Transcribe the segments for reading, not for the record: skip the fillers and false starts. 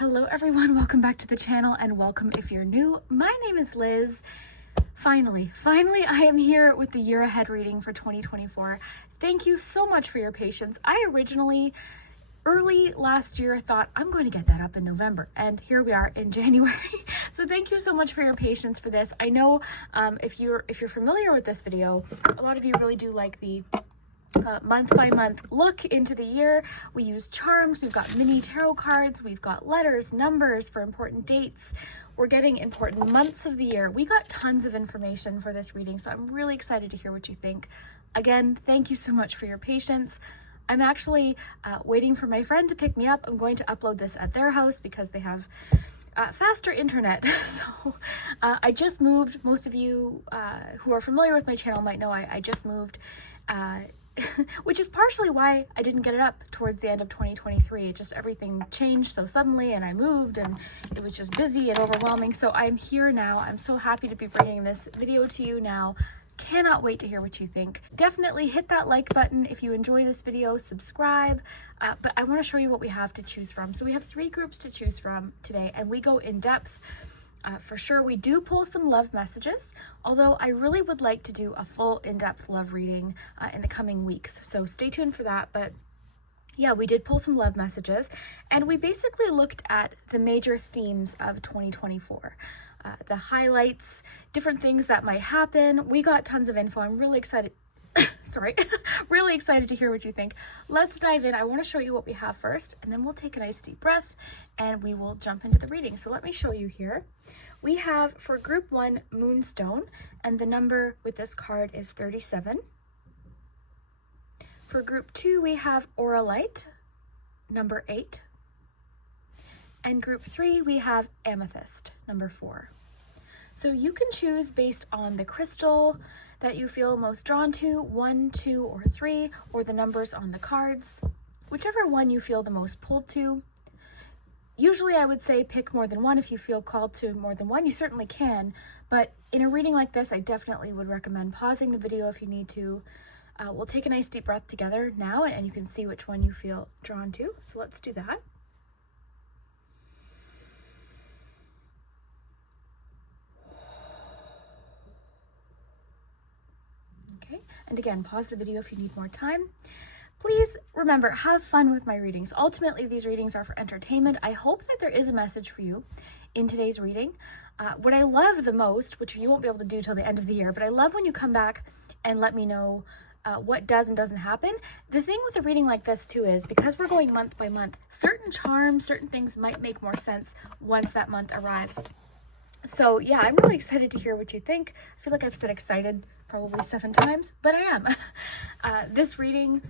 Hello everyone, welcome back to the channel and welcome if you're new. My name is Liz. Finally, I am here with the year ahead reading for 2024. Thank you so much for your patience. I originally, early last year, thought I'm going to get that up in November, and here we are in January. So thank you so much for your patience for this. I know if you're familiar with this video, a lot of you really do like the month by month look into the year. We use charms, we've got mini tarot cards, we've got letters, numbers for important dates. We're getting important months of the year. We got tons of information for this reading, so I'm really excited to hear what you think. Again, thank you so much for your patience. I'm actually waiting for my friend to pick me up. I'm going to upload this at their house because they have faster internet. So I just moved. Most of you who are familiar with my channel might know I just moved, which is partially why I didn't get it up towards the end of 2023. Just everything changed so suddenly and I moved and it was just busy and overwhelming. So I'm here now. I'm so happy to be bringing this video to you now. Cannot wait to hear what you think. Definitely hit that like button if you enjoy this video, subscribe, but I want to show you what we have to choose from. So we have 3 groups to choose from today and we go in depth. For sure, we do pull some love messages, although I really would like to do a full in-depth love reading in the coming weeks. So stay tuned for that. But yeah, we did pull some love messages and we basically looked at the major themes of 2024. The highlights, different things that might happen. We got tons of info. I'm really excited. Sorry, really excited to hear what you think. Let's dive in. I want to show you what we have first, and then we'll take a nice deep breath and we will jump into the reading. So let me show you here. We have for group 1, Moonstone, and the number with this card is 37. For group 2, we have Auralite, number 8. And group 3, we have Amethyst, number 4. So you can choose based on the crystal that you feel most drawn to, 1, 2, or 3, or the numbers on the cards, whichever one you feel the most pulled to. Usually I would say pick more than one. If you feel called to more than one, you certainly can, but in a reading like this, I definitely would recommend pausing the video if you need to. We'll take a nice deep breath together now, and you can see which one you feel drawn to. So let's do that. Okay, and again, pause the video if you need more time. Please remember, have fun with my readings. Ultimately, these readings are for entertainment. I hope that there is a message for you in today's reading. What I love the most, which you won't be able to do till the end of the year, but I love when you come back and let me know what does and doesn't happen. The thing with a reading like this too is, because we're going month by month, certain charms, certain things might make more sense once that month arrives. So yeah, I'm really excited to hear what you think. I feel like I've said excited probably 7 times, but I am. This reading,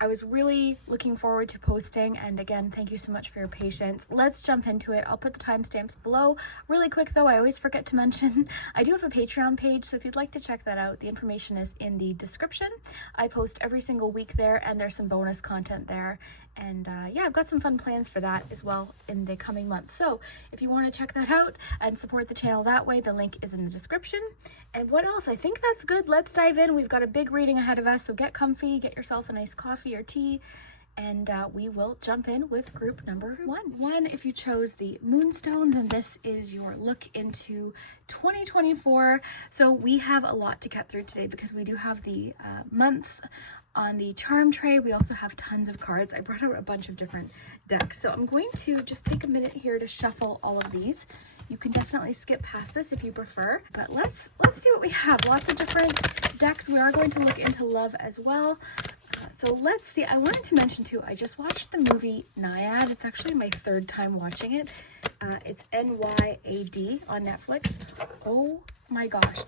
I was really looking forward to posting, and again, thank you so much for your patience. Let's jump into it. I'll put the timestamps below. Really quick though, I always forget to mention, I do have a Patreon page, so if you'd like to check that out, the information is in the description. I post every single week there, and there's some bonus content there. And yeah, I've got some fun plans for that as well in the coming months. So if you want to check that out and support the channel that way, the link is in the description. And what else? I think that's good. Let's dive in. We've got a big reading ahead of us, so get comfy, get yourself a nice coffee or tea, and we will jump in with group number 1. If you chose the Moonstone, then this is your look into 2024. So we have a lot to get through today because we do have the months on the charm tray. We also have tons of cards. I brought out a bunch of different decks. So I'm going to just take a minute here to shuffle all of these. You can definitely skip past this if you prefer, but let's see what we have. Lots of different decks. We are going to look into love as well. So let's see. I wanted to mention too, I just watched the movie Nyad. It's actually my 3rd time watching it. It's NYAD on Netflix. Oh my gosh.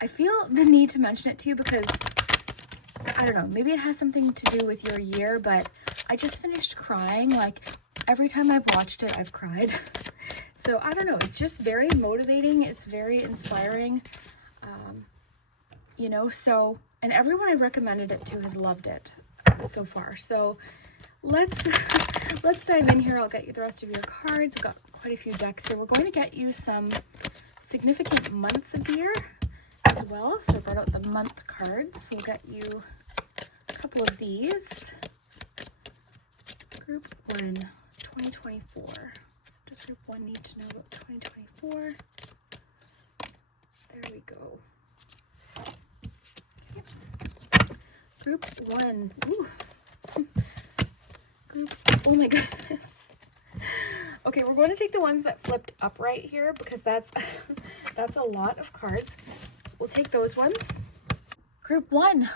I feel the need to mention it to you because I don't know, maybe it has something to do with your year, but I just finished crying. Like every time I've watched it, I've cried. So I don't know, it's just very motivating. It's very inspiring, you know, so, and everyone I recommended it to has loved it so far. So let's dive in here. I'll get you the rest of your cards. I've got quite a few decks here. We're going to get you some significant months of the year as well. So I brought out the month cards. We'll get you a couple of these. Group 1, 2024. Group 1 need to know about 2024. There we go. Okay. Group 1. Ooh. Group, oh my goodness. Okay, we're going to take the ones that flipped upright here because that's that's a lot of cards. We'll take those ones. Group 1.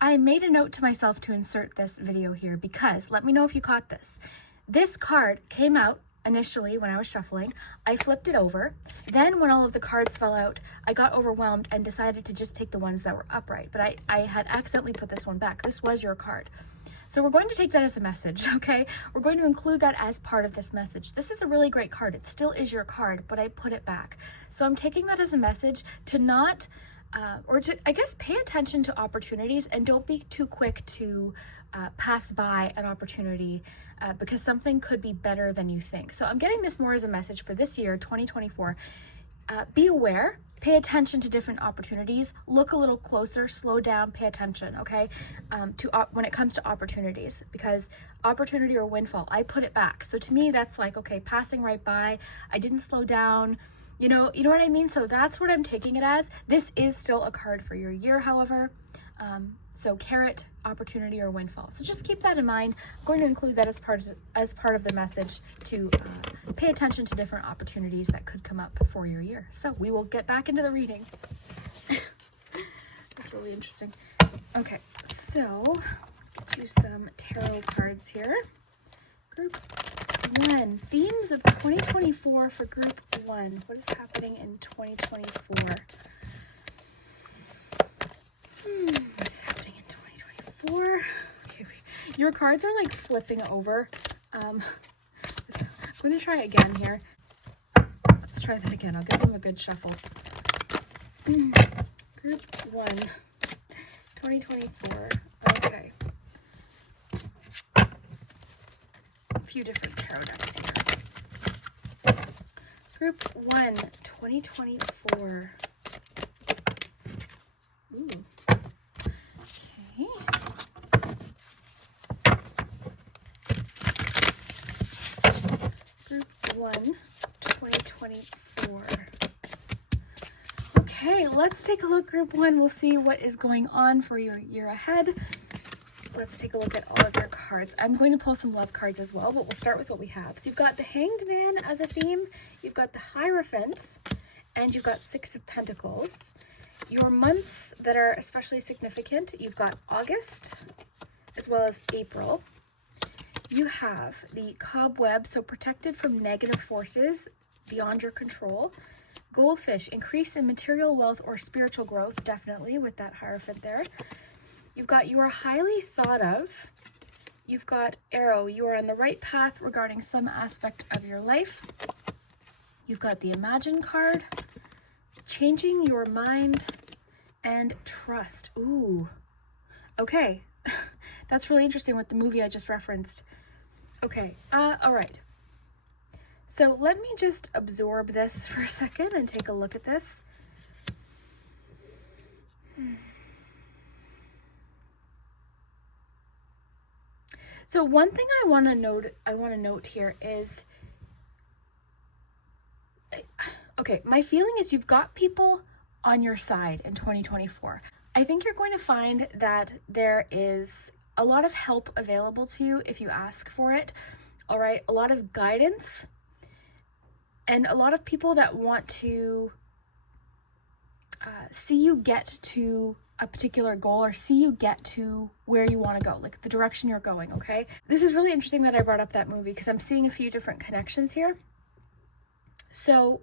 I made a note to myself to insert this video here because, let me know if you caught this. This card came out initially when I was shuffling. I flipped it over. Then when all of the cards fell out, I got overwhelmed and decided to just take the ones that were upright. But I had accidentally put this one back. This was your card. So we're going to take that as a message, okay? We're going to include that as part of this message. This is a really great card. It still is your card, but I put it back. So I'm taking that as a message to not, or to, I guess, pay attention to opportunities and don't be too quick to pass by an opportunity because something could be better than you think. So I'm getting this more as a message for this year, 2024. Be aware, pay attention to different opportunities, look a little closer, slow down, pay attention, okay, when it comes to opportunities, because opportunity or windfall, I put it back. So to me, that's like, okay, passing right by, I didn't slow down, you know what I mean? So that's what I'm taking it as. This is still a card for your year, however. So carrot, opportunity, or windfall. So just keep that in mind. I'm going to include that as part of the message to pay attention to different opportunities that could come up for your year. So we will get back into the reading. That's really interesting. Okay, so let's get you some tarot cards here. Group 1, themes of 2024 for Group 1. What is happening in 2024? What is happening in 2024? Okay, your cards are like flipping over. I'm going to try again here. Let's try that again. I'll give them a good shuffle. Group 1, 2024. Okay. A few different tarot decks here. Group 1, 2024. Ooh. Group 1, 2024. Okay, let's take a look, Group 1. We'll see what is going on for your year ahead. Let's take a look at all of your cards. I'm going to pull some love cards as well, but we'll start with what we have. So you've got the Hanged Man as a theme, you've got the Hierophant, and you've got Six of Pentacles. Your months that are especially significant, you've got August as well as April. You have the Cobweb, so protected from negative forces beyond your control. Goldfish, increase in material wealth or spiritual growth, definitely with that Hierophant there. You've got You Are Highly Thought Of. You've got Arrow, you are on the right path regarding some aspect of your life. You've got the Imagine card, Changing Your Mind, and Trust. Ooh, okay. That's really interesting with the movie I just referenced. Okay, all right. So let me just absorb this for a second and take a look at this. So one thing I want to note here is, okay, my feeling is you've got people on your side in 2024. I think you're going to find that there is a lot of help available to you if you ask for it. All right, a lot of guidance and a lot of people that want to see you get to a particular goal or see you get to where you want to go, like the direction you're going, okay? This is really interesting that I brought up that movie because I'm seeing a few different connections here. So,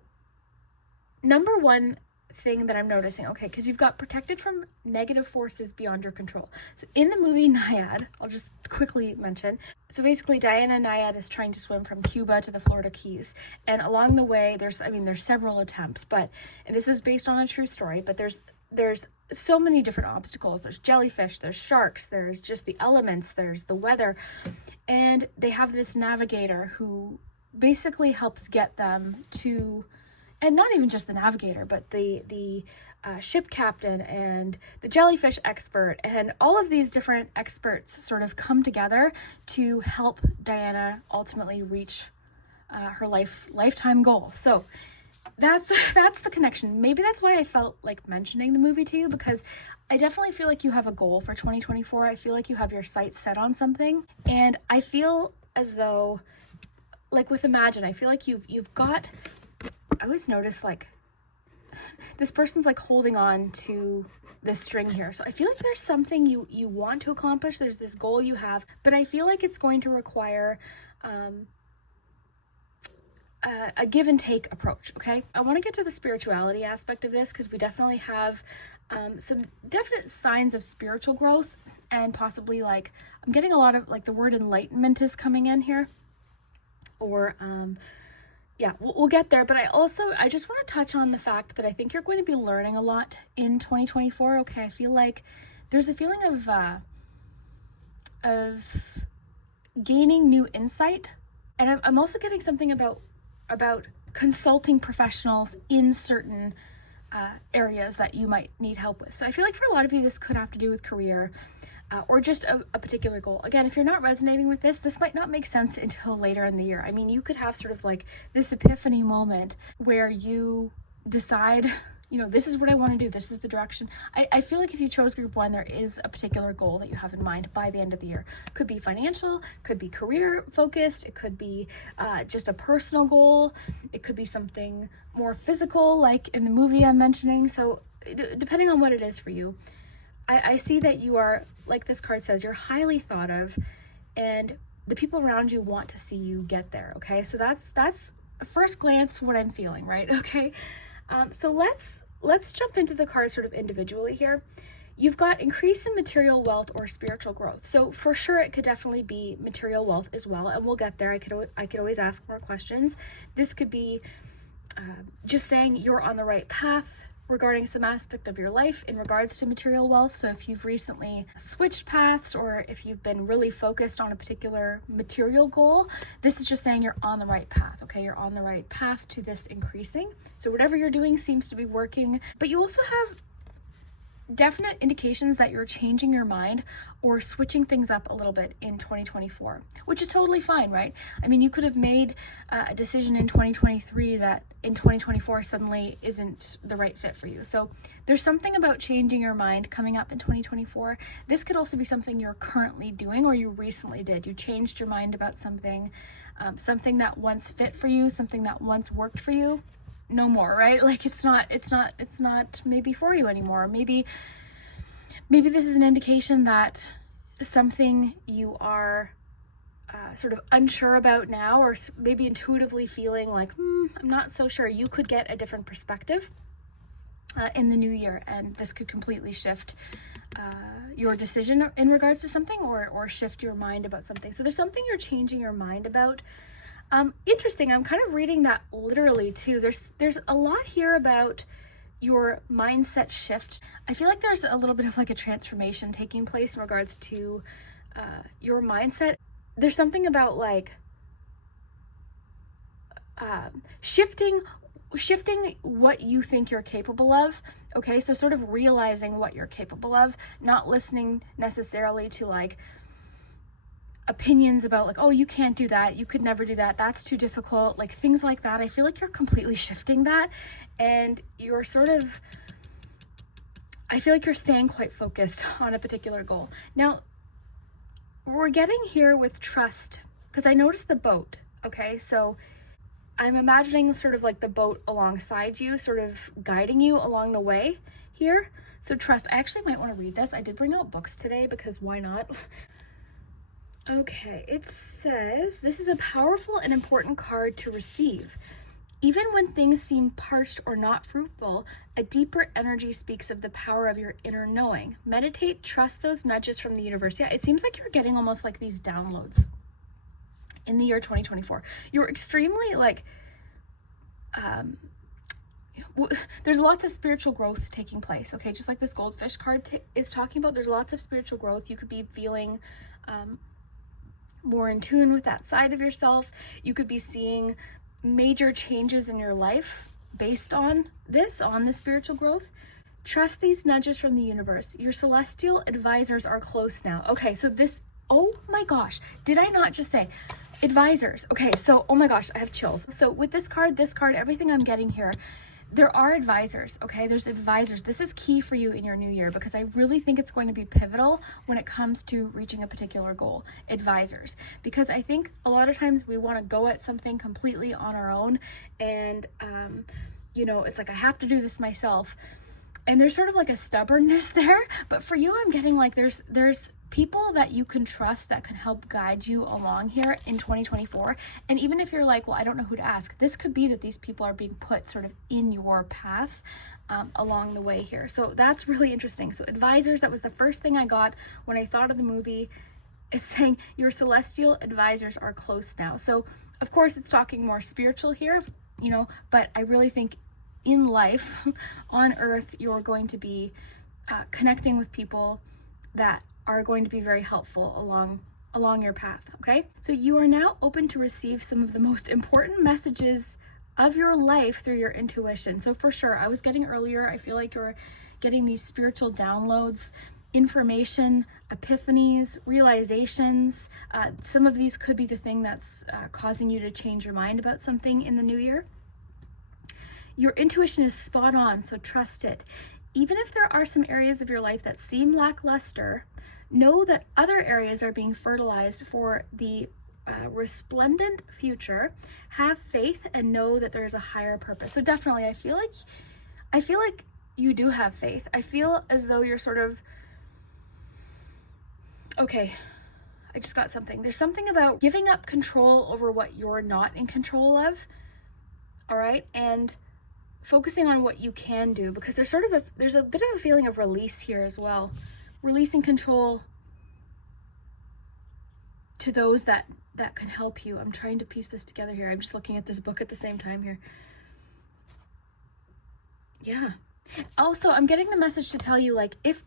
number one thing that I'm noticing, okay, because you've got protected from negative forces beyond your control. So in the movie Nyad, I'll just quickly mention, so basically Diana Nyad is trying to swim from Cuba to the Florida Keys, and along the way there's several attempts, and this is based on a true story, but there's so many different obstacles. There's jellyfish, there's sharks, there's just the elements, there's the weather, and they have this navigator who basically helps get them to, and not even just the navigator, but the ship captain and the jellyfish expert, and all of these different experts sort of come together to help Diana ultimately reach her lifetime goal. So that's the connection. Maybe that's why I felt like mentioning the movie to you, because I definitely feel like you have a goal for 2024. I feel like you have your sights set on something, and I feel as though, like with Imagine, I feel like you've got, I always notice like this person's like holding on to this string here. So I feel like there's something you want to accomplish. There's this goal you have, but I feel like it's going to require a give and take approach. Okay, I want to get to the spirituality aspect of this, because we definitely have some definite signs of spiritual growth, and possibly like I'm getting a lot of like the word enlightenment is coming in here, or yeah, we'll get there. But I just want to touch on the fact that I think you're going to be learning a lot in 2024. Okay, I feel like there's a feeling of gaining new insight, and I'm also getting something about consulting professionals in certain areas that you might need help with. So I feel like for a lot of you, this could have to do with career, or just a particular goal. Again, if you're not resonating with this might not make sense until later in the year. I mean, you could have sort of like this epiphany moment where you decide, you know, this is what I want to do. This is the direction. I feel like if you chose group 1, there is a particular goal that you have in mind by the end of the year. Could be financial, could be career focused. It could be just a personal goal. It could be something more physical, like in the movie I'm mentioning. So depending on what it is for you, I see that you are, like this card says, you're highly thought of, and the people around you want to see you get there. Okay, so that's at first glance what I'm feeling, right? Okay, so let's jump into the cards sort of individually here. You've got increase in material wealth or spiritual growth. So for sure, it could definitely be material wealth as well, and we'll get there. I could always ask more questions. This could be just saying you're on the right path regarding some aspect of your life in regards to material wealth. So if you've recently switched paths, or if you've been really focused on a particular material goal, this is just saying you're on the right path. Okay, you're on the right path to this increasing. So whatever you're doing seems to be working, but you also have definite indications that you're changing your mind or switching things up a little bit in 2024, which is totally fine, right? I mean, you could have made a decision in 2023 that in 2024 suddenly isn't the right fit for you. So there's something about changing your mind coming up in 2024. This could also be something you're currently doing, or you recently did. You changed your mind about something, something that once fit for you, something that once worked for you. No more, right? Like it's not maybe for you anymore. Maybe this is an indication that something you are sort of unsure about now, or maybe intuitively feeling like, I'm not so sure. You could get a different perspective in the new year, and this could completely shift your decision in regards to something, or shift your mind about something. So there's something you're changing your mind about. Interesting. I'm kind of reading that literally too. There's a lot here about your mindset shift. I feel like there's a little bit of like a transformation taking place in regards to your mindset. There's something about like shifting what you think you're capable of. Okay, so sort of realizing what you're capable of, not listening necessarily to like opinions about like, oh, you can't do that, you could never do that, that's too difficult, like things like that. I feel like you're completely shifting that, and you're sort of, I feel like you're staying quite focused on a particular goal. Now, we're getting here with trust, because I noticed the boat. Okay, so I'm imagining sort of like the boat alongside you, sort of guiding you along the way here. So trust. I actually might want to read this. I did bring out books today, because why not? Okay, it says, this is a powerful and important card to receive. Even when things seem parched or not fruitful, a deeper energy speaks of the power of your inner knowing. Meditate, trust those nudges from the universe. Yeah, it seems like you're getting almost like these downloads in the year 2024. You're extremely like, there's lots of spiritual growth taking place. Okay, just like this goldfish card is talking about, there's lots of spiritual growth. You could be feeling more in tune with that side of yourself. You could be seeing major changes in your life based on this spiritual growth. Trust these nudges from the universe. Your celestial advisors are close now. Okay, so this, oh my gosh, did I not just say, Advisors. Okay, so, oh my gosh, I have chills. So with this card, everything I'm getting here, there are advisors, okay? There's advisors. This is key for you in your new year because I really think it's going to be pivotal when it comes to reaching a particular goal. Advisors. Because I think a lot of times we want to go at something completely on our own and, you know, it's like, I have to do this myself. And there's sort of like a stubbornness there. But for you, I'm getting like there's people that you can trust that can help guide you along here in 2024. And even if you're like, well, I don't know who to ask, this could be that these people are being put sort of in your path along the way here. So that's really interesting. So advisors, that was the first thing I got when I thought of the movie. It's saying your celestial advisors are close now. So of course it's talking more spiritual here, you know, but I really think in life on earth, you're going to be connecting with people that are going to be very helpful along your path, okay? So you are now open to receive some of the most important messages of your life through your intuition. So for sure, I was getting earlier, I feel like you're getting these spiritual downloads, information, epiphanies, realizations. Some of these could be the thing that's causing you to change your mind about something in the new year. Your intuition is spot on, so trust it. Even if there are some areas of your life that seem lackluster, know that other areas are being fertilized for the resplendent future. Have faith and know that there's a higher purpose. So definitely, I feel like you do have faith. I feel as though you're sort of, okay, I just got something. There's something about giving up control over what you're not in control of, all right? And focusing on what you can do, because there's a bit of a feeling of release here as well. Releasing control to those that can help you. I'm trying to piece this together here. I'm just looking at this book at the same time here. Yeah. Also, I'm getting the message to tell you, like, if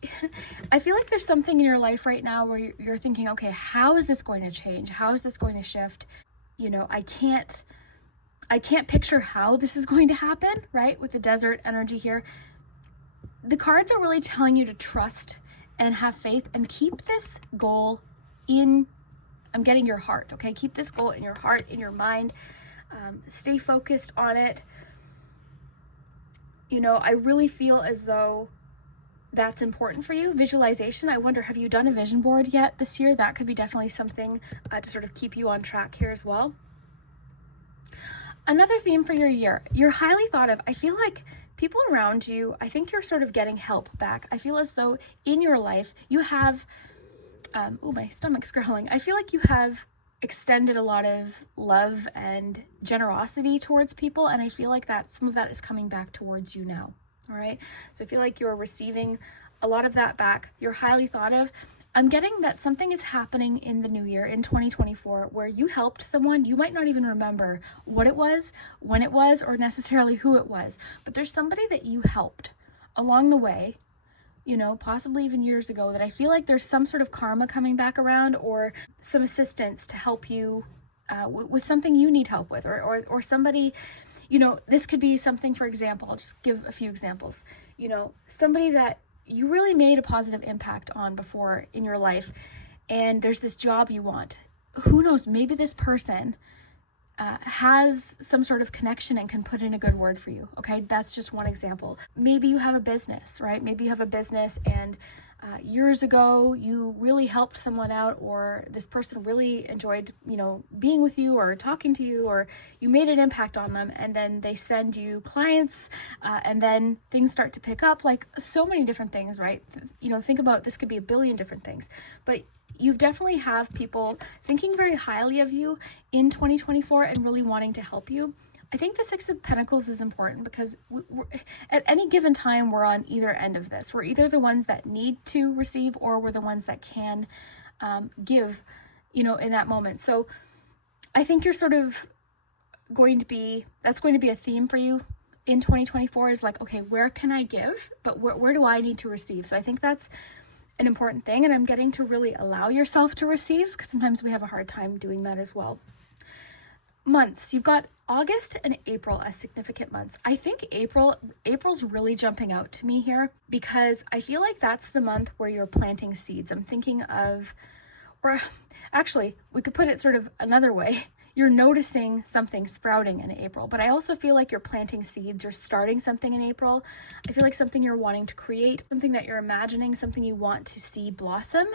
I feel like there's something in your life right now where you're thinking, okay, how is this going to change? How is this going to shift? You know, I can't picture how this is going to happen, right? With the desert energy here. The cards are really telling you to trust and have faith and keep this goal in, I'm getting your heart, okay? Keep this goal in your heart, in your mind. Stay focused on it. You know, I really feel as though that's important for you. Visualization, I wonder, have you done a vision board yet this year? That could be definitely something to sort of keep you on track here as well. Another theme for your year, you're highly thought of. I feel like people around you, I think you're sort of getting help back. I feel as though in your life you have, oh, my stomach's growling. I feel like you have extended a lot of love and generosity towards people, and I feel like that some of that is coming back towards you now, all right? So I feel like you're receiving a lot of that back. You're highly thought of. I'm getting that something is happening in the new year, in 2024, where you helped someone. You might not even remember what it was, when it was, or necessarily who it was, but there's somebody that you helped along the way, you know, possibly even years ago, that I feel like there's some sort of karma coming back around, or some assistance to help you with something you need help with, or somebody, you know, this could be something, for example, I'll just give a few examples, you know, somebody that you really made a positive impact on before in your life, and there's this job you want. Who knows, maybe this person has some sort of connection and can put in a good word for you, okay? That's just one example. Maybe you have a business, right? Maybe you have a business and years ago you really helped someone out, or this person really enjoyed, you know, being with you or talking to you, or you made an impact on them, and then they send you clients, and then things start to pick up, like so many different things, right? You know, think about, this could be a billion different things, but you definitely have people thinking very highly of you in 2024 and really wanting to help you. I think the Six of Pentacles is important because at any given time, we're on either end of this. We're either the ones that need to receive, or we're the ones that can give, you know, in that moment. So I think you're sort of going to be, that's going to be a theme for you in 2024, is like, okay, where can I give, but where do I need to receive? So I think that's an important thing, and I'm getting to really allow yourself to receive, because sometimes we have a hard time doing that as well. Months, you've got August and April as significant months. I think April's really jumping out to me here, because I feel like that's the month where you're planting seeds. I'm thinking of Or actually, we could put it sort of another way. You're noticing something sprouting in April, but I also feel like you're planting seeds. You're starting something in April. I feel like something you're wanting to create, something that you're imagining, something you want to see blossom.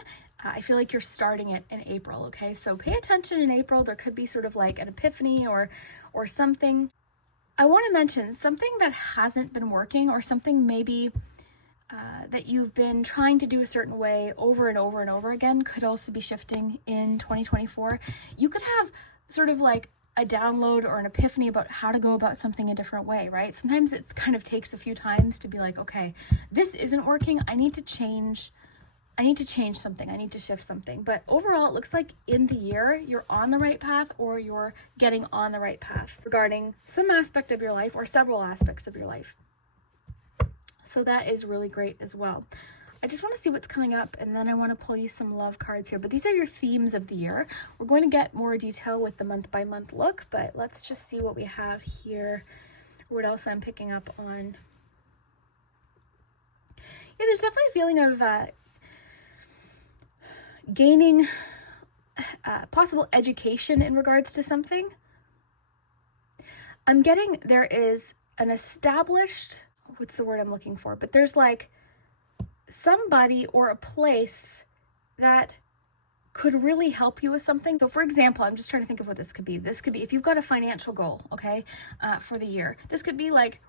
I feel like you're starting it in April, okay? So pay attention in April. There could be sort of like an epiphany or something. I want to mention something that hasn't been working, or something maybe that you've been trying to do a certain way over and over and over again could also be shifting in 2024. You could have sort of like a download or an epiphany about how to go about something a different way, right? Sometimes it kind of takes a few times to be like, okay, this isn't working. I need to change something. I need to shift something. But overall, it looks like in the year, you're on the right path, or you're getting on the right path regarding some aspect of your life or several aspects of your life. So that is really great as well. I just want to see what's coming up, and then I want to pull you some love cards here. But these are your themes of the year. We're going to get more detail with the month by month look, but let's just see what we have here. What else I'm picking up on. Yeah, there's definitely a feeling of gaining possible education in regards to something. I'm getting there is an established, what's the word I'm looking for? But there's like somebody or a place that could really help you with something. So for example, I'm just trying to think of what this could be. This could be if you've got a financial goal, okay, for the year. This could be like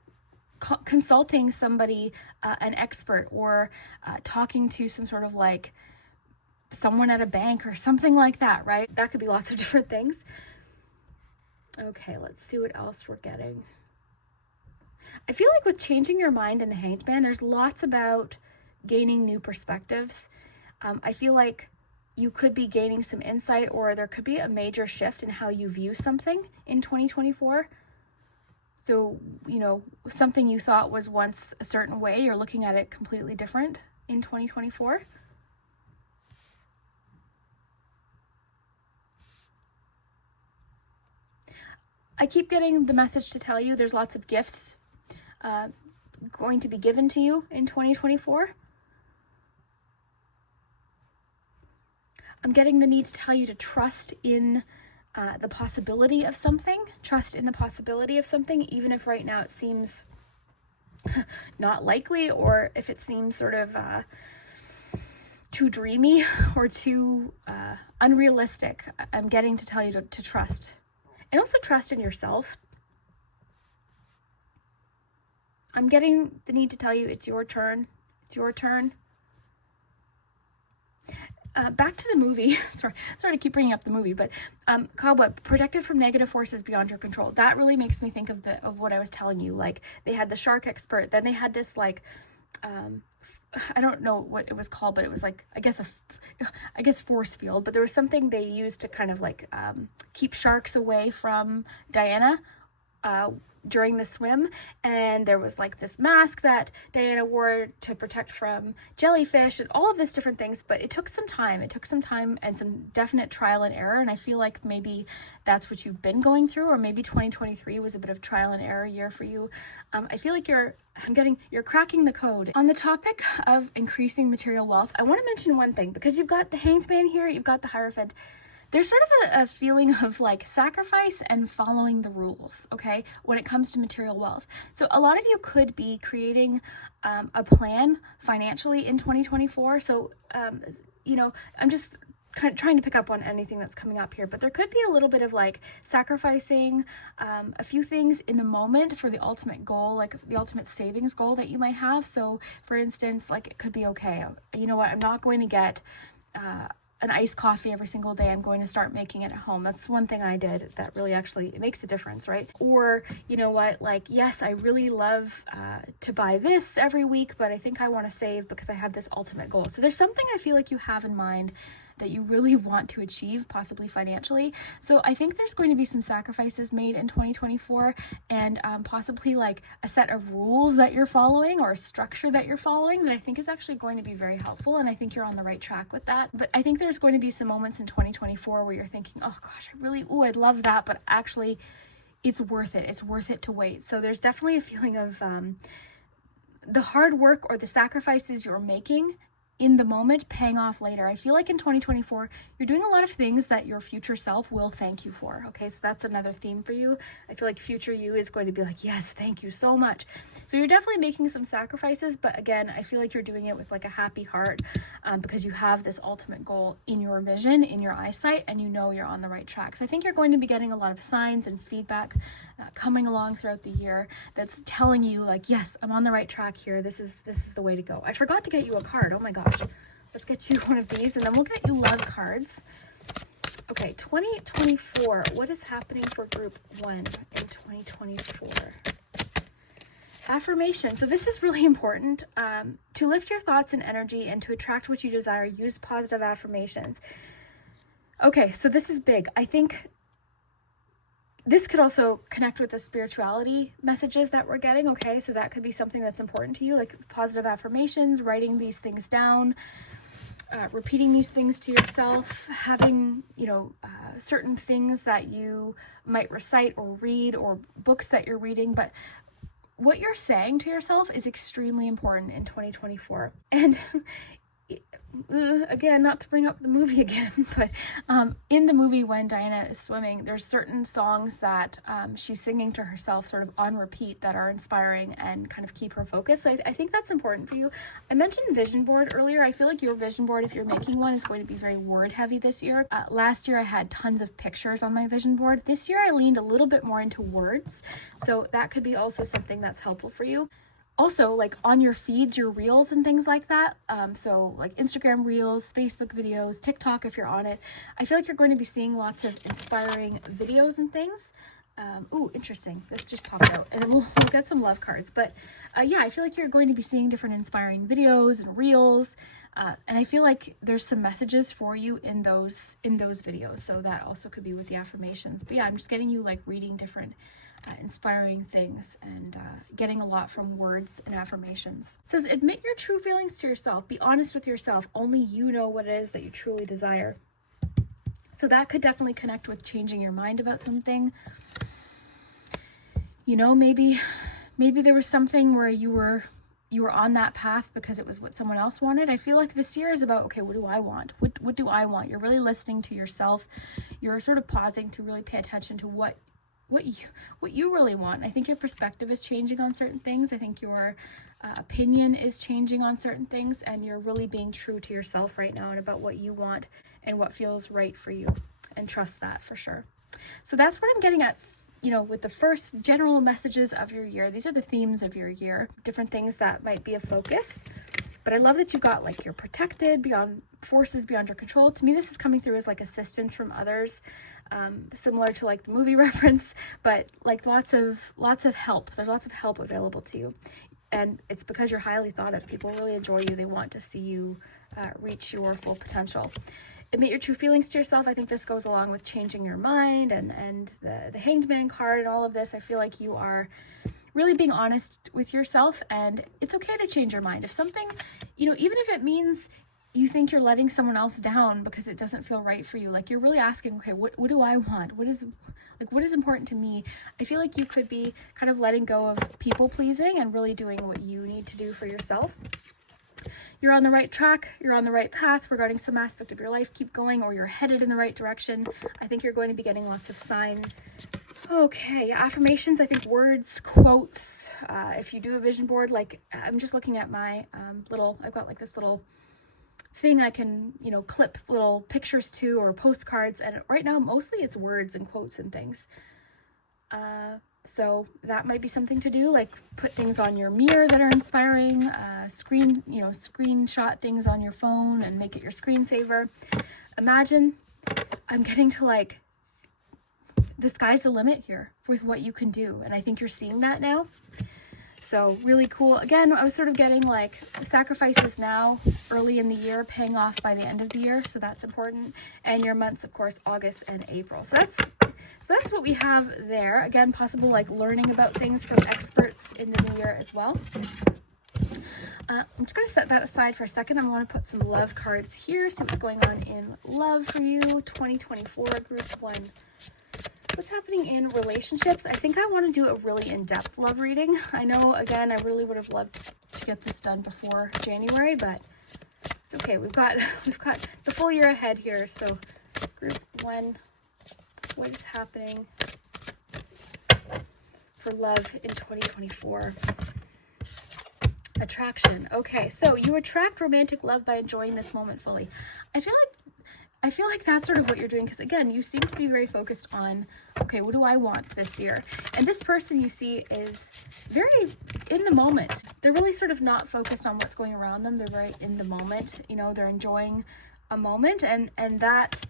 consulting somebody, an expert, or talking to some sort of like someone at a bank or something like that, right? That could be lots of different things. Okay, let's see what else we're getting. I feel like with changing your mind in the Hanged Man, there's lots about gaining new perspectives. I feel like you could be gaining some insight, or there could be a major shift in how you view something in 2024. So, you know, something you thought was once a certain way, you're looking at it completely different in 2024. I keep getting the message to tell you there's lots of gifts going to be given to you in 2024. I'm getting the need to tell you to trust in the possibility of something. Trust in the possibility of something, even if right now it seems not likely, or if it seems sort of too dreamy or too unrealistic. I'm getting to tell you to trust. And also trust in yourself. I'm getting the need to tell you it's your turn. It's your turn. Back to the movie. Sorry to keep bringing up the movie, but Cobweb, protected from negative forces beyond your control. That really makes me think of what I was telling you. Like, they had the shark expert, then they had this like I don't know what it was called, but it was like I guess force field. But there was something they used to kind of like keep sharks away from Diana during the swim, and there was like this mask that Diana wore to protect from jellyfish and all of these different things. But it took some time and some definite trial and error, and I feel like maybe that's what you've been going through, or maybe 2023 was a bit of trial and error year for you. I feel like you're cracking the code. On the topic of increasing material wealth, I want to mention one thing, because you've got the Hanged Man here, you've got the Hierophant. There's sort of a feeling of like sacrifice and following the rules, okay, when it comes to material wealth. So a lot of you could be creating a plan financially in 2024. So, you know, I'm just kind of trying to pick up on anything that's coming up here, but there could be a little bit of like sacrificing a few things in the moment for the ultimate goal, like the ultimate savings goal that you might have. So for instance, like it could be, okay, you know what, I'm not going to get an iced coffee every single day. I'm going to start making it at home. That's one thing I did that really actually, it makes a difference, right? Or, you know what, like, yes, I really love to buy this every week, but I think I want to save because I have this ultimate goal. So there's something I feel like you have in mind that you really want to achieve, possibly financially. So I think there's going to be some sacrifices made in 2024, and possibly like a set of rules that you're following, or a structure that you're following, that I think is actually going to be very helpful, and I think you're on the right track with that. But I think there's going to be some moments in 2024 where you're thinking, oh gosh, I'd love that, but actually it's worth it. It's worth it to wait. So there's definitely a feeling of the hard work or the sacrifices you're making in the moment, paying off later. I feel like in 2024, you're doing a lot of things that your future self will thank you for. Okay, so that's another theme for you. I feel like future you is going to be like, yes, thank you so much. So you're definitely making some sacrifices, but again, I feel like you're doing it with like a happy heart, because you have this ultimate goal in your vision, in your eyesight, and you know you're on the right track. So I think you're going to be getting a lot of signs and feedback coming along throughout the year that's telling you like, yes, I'm on the right track here. This is the way to go. I forgot to get you a card. Oh my gosh. Let's get you one of these and then we'll get you love cards. Okay, 2024. What is happening for group 1 in 2024? Affirmation. So this is really important. To lift your thoughts and energy and to attract what you desire, use positive affirmations. Okay, so this is big. I think this could also connect with the spirituality messages that we're getting. Okay, so that could be something that's important to you, like positive affirmations, writing these things down, repeating these things to yourself, having, certain things that you might recite or read, or books that you're reading. But what you're saying to yourself is extremely important in 2024. And again, not to bring up the movie again, but in the movie when Diana is swimming, there's certain songs that she's singing to herself sort of on repeat that are inspiring and kind of keep her focused. So I think that's important for you. I mentioned vision board earlier. I feel like your vision board, if you're making one, is going to be very word heavy this year. Last year I had tons of pictures on my vision board. This year I leaned a little bit more into words. So that could be also something that's helpful for you. Also, like on your feeds, your reels and things like that. So like Instagram reels, Facebook videos, TikTok, if you're on it, I feel like you're going to be seeing lots of inspiring videos and things. Ooh, interesting. This just popped out, and then we'll get some love cards. But yeah, I feel like you're going to be seeing different inspiring videos and reels. And I feel like there's some messages for you in those videos. So that also could be with the affirmations. But yeah, I'm just getting you like reading different inspiring things and getting a lot from words and affirmations. It says, admit your true feelings to yourself. Be honest with yourself. Only you know what it is that you truly desire. So that could definitely connect with changing your mind about something. Maybe there was something where you were on that path because it was what someone else wanted. I feel like this year is about, okay, what do I want? What do I want? You're really listening to yourself. You're sort of pausing to really pay attention to what you really want. I think your perspective is changing on certain things. I think your opinion is changing on certain things, and you're really being true to yourself right now and about what you want and what feels right for you, and trust that for sure. So that's what I'm getting at, with the first general messages of your year. These are the themes of your year, different things that might be a focus. But I love that you got like you're protected beyond forces beyond your control. To me, this is coming through as like assistance from others, similar to like the movie reference, but like lots of help. There's lots of help available to you, and it's because you're highly thought of. People really enjoy you. They want to see you reach your full potential. Admit your true feelings to yourself. I think this goes along with changing your mind and the Hanged Man card and all of this. I feel like you are really being honest with yourself, and it's okay to change your mind. If something, even if it means you think you're letting someone else down because it doesn't feel right for you, like you're really asking, okay, what do I want? What is important to me? I feel like you could be kind of letting go of people pleasing and really doing what you need to do for yourself. You're on the right track. You're on the right path regarding some aspect of your life. Keep going, or you're headed in the right direction. I think you're going to be getting lots of signs. Okay, affirmations, I think words, quotes, if you do a vision board, like I'm just looking at my I've got like this little thing I can, clip little pictures to, or postcards, and right now mostly it's words and quotes and things. So that might be something to do, like put things on your mirror that are inspiring, screenshot things on your phone and make it your screensaver. Imagine, I'm getting to like, the sky's the limit here with what you can do. And I think you're seeing that now. So really cool. Again, I was sort of getting like sacrifices now, early in the year, paying off by the end of the year. So that's important. And your months, of course, August and April. So that's what we have there. Again, possible like learning about things from experts in the new year as well. I'm just going to set that aside for a second. I want to put some love cards here. See what's going on in love for you. 2024, group 1. What's happening in relationships? I think I want to do a really in-depth love reading. I know, again, I really would have loved to get this done before January, but Okay, we've got the full year ahead here. So group 1, what is happening for love in 2024? Attraction. Okay, so you attract romantic love by enjoying this moment fully. I feel like that's sort of what you're doing, because again, you seem to be very focused on, okay, what do I want this year? And this person you see is very in the moment. They're really sort of not focused on what's going around them. They're very in the moment. You know, they're enjoying a moment, and that,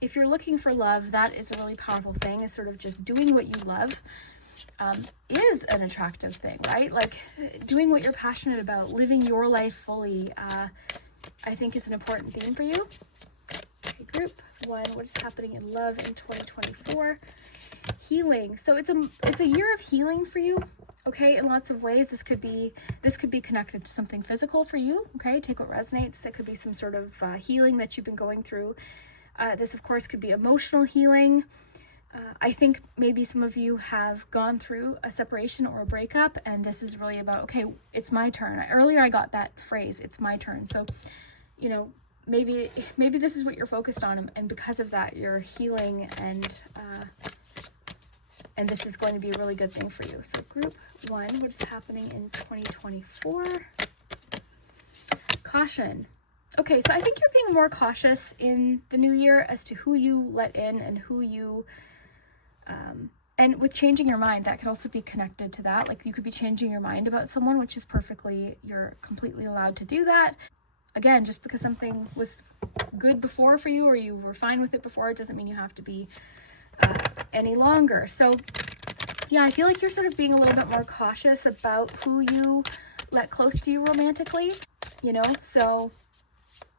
if you're looking for love, that is a really powerful thing. Is sort of just doing what you love is an attractive thing, right? Like doing what you're passionate about, living your life fully, I think is an important theme for you. Okay, group 1, what is happening in love in 2024? Healing. So it's a year of healing for you, okay, in lots of ways. This could be connected to something physical for you, okay? Take what resonates. That could be some sort of healing that you've been going through. This, of course, could be emotional healing. I think maybe some of you have gone through a separation or a breakup, and this is really about, okay, it's my turn. Earlier I got that phrase, it's my turn. So, you know, maybe this is what you're focused on, and because of that, you're healing, and this is going to be a really good thing for you. So group 1, what is happening in 2024? Caution. Okay, so I think you're being more cautious in the new year as to who you let in and who you, and with changing your mind, that could also be connected to that. Like you could be changing your mind about someone, which is you're completely allowed to do that. Again, just because something was good before for you, or you were fine with it before, it doesn't mean you have to be any longer. So yeah, I feel like you're sort of being a little bit more cautious about who you let close to you romantically, you know? So,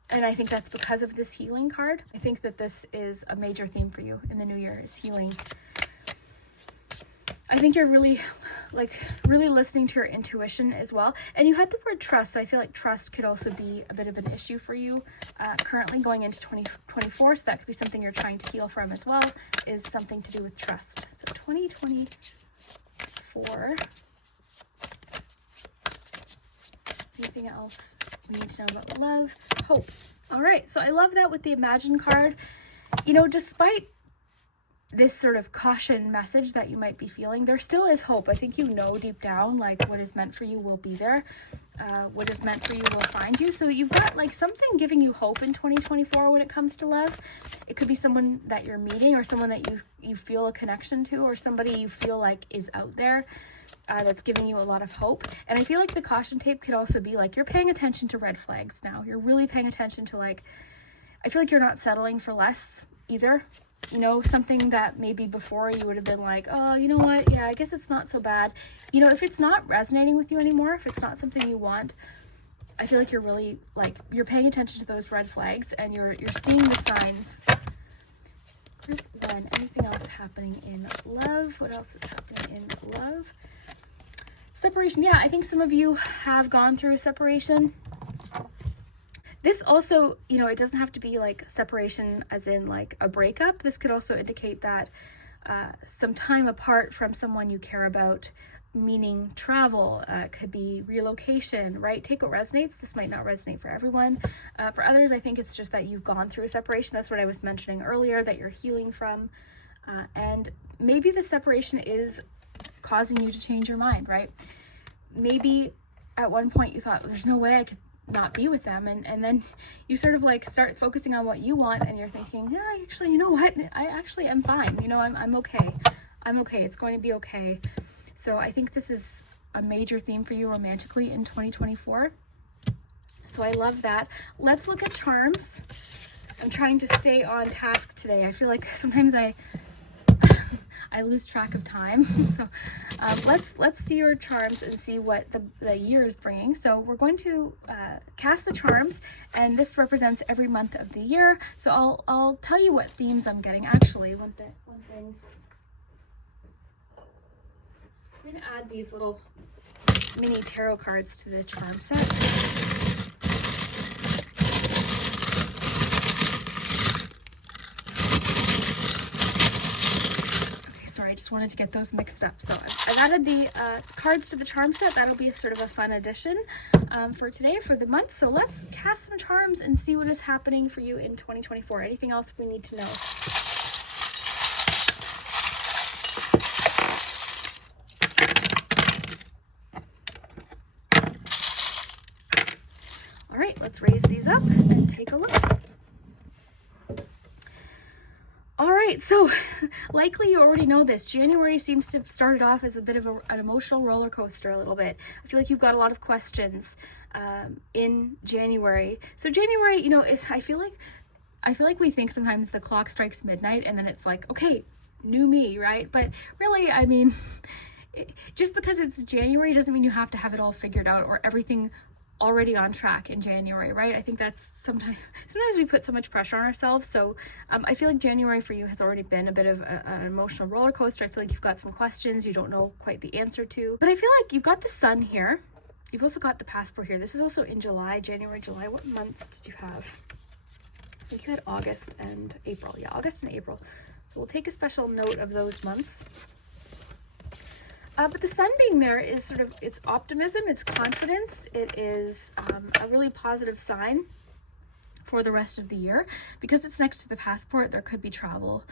and I think that's because of this healing card. I think that this is a major theme for you in the new year, is healing. I think you're really listening to your intuition as well. And you had the word trust, so I feel like trust could also be a bit of an issue for you currently going into 2024. So that could be something you're trying to heal from as well, is something to do with trust. So 2024. Anything else we need to know about love? Hope. All right, so I love that with the Imagine card. You know, despite this sort of caution message that you might be feeling, there still is hope. I think you know deep down, like, what is meant for you will be there. What is meant for you will find you. So you've got like something giving you hope in 2024 when it comes to love. It could be someone that you're meeting, or someone that you feel a connection to, or somebody you feel like is out there. That's giving you a lot of hope. And I feel like the caution tape could also be like, you're paying attention to red flags now. You're really paying attention to, like, I feel like you're not settling for less either. You know, something that maybe before you would have been like, oh, you know what? Yeah, I guess it's not so bad. You know, if it's not resonating with you anymore, if it's not something you want, I feel like you're really, like, you're paying attention to those red flags, and you're seeing the signs. Group 1, anything else happening in love? What else is happening in love? Separation. Yeah, I think some of you have gone through a separation. This also, you know, it doesn't have to be like separation as in like a breakup. This could also indicate that some time apart from someone you care about, meaning travel, could be relocation, right? Take what resonates. This might not resonate for everyone. For others, I think it's just that you've gone through a separation. That's what I was mentioning earlier, that you're healing from. And maybe the separation is causing you to change your mind, right? Maybe at one point you thought, there's no way I could not be with them, and then you sort of like start focusing on what you want, and you're thinking, yeah, actually, you know what, I actually am fine, you know, I'm okay, it's going to be okay. So I think this is a major theme for you romantically in 2024. So I love that. Let's look at charms. I'm trying to stay on task today. I feel like sometimes I lose track of time. So let's see your charms and see what the year is bringing. So we're going to cast the charms, and this represents every month of the year. So I'll tell you what themes I'm getting. Actually, one thing. I'm going to add these little mini tarot cards to the charm set. I just wanted to get those mixed up. So I've added the cards to the charm set. That'll be sort of a fun addition for today, for the month. So let's cast some charms and see what is happening for you in 2024. Anything else we need to know? All right, let's raise these up and take a look. All right, so likely you already know this. January seems to have started off as a bit of an emotional roller coaster a little bit. I feel like you've got a lot of questions in January. So January, you know, I feel like we think sometimes the clock strikes midnight and then it's like, okay, new me, right? But really, I mean, just because it's January doesn't mean you have to have it all figured out or everything already on track in January, right? I think that's sometimes we put so much pressure on ourselves. So I feel like January for you has already been a bit of an emotional roller coaster. I feel like you've got some questions you don't know quite the answer to, but I feel like you've got the sun here. You've also got the passport here. This is also in July, January, July. What months did you have? I think you had August and April. Yeah, August and April. So we'll take a special note of those months. But the sun being there is sort of, it's optimism, it's confidence, it is a really positive sign for the rest of the year. Because it's next to the passport, there could be travel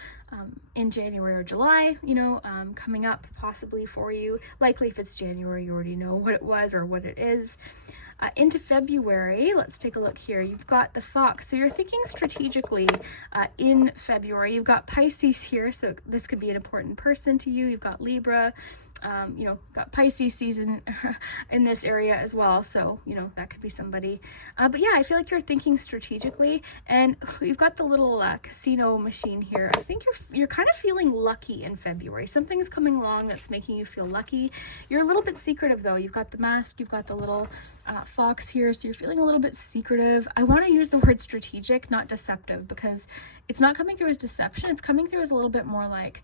in January or July, you know, coming up possibly for you. Likely if it's January, you already know what it was or what it is. Into February, let's take a look here. You've got the Fox, so you're thinking strategically in February. You've got Pisces here, so this could be an important person to you. You've got Libra, you know, got Pisces season in this area as well, so you know that could be somebody. But yeah, I feel like you're thinking strategically, and you've got the little casino machine here. I think you're kind of feeling lucky in February. Something's coming along that's making you feel lucky. You're a little bit secretive though. You've got the mask, you've got the little fox here, so you're feeling a little bit secretive. I want to use the word strategic, not deceptive, because it's not coming through as deception. It's coming through as a little bit more like,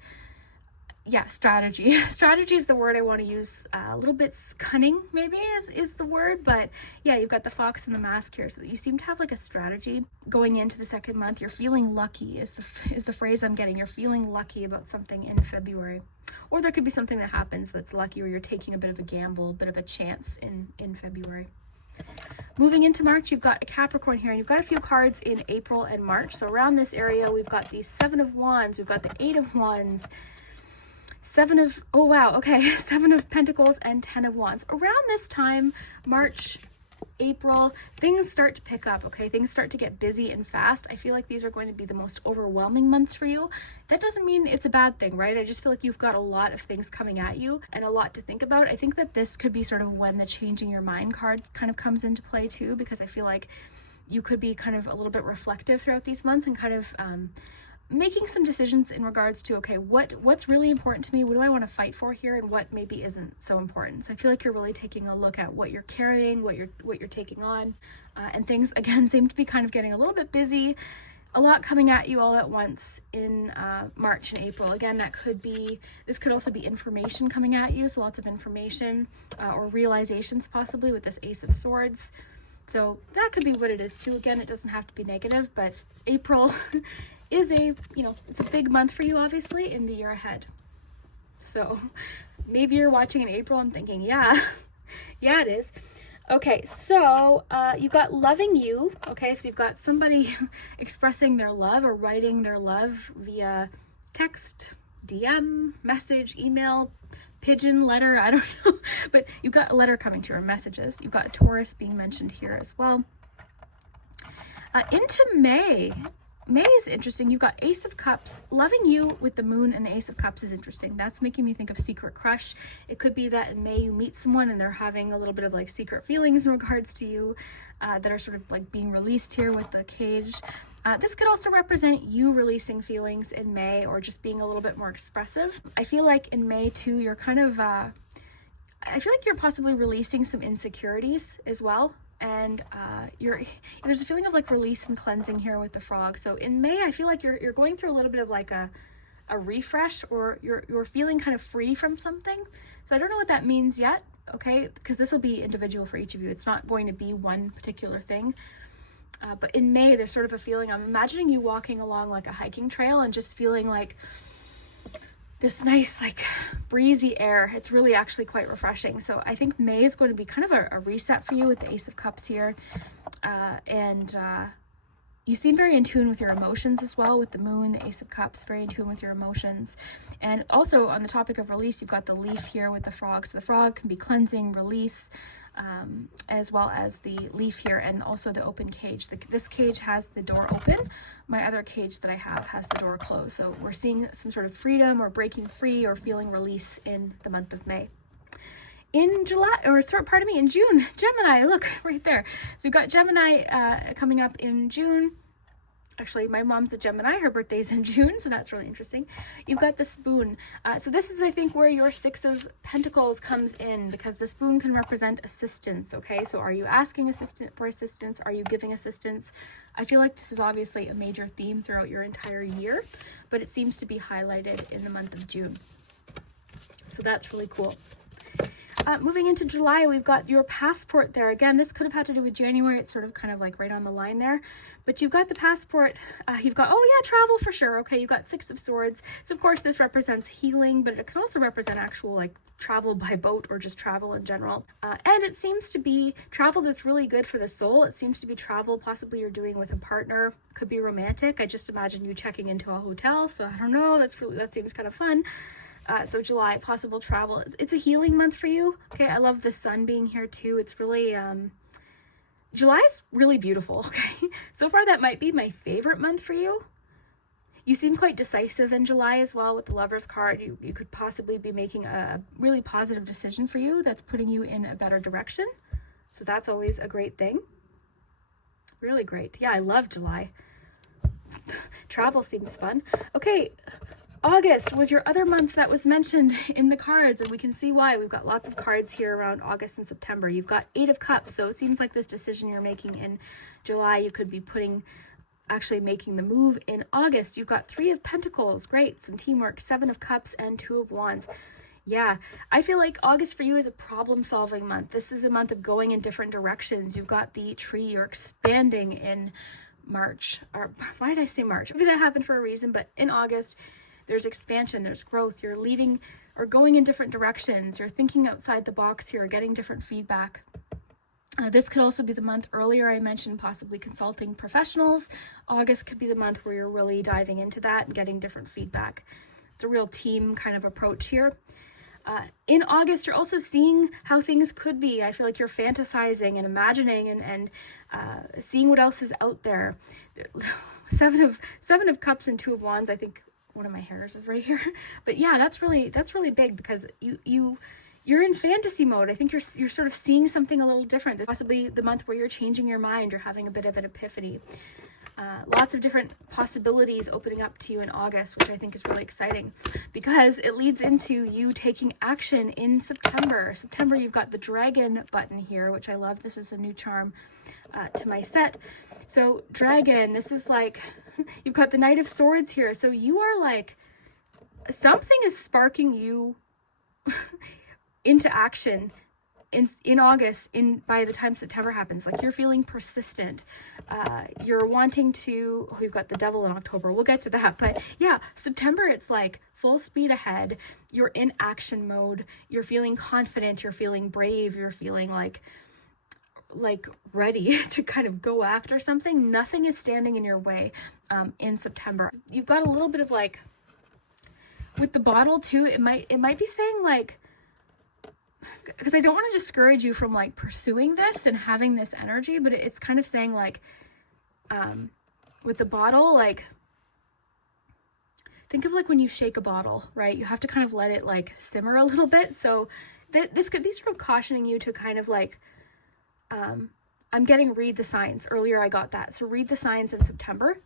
yeah, strategy. Strategy is the word I want to use. A little bit cunning maybe is the word, but yeah, you've got the fox and the mask here, so you seem to have like a strategy going into the second month. You're feeling lucky is the phrase I'm getting. You're feeling lucky about something in February, or there could be something that happens that's lucky, or you're taking a bit of a gamble, a bit of a chance in February. Moving into March, you've got a Capricorn here, and you've got a few cards in April and March. So around this area, we've got the 7 of Wands, we've got the 8 of Wands, 7 of, oh wow, okay, 7 of Pentacles and 10 of Wands. Around this time, March, April, things start to pick up, okay? Things start to get busy and fast. I feel like these are going to be the most overwhelming months for you. That doesn't mean it's a bad thing, right? I just feel like you've got a lot of things coming at you and a lot to think about. I think that this could be sort of when the changing your mind card kind of comes into play too, because I feel like you could be kind of a little bit reflective throughout these months and kind of making some decisions in regards to, okay, what's really important to me? What do I want to fight for here? And what maybe isn't so important? So I feel like you're really taking a look at what you're carrying, what you're taking on, and things again seem to be kind of getting a little bit busy, a lot coming at you all at once in March and April. Again, this could also be information coming at you, so lots of information or realizations possibly with this Ace of Swords. So that could be what it is too. Again, it doesn't have to be negative, but April is it's a big month for you, obviously, in the year ahead. So maybe you're watching in April and thinking, yeah, it is. Okay, so you've got loving you. Okay, so you've got somebody expressing their love or writing their love via text, DM, message, email, pigeon, letter, I don't know. But you've got a letter coming to your messages. You've got Taurus being mentioned here as well. Into May. May is interesting. You've got Ace of Cups. Loving you with the Moon and the Ace of Cups is interesting. That's making me think of secret crush. It could be that in May you meet someone and they're having a little bit of like secret feelings in regards to you that are sort of like being released here with the cage. This could also represent you releasing feelings in May or just being a little bit more expressive. I feel like in May too, you're kind of, I feel like you're possibly releasing some insecurities as well. And there's a feeling of like release and cleansing here with the frog. So in May, I feel like you're going through a little bit of like a refresh, or you're feeling kind of free from something. So I don't know what that means yet, okay? Because this will be individual for each of you. It's not going to be one particular thing. But in May, there's sort of a feeling, I'm imagining you walking along like a hiking trail and just feeling like this nice like breezy air. It's really actually quite refreshing. So I think May is going to be kind of a reset for you with the Ace of Cups here. You seem very in tune with your emotions as well with the moon, the Ace of Cups, very in tune with your emotions. And also on the topic of release, you've got the leaf here with the frog. So the frog can be cleansing, release, as well as the leaf here, and also the open cage. This cage has the door open. My other cage that I have has the door closed. So we're seeing some sort of freedom or breaking free or feeling release in the month of May. In July, or sorry, pardon me, in June, Gemini, look right there. So we've got Gemini coming up in June. Actually, my mom's a Gemini, her birthday's in June, so that's really interesting. You've got the spoon. So this is, I think, where your Six of Pentacles comes in, because the spoon can represent assistance, okay? So are you asking for assistance? Are you giving assistance? I feel like this is obviously a major theme throughout your entire year, but it seems to be highlighted in the month of June. So that's really cool. Moving into July, we've got your passport there. Again, this could have had to do with January. It's sort of kind of like right on the line there. But you've got the passport. You've got, oh yeah, travel for sure. Okay, you've got Six of Swords. So of course this represents healing, but it can also represent actual like travel by boat or just travel in general. And it seems to be travel that's really good for the soul. It seems to be travel possibly you're doing with a partner. Could be romantic. I just imagine you checking into a hotel. So I don't know. That seems kind of fun. So July, possible travel. It's a healing month for you. Okay, I love the sun being here too. It's really, July's really beautiful, okay? So far that might be my favorite month for you. You seem quite decisive in July as well with the Lover's card. You could possibly be making a really positive decision for you that's putting you in a better direction. So that's always a great thing. Really great. Yeah, I love July. Travel seems fun. Okay. August was your other month that was mentioned in the cards, and we can see why. We've got lots of cards here around August and September. You've got Eight of Cups, so it seems like this decision you're making in July, you could be actually making the move in August. You've got Three of Pentacles, great, some teamwork, Seven of Cups, and Two of Wands. Yeah, I feel like August for you is a problem-solving month. This is a month of going in different directions. You've got the tree, you're expanding in March, or why did I say March? Maybe that happened for a reason, but in August, there's expansion, there's growth, you're leading or going in different directions, you're thinking outside the box here, getting different feedback. This could also be the month earlier I mentioned possibly consulting professionals. August could be the month where you're really diving into that and getting different feedback. It's a real team kind of approach here. In August, you're also seeing how things could be. I feel like you're fantasizing and imagining and seeing what else is out there. Seven of Cups and Two of Wands, I think one of my hairs is right here, but yeah, that's really big because you're in fantasy mode. I think you're sort of seeing something a little different. This is possibly the month where you're changing your mind. You're having a bit of an epiphany. Lots of different possibilities opening up to you in August, which I think is really exciting because it leads into you taking action in September. September, you've got the dragon button here, which I love. This is a new charm to my set. So dragon, this is like, you've got the Knight of Swords here. So you are like, something is sparking you into action in August, by the time September happens. Like you're feeling persistent. You're wanting to, oh, you've got the Devil in October. We'll get to that. But yeah, September, it's like full speed ahead. You're in action mode. You're feeling confident. You're feeling brave. You're feeling like ready to kind of go after something. Nothing is standing in your way in September. You've got a little bit of like, with the bottle too, it might be saying like, because I don't want to discourage you from like pursuing this and having this energy, but it's kind of saying like, with the bottle, like, think of like when you shake a bottle, right? You have to kind of let it like simmer a little bit. So this could be sort of cautioning you to kind of like, I'm getting read the signs. Earlier I got that. So read the signs in September.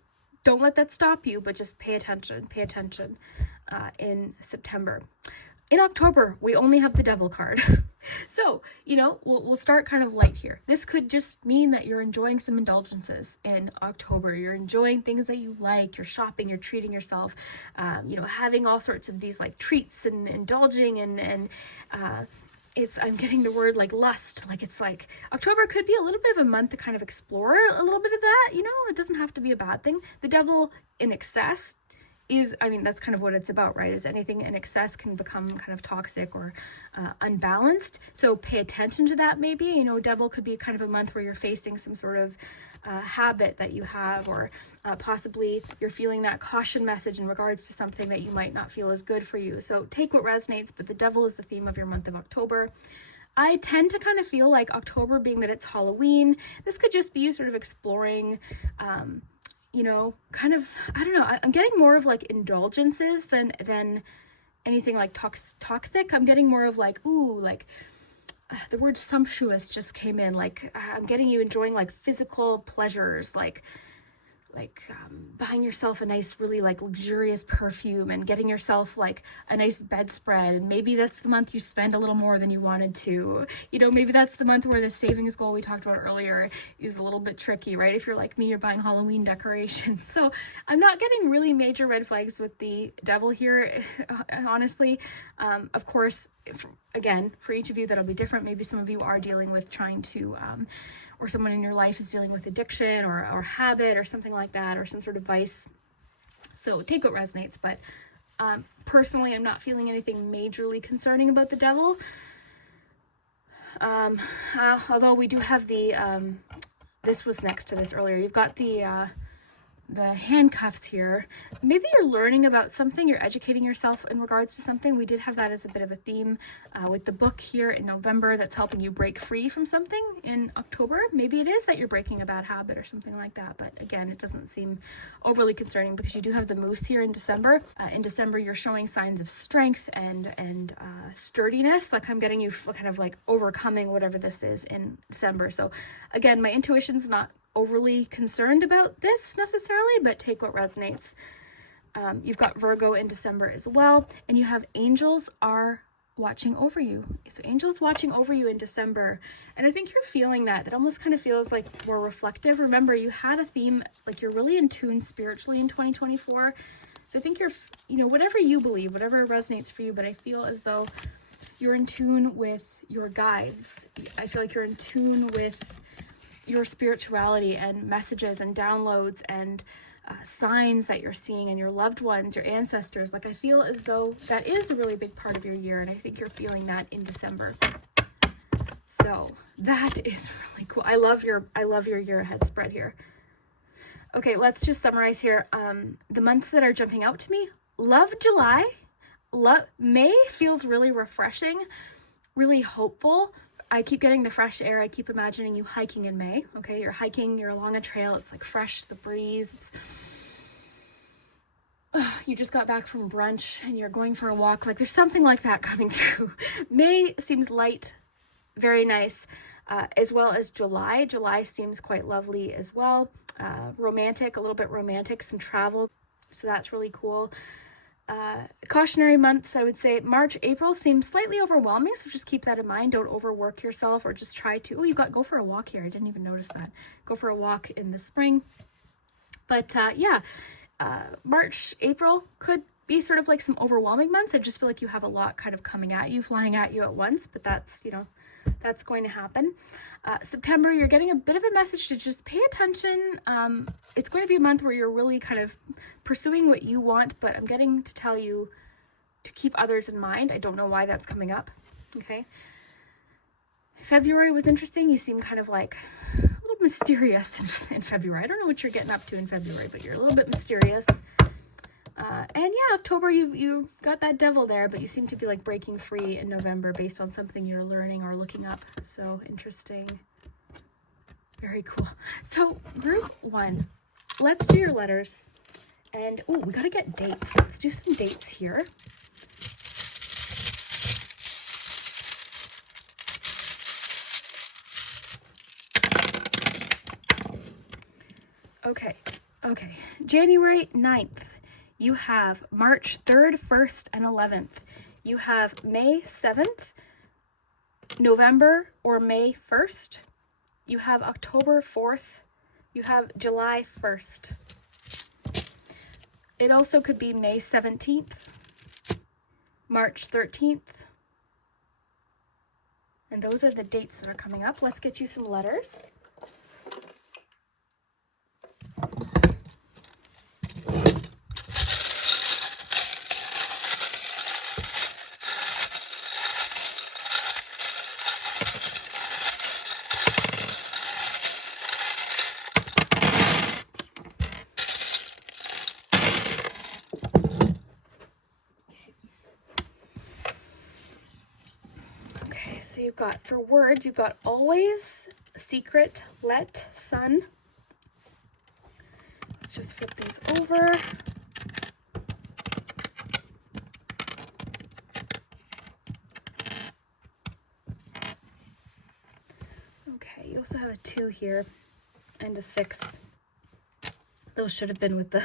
Don't let that stop you, but just pay attention in September. In October, we only have the Devil card. So, you know, we'll start kind of light here. This could just mean that you're enjoying some indulgences in October. You're enjoying things that you like. You're shopping. You're treating yourself. You know, having all sorts of these like treats and indulging and I'm getting the word like lust. Like it's like October could be a little bit of a month to kind of explore a little bit of that. You know, it doesn't have to be a bad thing. The Devil in excess is, I mean, that's kind of what it's about, right? Is anything in excess can become kind of toxic or unbalanced. So pay attention to that maybe. You know, Devil could be kind of a month where you're facing some sort of habit that you have, or possibly you're feeling that caution message in regards to something that you might not feel is good for you. So take what resonates, but the Devil is the theme of your month of October. I tend to kind of feel like October, being that it's Halloween, this could just be you sort of exploring, you know, kind of, I don't know, I'm getting more of like indulgences than anything like toxic. I'm getting more of like, ooh, like the word sumptuous just came in. Like I'm getting you enjoying like physical pleasures, like buying yourself a nice, really like luxurious perfume and getting yourself like a nice bedspread. And maybe that's the month you spend a little more than you wanted to. You know, maybe that's the month where the savings goal we talked about earlier is a little bit tricky, right? If you're like me, you're buying Halloween decorations. So I'm not getting really major red flags with the Devil here, honestly. Of course, again, for each of you, that'll be different. Maybe some of you are dealing with trying to, or someone in your life is dealing with addiction or habit or something like that, or some sort of vice. So take what resonates. But personally, I'm not feeling anything majorly concerning about the Devil. Although we do have the, this was next to this earlier. You've got the handcuffs here. Maybe you're learning about something, you're educating yourself in regards to something. We did have that as a bit of a theme with the book here in November that's helping you break free from something in October. Maybe it is that you're breaking a bad habit or something like that, but again, it doesn't seem overly concerning because you do have the Moose here in December. In December, you're showing signs of strength and sturdiness. Like I'm getting you kind of like overcoming whatever this is in December. So again, my intuition's not overly concerned about this necessarily, but take what resonates. You've got Virgo in December as well, and you have angels are watching over you. So angels watching over you in December, and I think you're feeling that. That almost kind of feels like more reflective. Remember, you had a theme, like you're really in tune spiritually in 2024. So I think you're, you know, whatever you believe, whatever resonates for you, but I feel as though you're in tune with your guides. I feel like you're in tune with your spirituality and messages and downloads and signs that you're seeing, and your loved ones, your ancestors. Like I feel as though that is a really big part of your year, and I think you're feeling that in December. So that is really cool. I love your year ahead spread here. Okay, let's just summarize here. The months that are jumping out to me: love July. May feels really refreshing, really hopeful. I keep getting the fresh air. I keep imagining you hiking in May. Okay, you're hiking, you're along a trail. It's like fresh, the breeze. You just got back from brunch and you're going for a walk. Like there's something like that coming through. May seems light, very nice, as well as July. July seems quite lovely as well. Romantic, a little bit romantic, some travel. So that's really cool. Cautionary months, I would say March, April seems slightly overwhelming, so just keep that in mind. Don't overwork yourself, or just try to, go for a walk here. I didn't even notice that. Go for a walk in the spring. But March, April could be sort of like some overwhelming months. I just feel like you have a lot kind of coming at you, flying at you at once, but that's, that's going to happen. September, you're getting a bit of a message to just pay attention. It's going to be a month where you're really kind of pursuing what you want, but I'm getting to tell you to keep others in mind. I don't know why that's coming up. Okay. February was interesting. You seem kind of like a little mysterious in February. I don't know what you're getting up to in February, but you're a little bit mysterious. And yeah, October, you got that Devil there, but you seem to be like breaking free in November based on something you're learning or looking up. So interesting. Very cool. So group 1, let's do your letters. And we got to get dates. Let's do some dates here. Okay. January 9th. You have March 3rd, 1st, and 11th. You have May 7th, November or May 1st. You have October 4th. You have July 1st. It also could be May 17th, March 13th. And those are the dates that are coming up. Let's get you some letters. you've got, for words, you've got always, secret, let, sun. Let's just flip these over. Okay, you also have a 2 here and a 6. Those should have been with the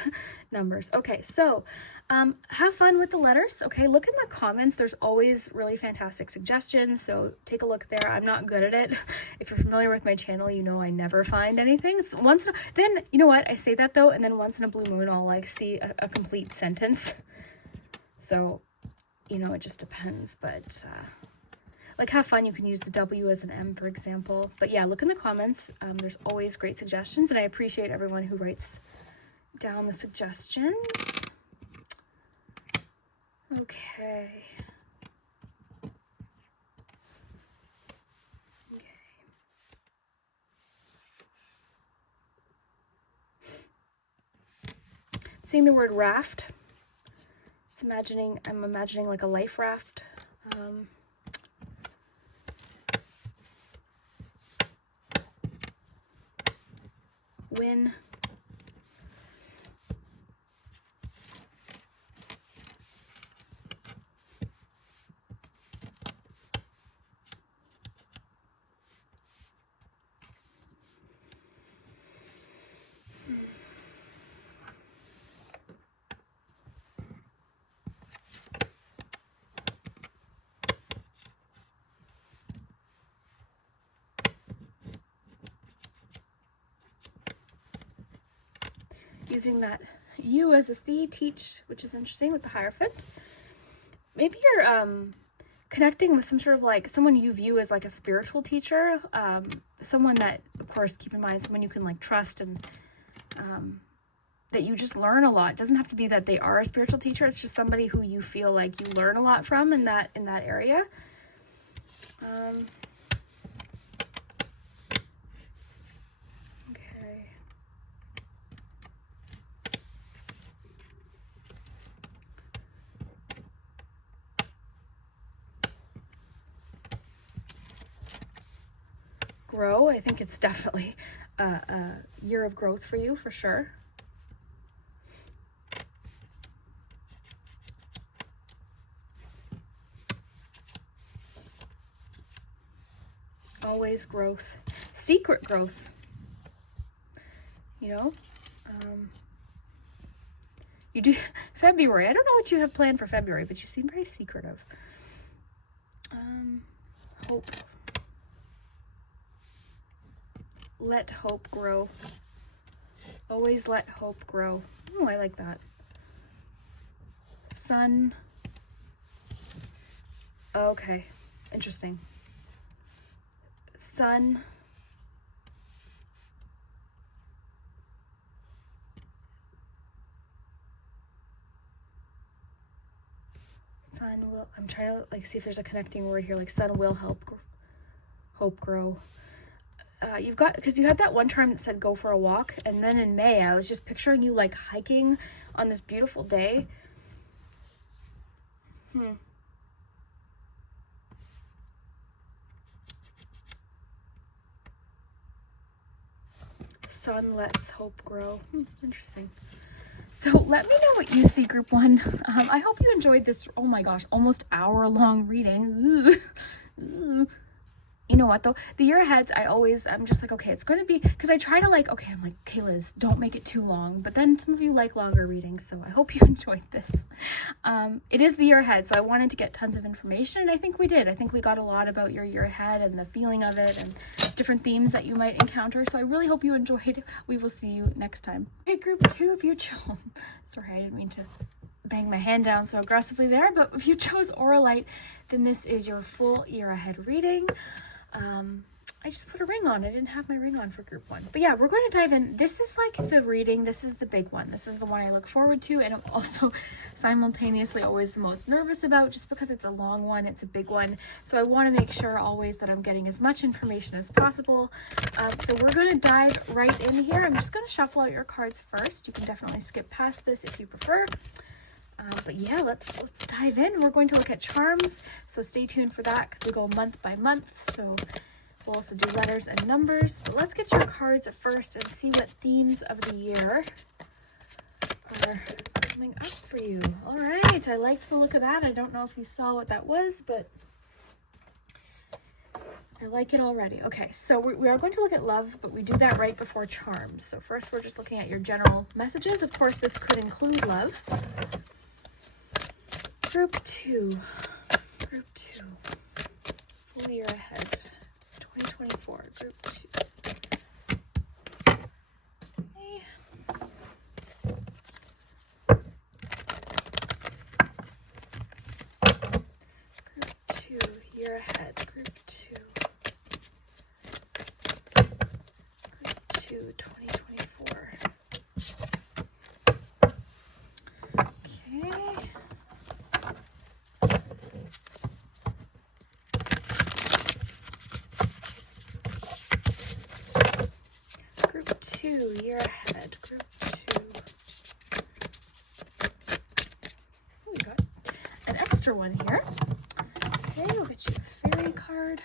numbers. Okay, so have fun with the letters. Okay, look in the comments. There's always really fantastic suggestions, so take a look there. I'm not good at it. If you're familiar with my channel, you know I never find anything. So then, you know what? I say that though, and then once in a blue moon, I'll like see a complete sentence. So, you know, it just depends, but like have fun. You can use the W as an M, for example. But yeah, look in the comments. There's always great suggestions, and I appreciate everyone who writes down the suggestions. Okay. Seeing the word raft. I'm imagining like a life raft. Win. Using that U as a C, teach, which is interesting with the Hierophant. Maybe you're connecting with some sort of like someone you view as like a spiritual teacher, someone that, of course, keep in mind, someone you can like trust and that you just learn a lot. It doesn't have to be that they are a spiritual teacher. It's just somebody who you feel like you learn a lot from in that area. Okay. Grow. I think it's definitely a year of growth for you, for sure. Always growth. Secret growth. You know? You do February. I don't know what you have planned for February, but you seem very secretive. Hope. Let hope grow. Always let hope grow. Oh, I like that. Sun. Okay, interesting. Sun. Sun will, I'm trying to like see if there's a connecting word here, like sun will help hope grow. You've got, because you had that one term that said go for a walk, and then in May I was just picturing you like hiking on this beautiful day. Sun lets hope grow. Interesting. So let me know what you see, group 1. I hope you enjoyed this, oh my gosh, almost hour-long reading. You know what though, the year aheads, I'm just like, okay, it's going to be, because I try to like, okay, I'm like, okay Liz, don't make it too long, but then some of you like longer readings, so I hope you enjoyed this. It is the year ahead, so I wanted to get tons of information, and I think we did. I think we got a lot about your year ahead and the feeling of it and different themes that you might encounter, so I really hope you enjoyed. We will see you next time. Okay, group 2, if you chose, sorry, I didn't mean to bang my hand down so aggressively there, but if you chose Auralite, then this is your full year ahead reading. I just put a ring on. I didn't have my ring on for group 1. But yeah, we're going to dive in. This is like the reading. This is the big one. This is the one I look forward to, and I'm also simultaneously always the most nervous about, just because it's a long one. It's a big one. So I want to make sure always that I'm getting as much information as possible. So we're going to dive right in here. I'm just going to shuffle out your cards first. You can definitely skip past this if you prefer. But yeah, let's dive in. We're going to look at charms, so stay tuned for that because we go month by month. So we'll also do letters and numbers. But let's get your cards first and see what themes of the year are coming up for you. All right, I liked the look of that. I don't know if you saw what that was, but I like it already. Okay, so we are going to look at love, but we do that right before charms. So first we're just looking at your general messages. Of course, this could include love. Group 2. Group 2. Full year ahead. 2024. Group 2. Okay. Group 2. Year ahead. Group 2. Group 2. 2024. Group 2, year ahead. Group 2. Oh, we got an extra one here. Okay, we'll get you a fairy card.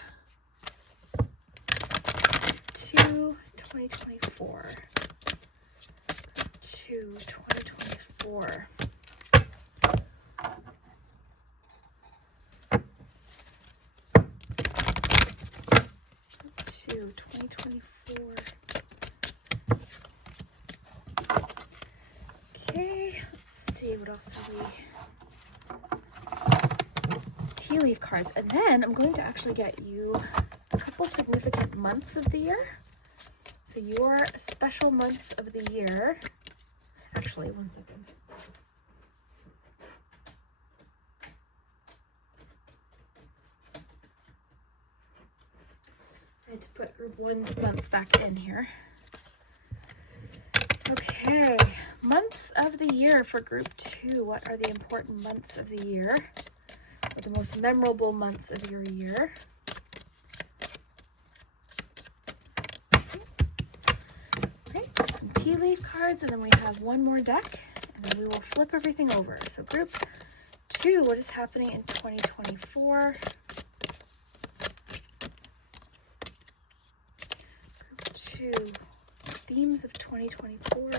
Group 2, 2024. Group 2, 2024. Group 2, 2024. Okay, let's see, what else have we? Tea leaf cards. And then I'm going to actually get you a couple significant months of the year. So your special months of the year. Actually, one second. I had to put group 1's months back in here. Okay, months of the year for group 2. What are the important months of the year? Or the most memorable months of your year? Right, some tea leaf cards, and then we have one more deck, and then we will flip everything over. So group 2, what is happening in 2024? Group 2. Themes of 2024.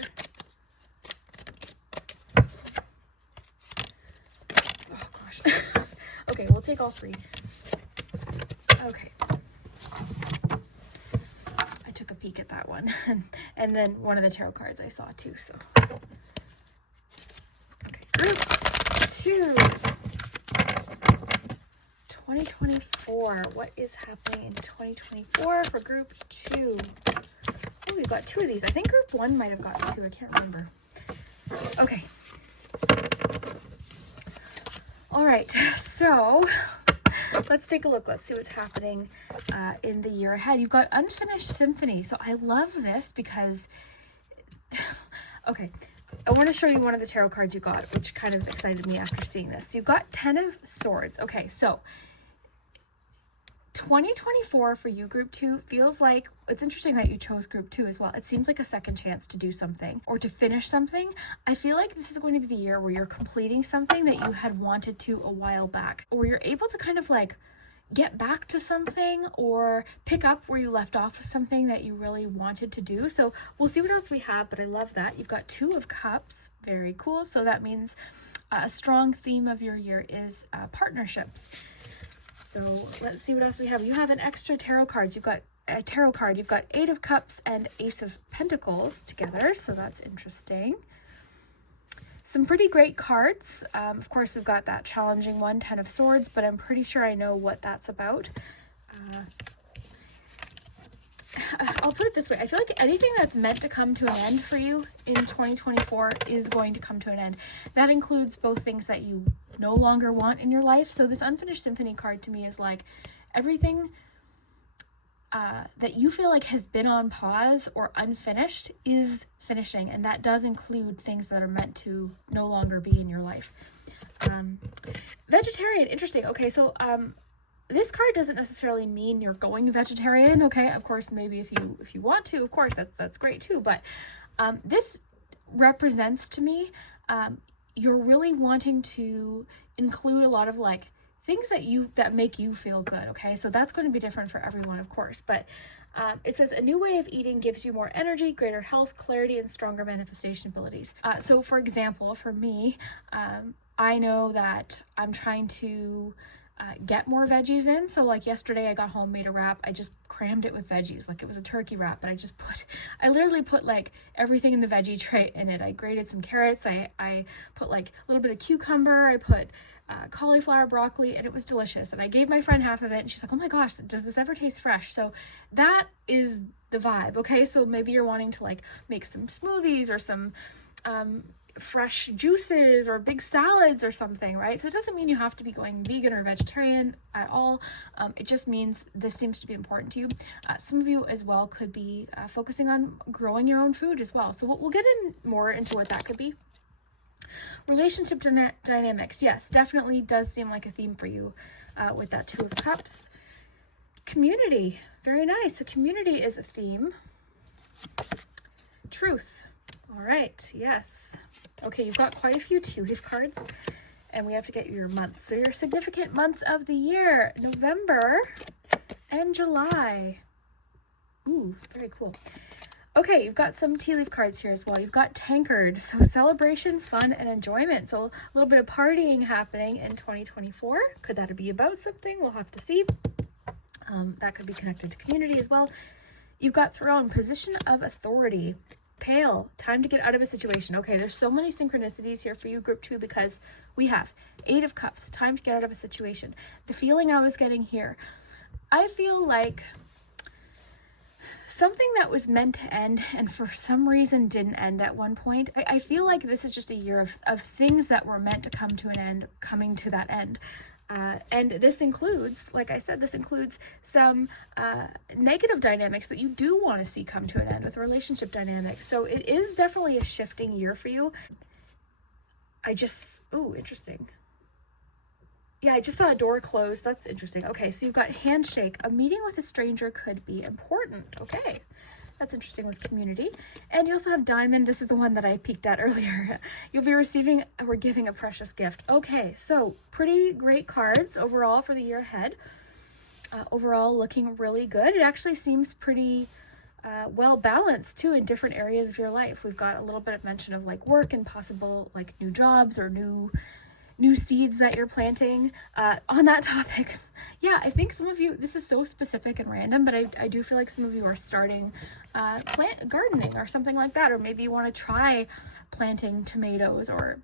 Oh gosh. Okay, we'll take all 3. Okay. I took a peek at that one. And then one of the tarot cards I saw too, so. Okay, group 2. 2024. What is happening in 2024 for group 2? Oh, we've got 2 of these. I think group 1 might have gotten 2. I can't remember. Okay. All right. So let's take a look. Let's see what's happening in the year ahead. You've got Unfinished Symphony. So I love this because, okay, I want to show you one of the tarot cards you got, which kind of excited me after seeing this. You've got 10 of Swords. Okay, so 2024 for you, group 2, feels like, it's interesting that you chose group 2 as well. It seems like a second chance to do something or to finish something. I feel like this is going to be the year where you're completing something that you had wanted to a while back, or you're able to kind of like get back to something or pick up where you left off with something that you really wanted to do. So we'll see what else we have, but I love that. You've got 2 of Cups. Very cool. So that means a strong theme of your year is partnerships. So let's see what else we have. You have an extra tarot card. You've got a tarot card. You've got 8 of Cups and Ace of Pentacles together. So that's interesting. Some pretty great cards. Of course, we've got that challenging one, 10 of Swords, but I'm pretty sure I know what that's about. I'll put it this way. I feel like anything that's meant to come to an end for you in 2024 is going to come to an end. That includes both things that you no longer want in your life. So this Unfinished Symphony card to me is like everything that you feel like has been on pause or unfinished is finishing. And that does include things that are meant to no longer be in your life. Vegetarian, interesting. Okay, so this card doesn't necessarily mean you're going vegetarian, okay? Of course, maybe if you want to, of course, that's great too. But this represents to me you're really wanting to include a lot of like things that make you feel good. Okay, so that's going to be different for everyone, of course, but it says a new way of eating gives you more energy, greater health, clarity, and stronger manifestation abilities. So for example, for me, I know that I'm trying to get more veggies in. So like yesterday I got home, made a wrap. I just crammed it with veggies. Like it was a turkey wrap, but I literally put like everything in the veggie tray in it. I grated some carrots. I put like a little bit of cucumber. I put cauliflower, broccoli, and it was delicious. And I gave my friend half of it and she's like, oh my gosh, does this ever taste fresh? So that is the vibe. Okay. So maybe you're wanting to like make some smoothies or some, fresh juices or big salads or something, right? So it doesn't mean you have to be going vegan or vegetarian at all. It just means this seems to be important to you. Some of you as well could be focusing on growing your own food as well. So we'll get in more into what that could be. Relationship dynamics. Yes, definitely does seem like a theme for you with that Two of Cups. Community. Very nice. So community is a theme. Truth. All right. Yes. Okay, you've got quite a few tea leaf cards, and we have to get your months. So your significant months of the year, November and July. Ooh, very cool. Okay, you've got some tea leaf cards here as well. You've got Tankard, so celebration, fun, and enjoyment. So a little bit of partying happening in 2024. Could that be about something? We'll have to see. That could be connected to community as well. You've got Throne, position of authority. Pale, time to get out of a situation. Okay, there's so many synchronicities here for you, group 2, because we have 8 of Cups, time to get out of a situation. The feeling I was getting here, I feel like something that was meant to end and for some reason didn't end at one point. I feel like this is just a year of things that were meant to come to an end, coming to that end. And this includes, like I said, this includes some negative dynamics that you do want to see come to an end with relationship dynamics. So it is definitely a shifting year for you. Ooh, interesting. Yeah, I just saw a door close. That's interesting. Okay, so you've got handshake. A meeting with a stranger could be important. Okay, that's interesting with community. And you also have diamond. This is the one that I peeked at earlier. You'll be receiving or giving a precious gift. Okay, so pretty great cards overall for the year ahead. Overall looking really good. It actually seems pretty well balanced too in different areas of your life. We've got a little bit of mention of like work and possible like new jobs or new seeds that you're planting. On that topic, yeah, I think some of you, this is so specific and random, but I do feel like some of you are starting plant gardening or something like that, or maybe you want to try planting tomatoes or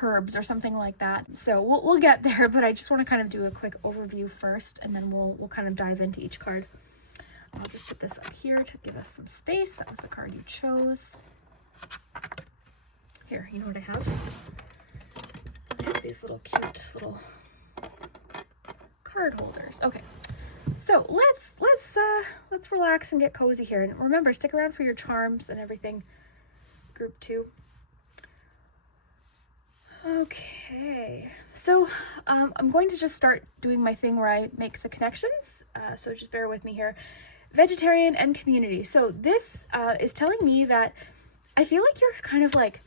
herbs or something like that. So we'll get there, but I just want to kind of do a quick overview first, and then we'll kind of dive into each card. I'll just put this up here to give us some space. That was the card you chose. Here, you know what I have? I have these little cute little card holders. Okay, so let's relax and get cozy here. And remember, stick around for your charms and everything. Group 2. Okay, so I'm going to just start doing my thing where I make the connections. So just bear with me here. Vegetarian and community. So this is telling me that I feel like you're kind of like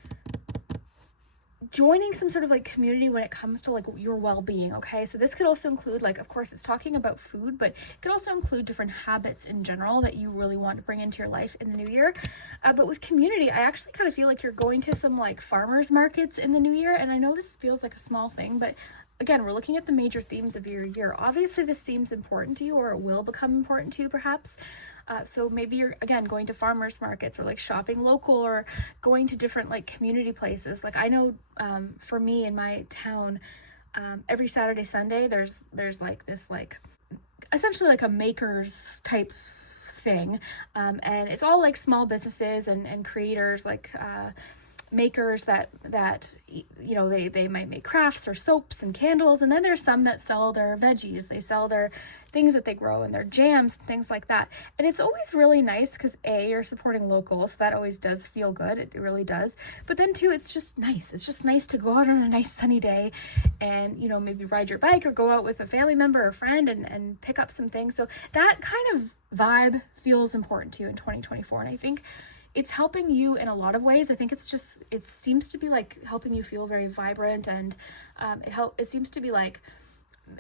joining some sort of like community when it comes to like your well-being. Okay, so this could also include, like, of course it's talking about food, but it could also include different habits in general that you really want to bring into your life in the new year. But with community, I actually kind of feel like you're going to some like farmers markets in the new year, and I know this feels like a small thing, but again, we're looking at the major themes of your year. Obviously this seems important to you, or it will become important to you perhaps. So maybe you're, again, going to farmers markets or like shopping local or going to different like community places. Like I know for me in my town, every Saturday, Sunday, there's like this like essentially like a makers type thing. And it's all like small businesses and creators, like makers that you know, they might make crafts or soaps and candles, and then there's some that sell their veggies, they sell their things that they grow and their jams, things like that. And it's always really nice because A, you're supporting local, so that always does feel good, it really does. But then two, it's just nice to go out on a nice sunny day and, you know, maybe ride your bike or go out with a family member or friend and pick up some things. So that kind of vibe feels important to you in 2024, and I think it's helping you in a lot of ways. I think it seems to be like helping you feel very vibrant, and it seems to be like,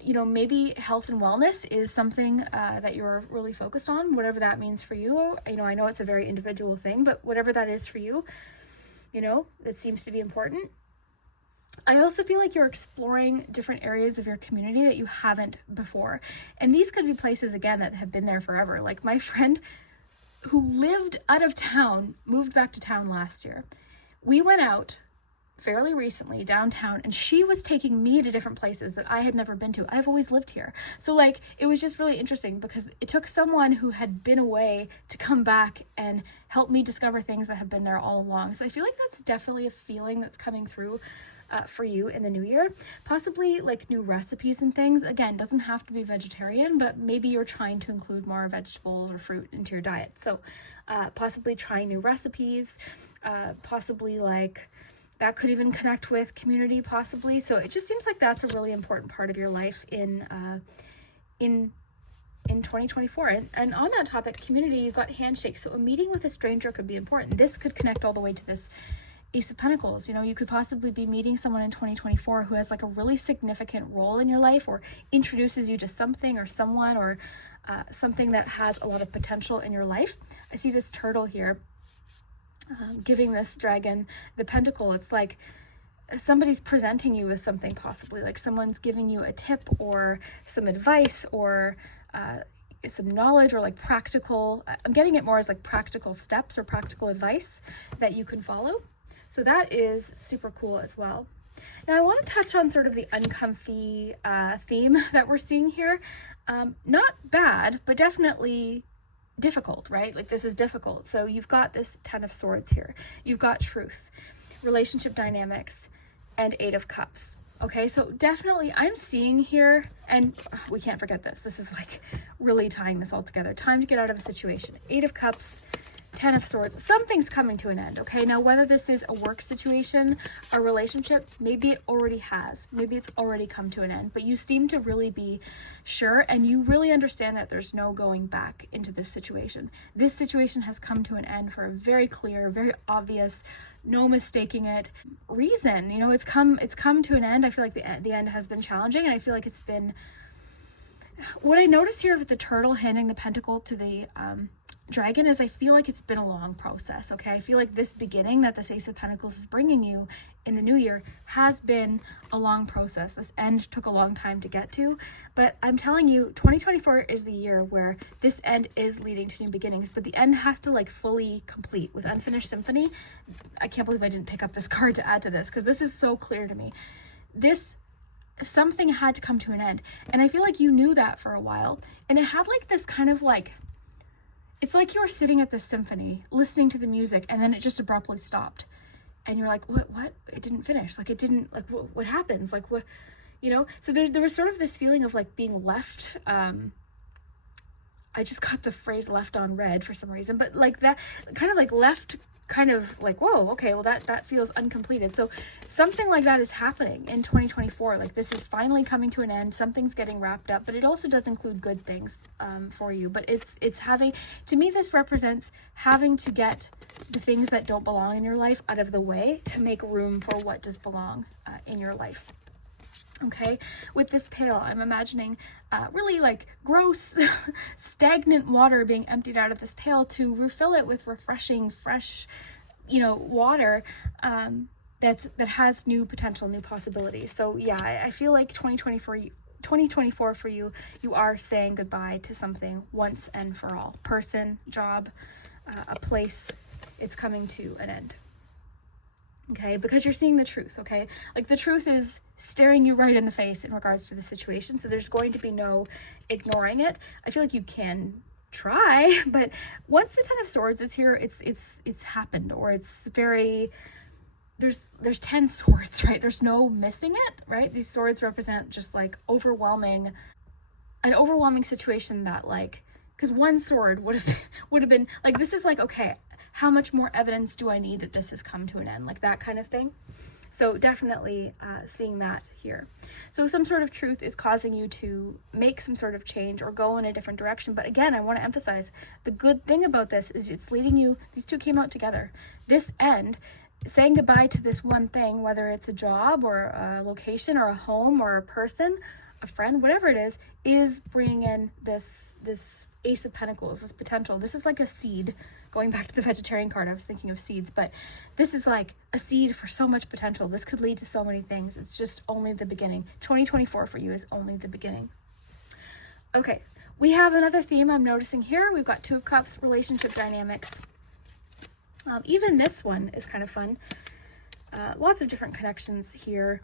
maybe health and wellness is something that you're really focused on, whatever that means for you. I know it's a very individual thing, but whatever that is for you, it seems to be important. I also feel like you're exploring different areas of your community that you haven't before. And these could be places, again, that have been there forever. Like my friend who lived out of town, moved back to town last year. We went out fairly recently downtown, and she was taking me to different places that I had never been to. I've always lived here. So like, it was just really interesting because it took someone who had been away to come back and help me discover things that have been there all along. So I feel like that's definitely a feeling that's coming through for you in the new year. Possibly like new recipes and things. Again, doesn't have to be vegetarian, but maybe you're trying to include more vegetables or fruit into your diet. So possibly trying new recipes, possibly like that could even connect with community possibly. So it just seems like that's a really important part of your life in 2024. And on that topic, community, you've got handshakes. So a meeting with a stranger could be important. This could connect all the way to this Ace of Pentacles. You could possibly be meeting someone in 2024 who has like a really significant role in your life, or introduces you to something or someone, or something that has a lot of potential in your life. I see this turtle here giving this dragon the pentacle. It's like somebody's presenting you with something, possibly like someone's giving you a tip or some advice or some knowledge, or like practical, I'm getting it more as like practical steps or practical advice that you can follow. So that is super cool as well. Now I want to touch on sort of the uncomfy theme that we're seeing here. Not bad, but definitely difficult, right? Like this is difficult. So you've got this 10 of Swords here. You've got truth, relationship dynamics, and 8 of Cups. Okay, so definitely I'm seeing here, and we can't forget this. This is like really tying this all together. Time to get out of a situation. 8 of Cups, 10 of Swords. Something's coming to an end, okay? Now, whether this is a work situation, a relationship, maybe it already has. Maybe it's already come to an end, but you seem to really be sure, and you really understand that there's no going back into this situation. This situation has come to an end for a very clear, very obvious, no mistaking it reason. It's come to an end. I feel like the end has been challenging, and I feel like it's been... What I notice here with the turtle handing the pentacle to the dragon is I feel like it's been a long process, okay? I feel like this beginning that this Ace of Pentacles is bringing you in the new year has been a long process. This end took a long time to get to, but I'm telling you, 2024 is the year where this end is leading to new beginnings, but the end has to like fully complete with Unfinished Symphony. I can't believe I didn't pick up this card to add to this, because this is so clear to me. Something had to come to an end, and I feel like you knew that for a while, and it had like this kind of like, it's like you were sitting at this symphony listening to the music, and then it just abruptly stopped, and you're like, what it didn't finish, like it didn't, like what happens, like what, so there was sort of this feeling of like being left. I just got the phrase left on red for some reason, but like that kind of like left, kind of like, whoa, okay, well that feels uncompleted. So something like that is happening in 2024. Like this is finally coming to an end. Something's getting wrapped up, but it also does include good things for you. But it's having, to me, this represents having to get the things that don't belong in your life out of the way to make room for what does belong in your life. Okay, with this pail, I'm imagining really like gross, stagnant water being emptied out of this pail to refill it with refreshing, fresh, water that has new potential, new possibilities. So yeah, I feel like 2024 for you, you are saying goodbye to something once and for all. Person, job, a place, it's coming to an end. Okay, because you're seeing the truth, okay? Like the truth is staring you right in the face in regards to the situation. So there's going to be no ignoring it. I feel like you can try, but once the 10 of Swords is here, it's happened, or it's very, there's 10 swords, right? There's no missing it, right? These swords represent just like an overwhelming situation that like, because one sword would have been like, this is like, okay, how much more evidence do I need that this has come to an end? Like that kind of thing. So definitely seeing that here. So some sort of truth is causing you to make some sort of change or go in a different direction. But again, I want to emphasize the good thing about this is it's leading you, these two came out together. This end, saying goodbye to this one thing, whether it's a job or a location or a home or a person, a friend, whatever it is bringing in this Ace of Pentacles, this potential. This is like a seed. Going back to the vegetarian card, I was thinking of seeds, but this is like a seed for so much potential. This could lead to so many things. It's just only the beginning. 2024 for you is only the beginning. Okay, we have another theme I'm noticing here. We've got Two of Cups, relationship dynamics. Even this one is kind of fun. Lots of different connections here.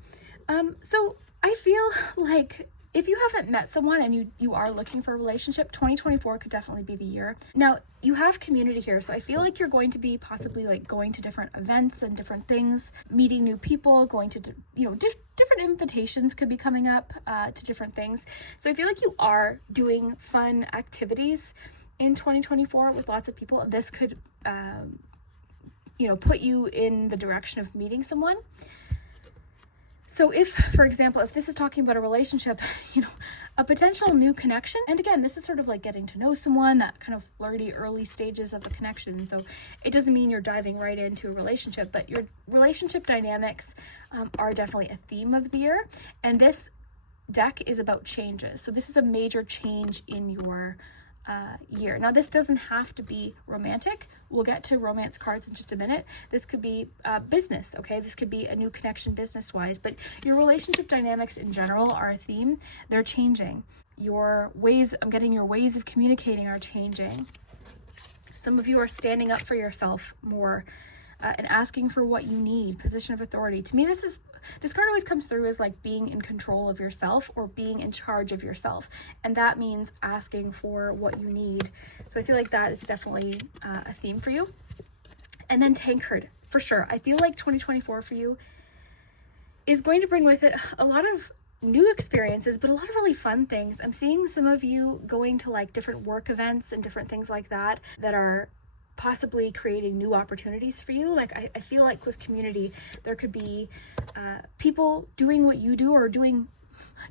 So I feel like if you haven't met someone and you are looking for a relationship, 2024 could definitely be the year. Now, you have community here, so I feel like you're going to be possibly like going to different events and different things, meeting new people, going to, different invitations could be coming up to different things. So I feel like you are doing fun activities in 2024 with lots of people. This could, put you in the direction of meeting someone. So if, for example, if this is talking about a relationship, a potential new connection, and again, this is sort of like getting to know someone, that kind of flirty early stages of a connection. So it doesn't mean you're diving right into a relationship, but your relationship dynamics are definitely a theme of the year. And this deck is about changes. So this is a major change in your year. Now, this doesn't have to be romantic. We'll get to romance cards in just a minute. This could be business, okay? This could be a new connection business-wise, but your relationship dynamics in general are a theme. They're changing. I'm getting your ways of communicating are changing. Some of you are standing up for yourself more and asking for what you need, position of authority. To me, this card always comes through as like being in control of yourself or being in charge of yourself. And that means asking for what you need. So I feel like that is definitely a theme for you. And then Tankard, for sure. I feel like 2024 for you is going to bring with it a lot of new experiences, but a lot of really fun things. I'm seeing some of you going to like different work events and different things like that are possibly creating new opportunities for you. Like I feel like with community, there could be people doing what you do or doing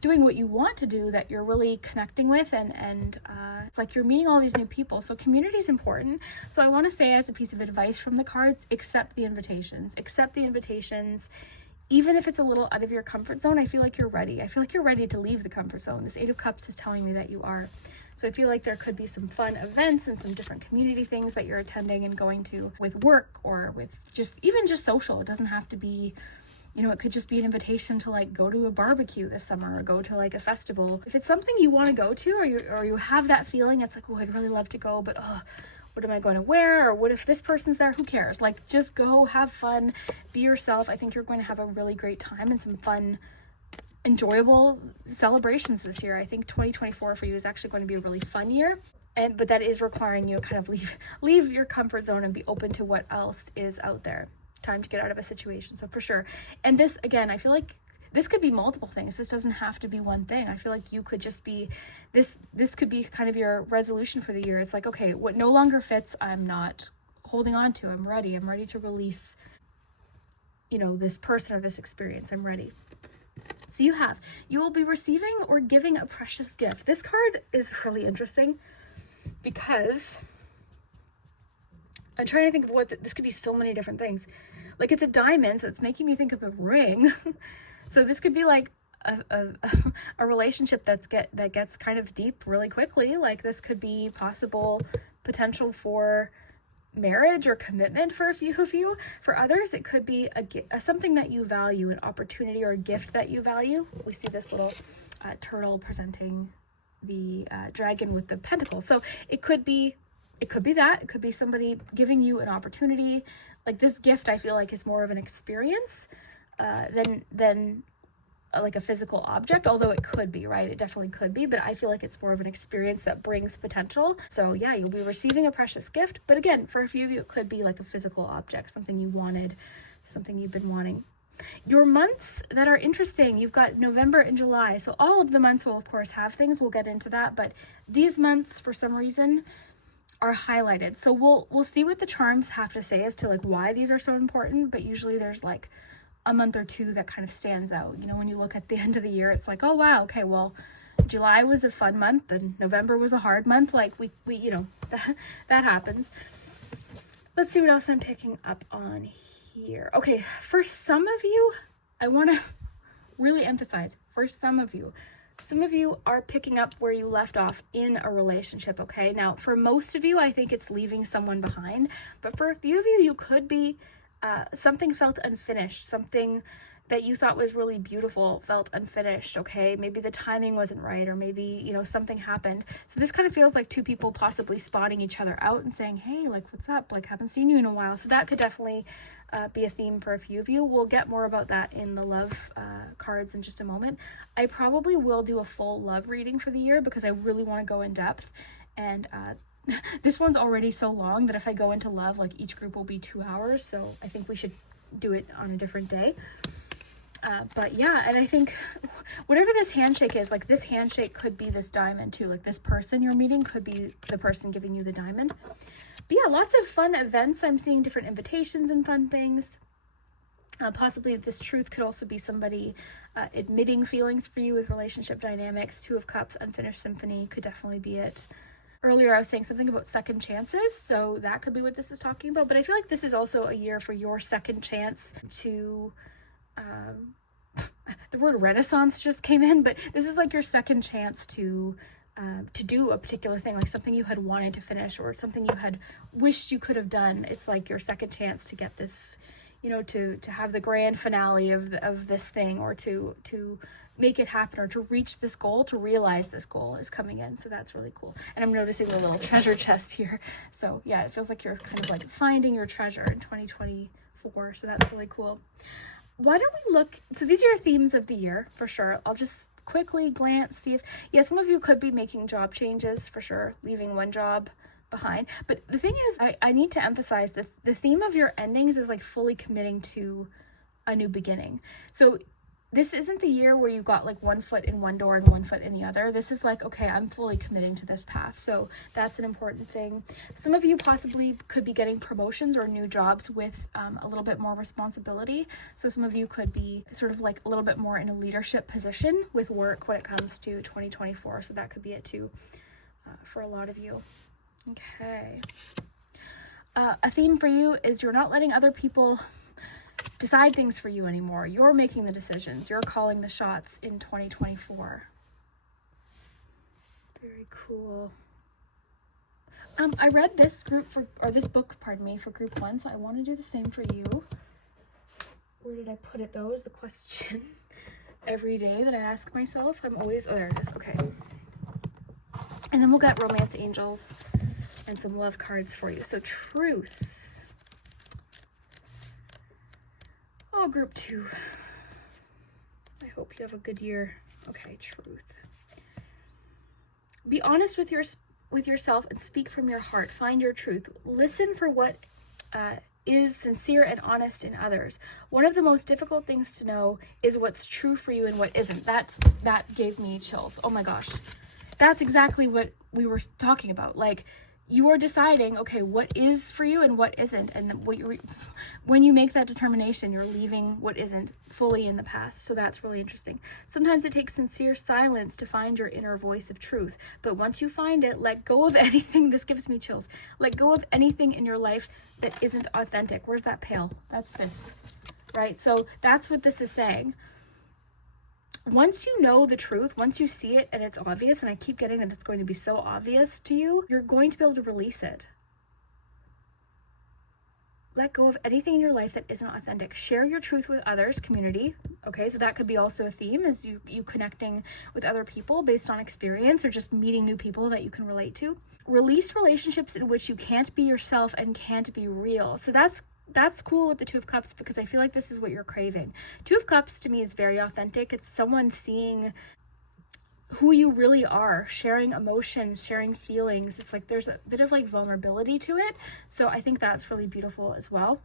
what you want to do that you're really connecting with, and it's like you're meeting all these new people. So community is important. So I want to say, as a piece of advice from the cards, accept the invitations. Even if it's a little out of your comfort zone. I feel like you're ready. I feel like you're ready to leave the comfort zone. This Eight of Cups is telling me that you are. So I feel like there could be some fun events and some different community things that you're attending and going to with work or with just social. It doesn't have to be, it could just be an invitation to like go to a barbecue this summer or go to like a festival. If it's something you want to go to or you have that feeling, it's like, oh, I'd really love to go, but what am I going to wear? Or what if this person's there? Who cares? Like, just go, have fun, be yourself. I think you're going to have a really great time and some fun, enjoyable celebrations this year. I think 2024 for you is actually going to be a really fun year, but that is requiring you to kind of leave your comfort zone and be open to what else is out there. Time to get out of a situation. So for sure. And this, again, I feel like this could be multiple things. This doesn't have to be one thing. I feel like you could just be this could be kind of your resolution for the year. It's like, okay, what no longer fits, I'm not holding on to. I'm ready to release this person or this experience. I'm ready. So you will be receiving or giving a precious gift. This card is really interesting because I'm trying to think of this could be so many different things. Like, it's a diamond, so it's making me think of a ring. So this could be like a relationship that gets kind of deep really quickly. Like, this could be possible potential for marriage or commitment for a few of you. For others, it could be something that you value, an opportunity or a gift that you value. We see this little turtle presenting the dragon with the pentacle. So it could be that. It could be somebody giving you an opportunity. Like, this gift, I feel like, is more of an experience than like a physical object, although it could be, right? It definitely could be, but I feel like it's more of an experience that brings potential. So yeah, you'll be receiving a precious gift, but again, for a few of you, it could be like a physical object, something you wanted, something you've been wanting. Your months that are interesting, you've got November and July. So all of the months will, of course, have things. We'll get into that, but these months, for some reason, are highlighted. So we'll see what the charms have to say as to like why these are so important, but usually there's like a month or two that kind of stands out. You know, when you look at the end of the year, it's like, oh wow, okay, well, July was a fun month and November was a hard month. Like we you know, that happens. Let's see what else I'm picking up on here. Okay, for some of you, I want to really emphasize, for some of you are picking up where you left off in a relationship, okay? Now, for most of you, I think it's leaving someone behind, but for a few of you, you could be, something felt unfinished, something that you thought was really beautiful felt unfinished, okay? Maybe the timing wasn't right, or maybe, you know, something happened. So this kind of feels like two people possibly spotting each other out and saying, hey, like, what's up? Like, haven't seen you in a while. So that could definitely be a theme for a few of you. We'll get more about that in the love cards in just a moment. I probably will do a full love reading for the year because I really want to go in depth. And this one's already so long that if I go into love, like, each group will be 2 hours. So I think we should do it on a different day. But yeah, and I think whatever this handshake is, like, this handshake could be this diamond too. Like, this person you're meeting could be the person giving you the diamond. But yeah, lots of fun events. I'm seeing different invitations and fun things. Possibly this truth could also be somebody admitting feelings for you with relationship dynamics. 2 of Cups, unfinished symphony could definitely be it. Earlier I was saying something about second chances, so that could be what this is talking about. But I feel like this is also a year for your second chance to... the word renaissance just came in, but this is like your second chance to do a particular thing, like something you had wanted to finish or something you had wished you could have done. It's like your second chance to get this, you know, to have the grand finale of this thing, or to make it happen, or to reach this goal, to realize this goal is coming in. So that's really cool. And I'm noticing a little treasure chest here. So yeah, it feels like you're kind of like finding your treasure in 2024. So that's really cool. Why don't we look, so these are your themes of the year for sure. I'll just quickly glance, see if, yeah, some of you could be making job changes for sure, leaving one job behind. But the thing is, I need to emphasize that the theme of your endings is like fully committing to a new beginning. So this isn't the year where you got like one foot in one door and one foot in the other. This is like, okay, I'm fully committing to this path. So that's an important thing. Some of you possibly could be getting promotions or new jobs with a little bit more responsibility. So some of you could be sort of like a little bit more in a leadership position with work when it comes to 2024. So that could be it too for a lot of you. Okay. A theme for you is you're not letting other people decide things for you anymore. You're making the decisions. You're calling the shots in 2024. Very cool. I read this book, for group 1, so I want to do the same for you. Where did I put it though, is the question every day that I ask myself. I'm always, oh, there it is, okay. And then we'll get romance angels and some love cards for you. So truth. Oh, group 2. I hope you have a good year. Okay, truth. Be honest with yourself and speak from your heart. Find your truth. Listen for what is sincere and honest in others. One of the most difficult things to know is what's true for you and what isn't. That gave me chills. Oh my gosh. That's exactly what we were talking about. Like, you are deciding, okay, what is for you and what isn't. And when you make that determination, you're leaving what isn't fully in the past. So that's really interesting. Sometimes it takes sincere silence to find your inner voice of truth. But once you find it, let go of anything. This gives me chills. Let go of anything in your life that isn't authentic. Where's that pail? That's this, right? So that's what this is saying. Once you know the truth, once you see it and it's obvious, and I keep getting that it's going to be so obvious to you, you're going to be able to release it. Let go of anything in your life that isn't authentic. Share your truth with others, community. Okay, so that could be also a theme, is you connecting with other people based on experience, or just meeting new people that you can relate to. Release relationships in which you can't be yourself and can't be real. So that's cool with the 2 of Cups, because I feel like this is what you're craving. 2 of Cups to me is very authentic. It's someone seeing who you really are, sharing emotions, sharing feelings. It's like there's a bit of like vulnerability to it. So I think that's really beautiful as well.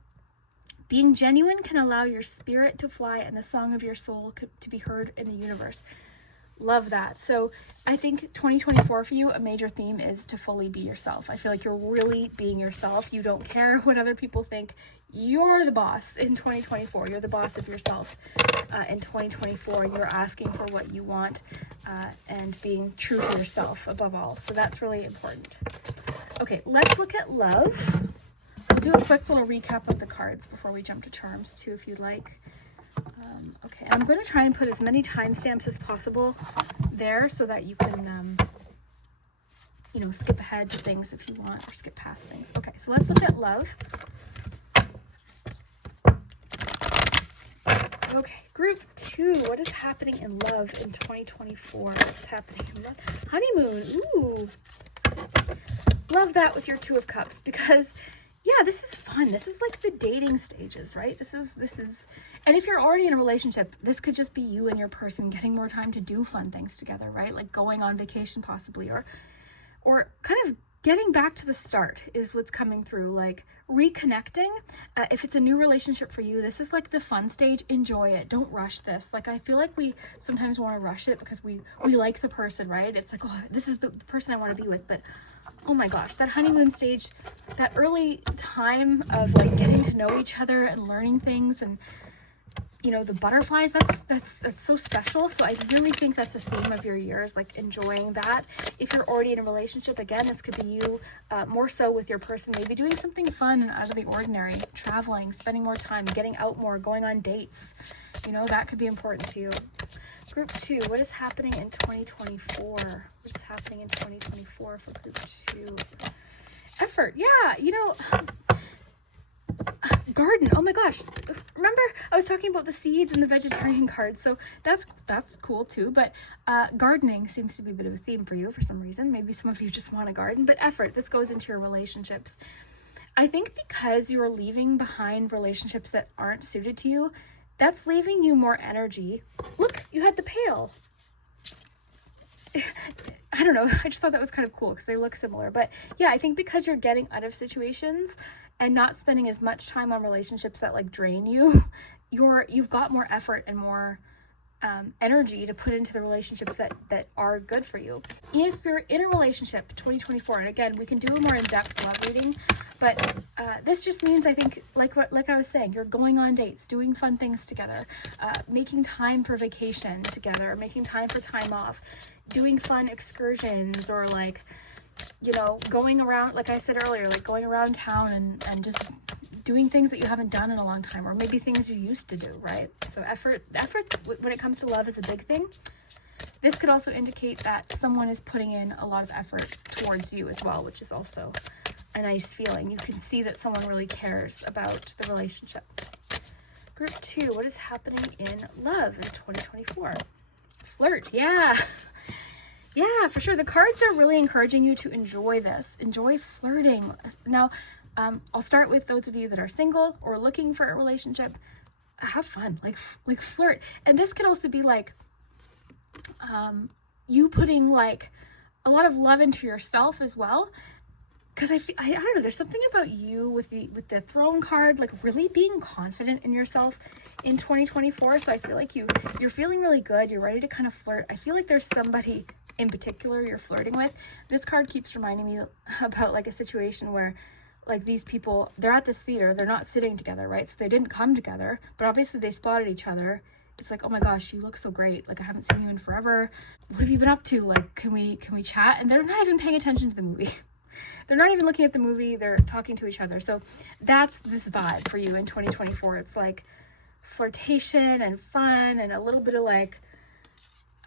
Being genuine can allow your spirit to fly and the song of your soul to be heard in the universe. Love that. So I think 2024 for you, a major theme is to fully be yourself. I feel like you're really being yourself. You don't care what other people think. You're the boss in 2024. You're the boss of yourself in 2024. And you're asking for what you want and being true to yourself above all. So that's really important. Okay, let's look at love. I'll do a quick little recap of the cards before we jump to charms too, if you'd like. Okay, I'm going to try and put as many timestamps as possible there so that you can, you know, skip ahead to things if you want, or skip past things. Okay, so let's look at love. Okay, group 2, what is happening in love in 2024? What's happening in love? Honeymoon, ooh. Love that with your 2 of Cups, because yeah, this is fun. This is like the dating stages, right? This is, and if you're already in a relationship, this could just be you and your person getting more time to do fun things together, right? Like going on vacation possibly, or kind of getting back to the start is what's coming through, like reconnecting. If it's a new relationship for you, this is like the fun stage. Enjoy it. Don't rush this. Like, I feel like we sometimes want to rush it because we like the person, right? It's like, oh, this is the person I want to be with, but oh my gosh, that honeymoon stage, that early time of like getting to know each other and learning things, and you know, the butterflies, that's so special. So I really think that's a theme of your year, is like enjoying that. If you're already in a relationship, again, this could be you more so with your person, maybe doing something fun and out of the ordinary, traveling, spending more time, getting out more, going on dates. You know, that could be important to you. Group 2, what is happening in 2024? What is happening in 2024 for group 2? Effort. Yeah, you know, garden. Oh my gosh. Remember I was talking about the seeds and the vegetarian cards. So that's cool too. But gardening seems to be a bit of a theme for you for some reason. Maybe some of you just want a garden, but effort. This goes into your relationships. I think because you're leaving behind relationships that aren't suited to you, that's leaving you more energy. Look, you had the pail. I don't know. I just thought that was kind of cool because they look similar. But yeah, I think because you're getting out of situations and not spending as much time on relationships that like drain you, you've got more effort and more energy to put into the relationships that are good for you. If you're in a relationship 2024, and again, we can do a more in-depth love reading, but this just means, I think, like I was saying, you're going on dates, doing fun things together, making time for vacation together, making time for time off, doing fun excursions, or like, you know, going around, like I said earlier, like going around town and just doing things that you haven't done in a long time, or maybe things you used to do, right? So effort when it comes to love is a big thing. This could also indicate that someone is putting in a lot of effort towards you as well, which is also a nice feeling. You can see that someone really cares about the relationship. Group 2, what is happening in love in 2024? Flirt, yeah. Yeah, for sure. The cards are really encouraging you to enjoy this. Enjoy flirting. Now, I'll start with those of you that are single or looking for a relationship. Have fun, like flirt. And this could also be like you putting like a lot of love into yourself as well. Because I don't know, there's something about you with the throne card, like really being confident in yourself in 2024. So I feel like you're feeling really good. You're ready to kind of flirt. I feel like there's somebody in particular you're flirting with. This card keeps reminding me about like a situation where like these people, they're at this theater, they're not sitting together, right? So they didn't come together, but obviously they spotted each other. It's like, oh my gosh, you look so great. Like, I haven't seen you in forever. What have you been up to? Like, can we chat? And they're not even paying attention to the movie. They're not even looking at the movie. They're talking to each other. So that's this vibe for you in 2024. It's like flirtation and fun and a little bit of like,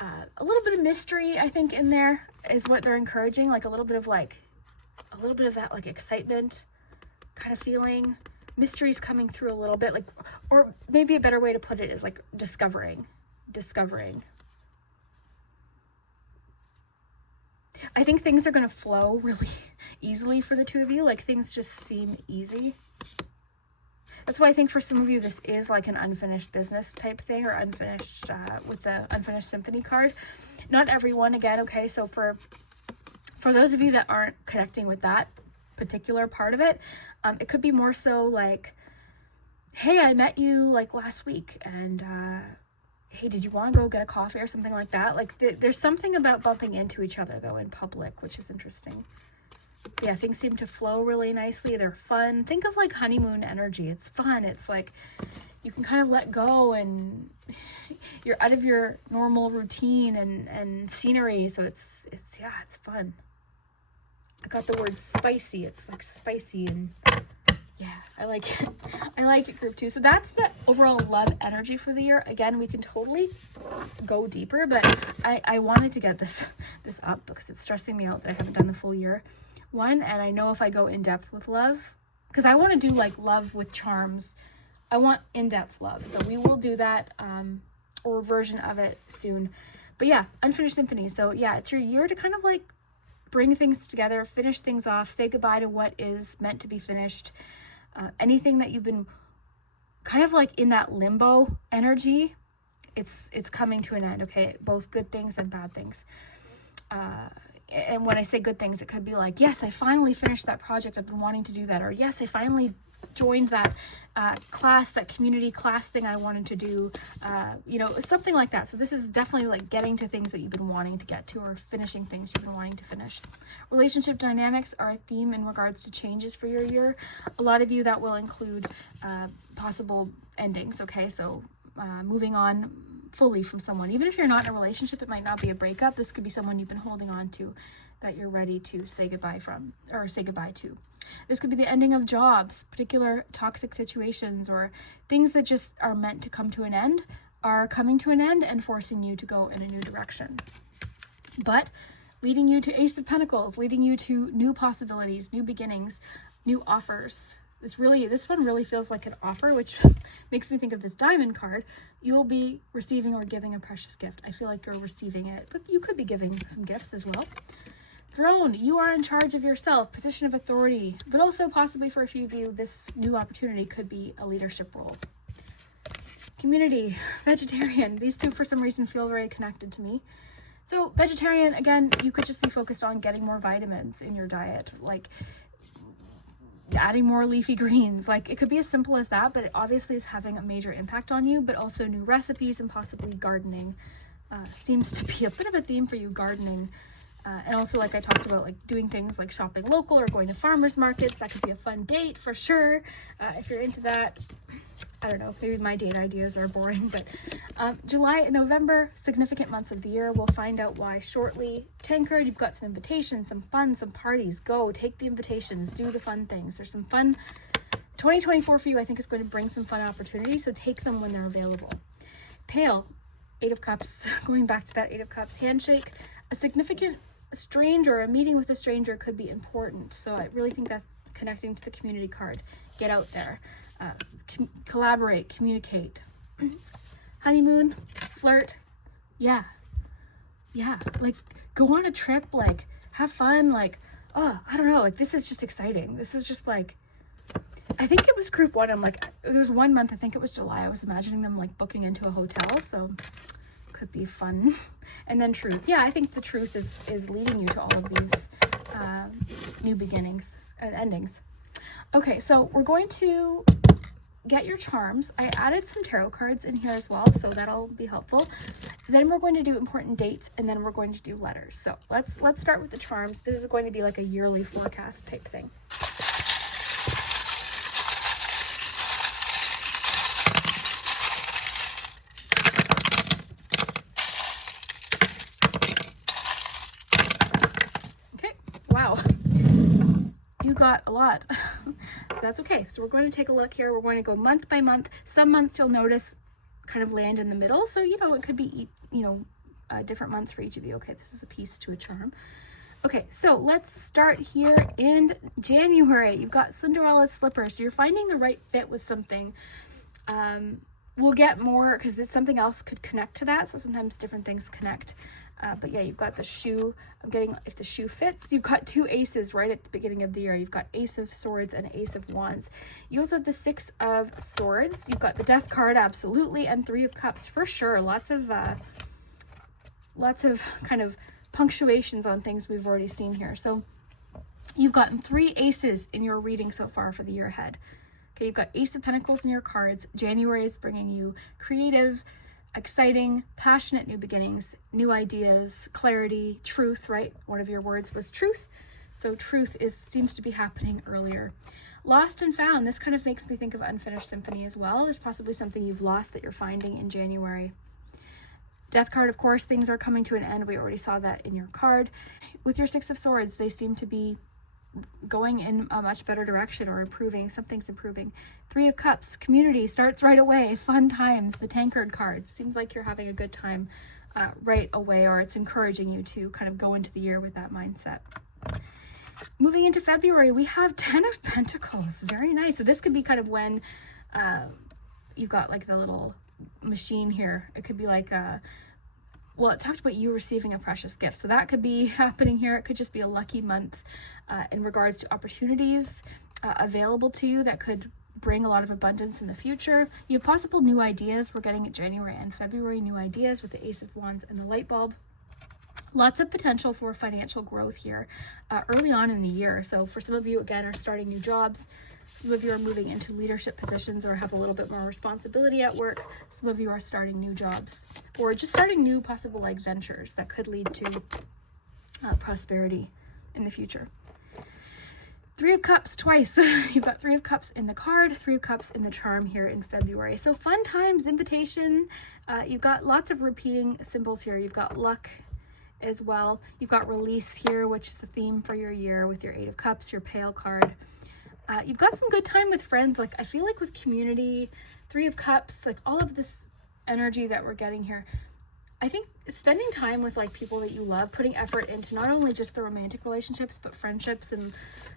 a little bit of mystery, I think, in there is what they're encouraging. Like a little bit of that like excitement kind of feeling. Mystery's coming through a little bit, like, or maybe a better way to put it is like discovering. I think things are going to flow really easily for the two of you. Like things just seem easy. That's why I think for some of you, this is like an unfinished business type thing, or unfinished with the unfinished symphony card. Not everyone, again. Okay. So for those of you that aren't connecting with that particular part of it, it could be more so like, hey, I met you like last week and hey, did you want to go get a coffee or something like that? Like there's something about bumping into each other though in public, which is interesting. Yeah, things seem to flow really nicely. They're fun. Think of like honeymoon energy. It's fun. It's like you can kind of let go and you're out of your normal routine and scenery. So it's fun. I got the word spicy. It's like spicy, and yeah, I like it. I like it, group 2. So that's the overall love energy for the year. Again, we can totally go deeper, but I wanted to get this up because it's stressing me out that I haven't done the full year one. And I know if I go in depth with love, because I want to do like love with charms, I want in-depth love. So we will do that, or a version of it soon. But yeah, Unfinished Symphony. So yeah, it's your year to kind of like bring things together, finish things off, say goodbye to what is meant to be finished. Anything that you've been kind of like in that limbo energy, it's coming to an end, okay? Both good things and bad things. And when I say good things, it could be like, yes, I finally finished that project. I've been wanting to do that. Or yes, I finally joined that class, that community class thing I wanted to do, something like that. So this is definitely like getting to things that you've been wanting to get to, or finishing things you've been wanting to finish. Relationship dynamics are a theme in regards to changes for your year. A lot of you, that will include possible endings, okay? So moving on fully from someone. Even if you're not in a relationship, it might not be a breakup. This could be someone you've been holding on to that you're ready to say goodbye from, or say goodbye to. This could be the ending of jobs, particular toxic situations, or things that just are meant to come to an end are coming to an end and forcing you to go in a new direction. But leading you to Ace of Pentacles, leading you to new possibilities, new beginnings, new offers. This one really feels like an offer, which makes me think of this Diamond card. You'll be receiving or giving a precious gift. I feel like you're receiving it, but you could be giving some gifts as well. Throne, you are in charge of yourself, position of authority, but also possibly for a few of you, this new opportunity could be a leadership role. Community, Vegetarian, these two for some reason feel very connected to me. So Vegetarian, again, you could just be focused on getting more vitamins in your diet, like adding more leafy greens. Like it could be as simple as that, but it obviously is having a major impact on you. But also new recipes and possibly gardening seems to be a bit of a theme for you, gardening. And also, like I talked about, like doing things like shopping local or going to farmers markets. That could be a fun date for sure. If you're into that, I don't know, maybe my date ideas are boring, but July and November, significant months of the year. We'll find out why shortly. Tancred, you've got some invitations, some fun, some parties. Go, take the invitations, do the fun things. There's some fun. 2024 for you, I think, is going to bring some fun opportunities, so take them when they're available. Pale, 8 of Cups, going back to that 8 of Cups. Handshake, a significant stranger, a meeting with a stranger could be important. So I really think that's connecting to the community card. Get out there, collaborate, communicate. Honeymoon, flirt, yeah, like go on a trip, like have fun, like, oh, I don't know, like this is just exciting. This is just like, I think it was group 1. I'm like, there was 1 month, I think it was July, I was imagining them like booking into a hotel, so could be fun. And then truth. Yeah, I think the truth is leading you to all of these new beginnings and endings. Okay, so we're going to get your charms. I added some tarot cards in here as well, so that'll be helpful. Then we're going to do important dates, and then we're going to do letters. So let's start with the charms. This is going to be like a yearly forecast type thing. Wow, you got a lot. That's okay. So we're going to take a look here. We're going to go month by month. Some months you'll notice kind of land in the middle. So, it could be, different months for each of you. Okay, this is a piece to a charm. Okay, so let's start here in January. You've got Cinderella's slippers. So you're finding the right fit with something. We'll get more because something else could connect to that. So sometimes different things connect. But yeah, you've got the shoe. I'm getting, if the shoe fits, you've got 2 aces right at the beginning of the year. You've got Ace of Swords and Ace of Wands. You also have the 6 of Swords. You've got the Death card, absolutely, and 3 of Cups for sure. Lots of kind of punctuations on things we've already seen here. So you've gotten 3 aces in your reading so far for the year ahead. Okay, you've got Ace of Pentacles in your cards. January is bringing you creative exciting, passionate new beginnings, new ideas, clarity, truth, right? One of your words was truth. So truth seems to be happening earlier. Lost and found, this kind of makes me think of unfinished symphony as well. There's possibly something you've lost that you're finding in January. Death card, of course, things are coming to an end. We already saw that in your card. With your Six of Swords, they seem to be going in a much better direction or improving. Something's improving. Three of Cups, community starts right away. Fun times, the Tankard card. Seems like you're having a good time right away, or it's encouraging you to kind of go into the year with that mindset. Moving into February, we have 10 of Pentacles. Very nice. So this could be kind of when you've got like the little machine here. It could be like well, it talked about you receiving a precious gift, so that could be happening here. It could just be a lucky month in regards to opportunities available to you that could bring a lot of abundance in the future. You have possible new ideas. We're getting it January and February, new ideas with the Ace of Wands and the light bulb. Lots of potential for financial growth here early on in the year. So for some of you, again, are starting new jobs. Some of you are moving into leadership positions or have a little bit more responsibility at work. Some of you are starting new jobs or just starting new possible like ventures that could lead to prosperity in the future. Three of Cups twice. You've got Three of Cups in the card, Three of Cups in the charm here in February. So fun times, invitation. You've got lots of repeating symbols here. You've got luck as well. You've got release here, which is a theme for your year with your Eight of Cups, your Pale card. You've got some good time with friends. Like I feel like with community, Three of Cups, like all of this energy that we're getting here. I think spending time with like people that you love, putting effort into not only just the romantic relationships, but friendships and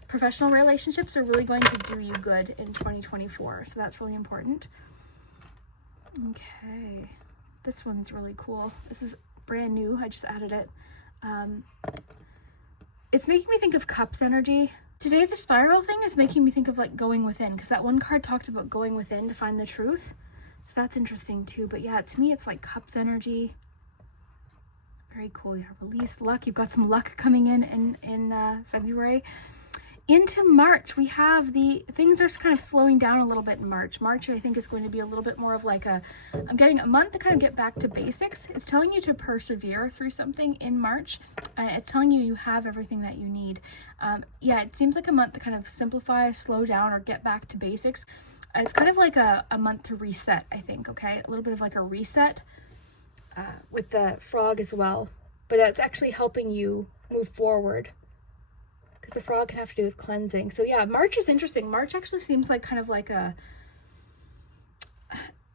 professional relationships are really going to do you good in 2024. So that's really important. Okay. This one's really cool. This is brand new. I just added it. It's making me think of Cups energy. Today, the spiral thing is making me think of like going within, because that one card talked about going within to find the truth. So that's interesting too. But yeah, to me, it's like Cups energy. Very cool. You have release, luck. You've got some luck coming in February. Into March, we have things are kind of slowing down a little bit in March. March, I think, is going to be a little bit more of like I'm getting a month to kind of get back to basics. It's telling you to persevere through something in March. It's telling you have everything that you need. Yeah, it seems like a month to kind of simplify, slow down, or get back to basics. It's kind of like a month to reset, I think, okay? A little bit of like a reset with the frog as well. But that's actually helping you move forward. The frog can have to do with cleansing. So yeah, March is interesting. March actually seems like kind of like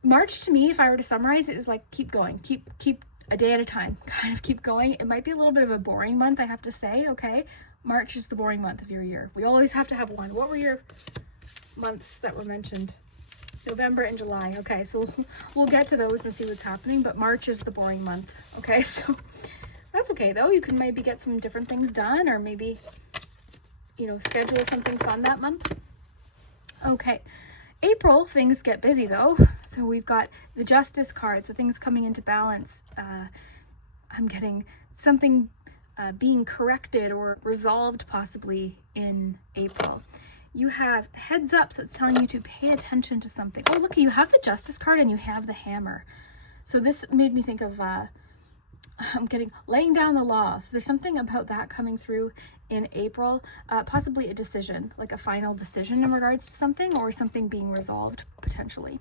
March to me, if I were to summarize it, is like keep going, keep a day at a time, kind of keep going. It might be a little bit of a boring month, I have to say, okay? March is the boring month of your year. We always have to have one. What were your months that were mentioned? November and July. Okay, so we'll get to those and see what's happening, but March is the boring month. Okay, so that's okay though. You can maybe get some different things done, or maybe schedule something fun that month. Okay, April, things get busy though. So we've got the Justice card, so things coming into balance. I'm getting something being corrected or resolved possibly in April. You have heads up, so it's telling you to pay attention to something. Oh, look, you have the Justice card and you have the Hammer. So this made me think of I'm getting laying down the law. So there's something about that coming through in April, possibly a decision, like a final decision in regards to something, or something being resolved potentially.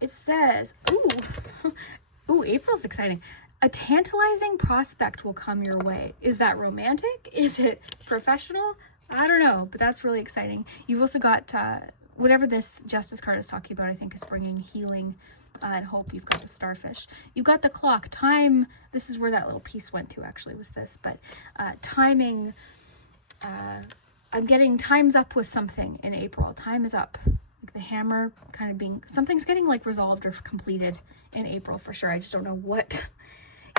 It says, ooh, April's exciting. A tantalizing prospect will come your way. Is that romantic? Is it professional? I don't know, but that's really exciting. You've also got whatever this Justice card is talking about, I think is bringing healing and hope. You've got the Starfish. You've got the clock. Time. This is where that little piece went to, actually, was this. But timing. I'm getting time's up with something in April. Time is up. Like the Hammer kind of being, something's getting like resolved or completed in April for sure. I just don't know what.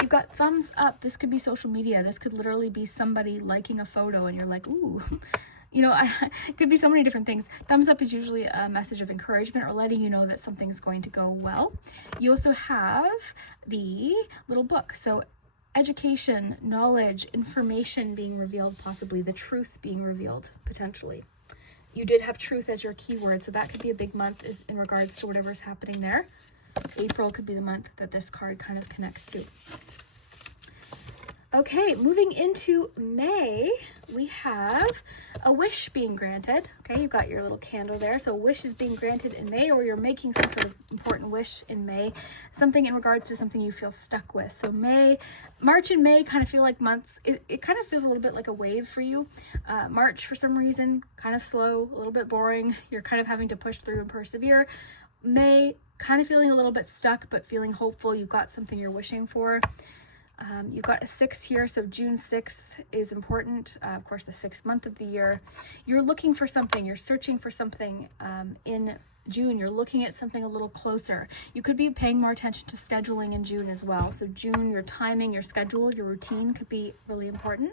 You've got thumbs up. This could be social media. This could literally be somebody liking a photo and you're like, ooh. It could be so many different things. Thumbs up is usually a message of encouragement or letting you know that something's going to go well. You also have the little book. So education, knowledge, information being revealed, possibly the truth being revealed, potentially. You did have truth as your keyword, so that could be a big month in regards to whatever's happening there. April could be the month that this card kind of connects to. Okay, moving into May, we have a wish being granted. Okay, you've got your little candle there. So a wish is being granted in May, or you're making some sort of important wish in May, something in regards to something you feel stuck with. So March and May kind of feel like months. It kind of feels a little bit like a wave for you. March, for some reason, kind of slow, a little bit boring. You're kind of having to push through and persevere. May, kind of feeling a little bit stuck, but feeling hopeful. You've got something you're wishing for. You've got a 6 here, so June 6th is important. Of course, the 6th month of the year. You're looking for something. You're searching for something in June. You're looking at something a little closer. You could be paying more attention to scheduling in June as well. So June, your timing, your schedule, your routine could be really important.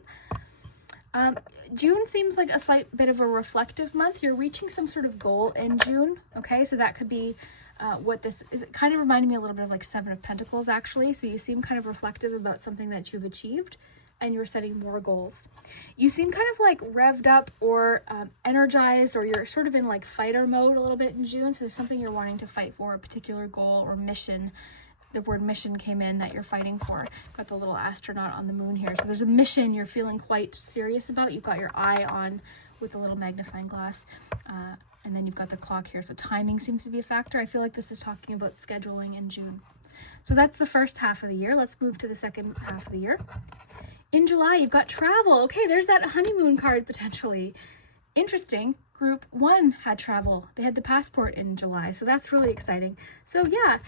June seems like a slight bit of a reflective month. You're reaching some sort of goal in June. Okay, so that could be what this is. It kind of reminded me a little bit of like Seven of Pentacles, actually. So you seem kind of reflective about something that you've achieved, and you're setting more goals. You seem kind of like revved up or energized, or you're sort of in like fighter mode a little bit in June. So there's something you're wanting to fight for, a particular goal or mission. The word mission came in that you're fighting for. Got the little astronaut on the moon here. So there's a mission you're feeling quite serious about. You've got your eye on with a little magnifying glass. And then you've got the clock here. So timing seems to be a factor. I feel like this is talking about scheduling in June. So that's the first half of the year. Let's move to the second half of the year. In July, you've got travel. Okay, there's that honeymoon card potentially. Interesting. Group 1 had travel. They had the passport in July. So that's really exciting. So yeah,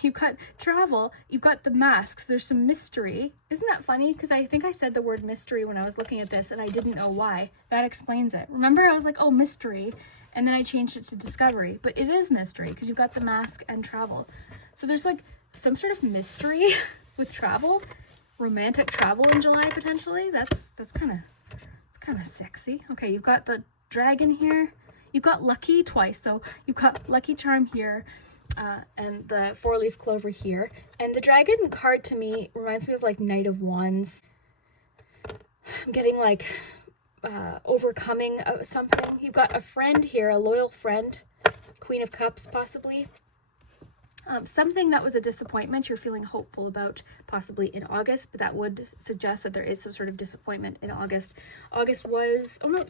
you've got travel, you've got the masks, there's some mystery. Isn't that funny? Because I think I said the word mystery when I was looking at this and I didn't know why. That explains it. Remember, I was like, oh, mystery, and then I changed it to discovery, but it is mystery because you've got the mask and travel. So there's like some sort of mystery with travel, romantic travel in July potentially. That's kind of sexy. Okay, you've got the dragon here. You've got lucky twice. So you've got lucky charm here. And the 4-leaf clover here. And the dragon card to me reminds me of like Knight of Wands. I'm getting like overcoming something. You've got a friend here, a loyal friend, Queen of Cups possibly. Something that was a disappointment you're feeling hopeful about possibly in August, but that would suggest that there is some sort of disappointment in August. August was, oh no,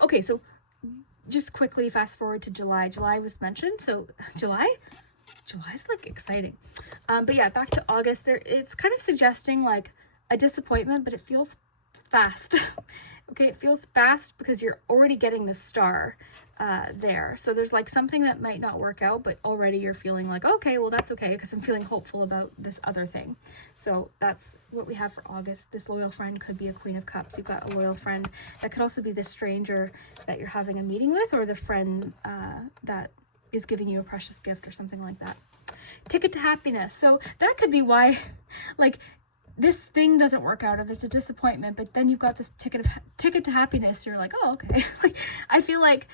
okay, so just quickly fast forward to July. July was mentioned, so July's like exciting. But yeah, back to August. It's kind of suggesting like a disappointment, but it feels fast. Okay, it feels fast because you're already getting the star there. So there's like something that might not work out, but already you're feeling like, okay, well that's okay because I'm feeling hopeful about this other thing. So that's what we have for August. This loyal friend could be a Queen of Cups. You've got a loyal friend. That could also be the stranger that you're having a meeting with, or the friend that is giving you a precious gift or something like that. Ticket to happiness. So that could be why like this thing doesn't work out, or there's a disappointment, but then you've got this ticket to happiness. You're like, oh, okay. Like, I feel like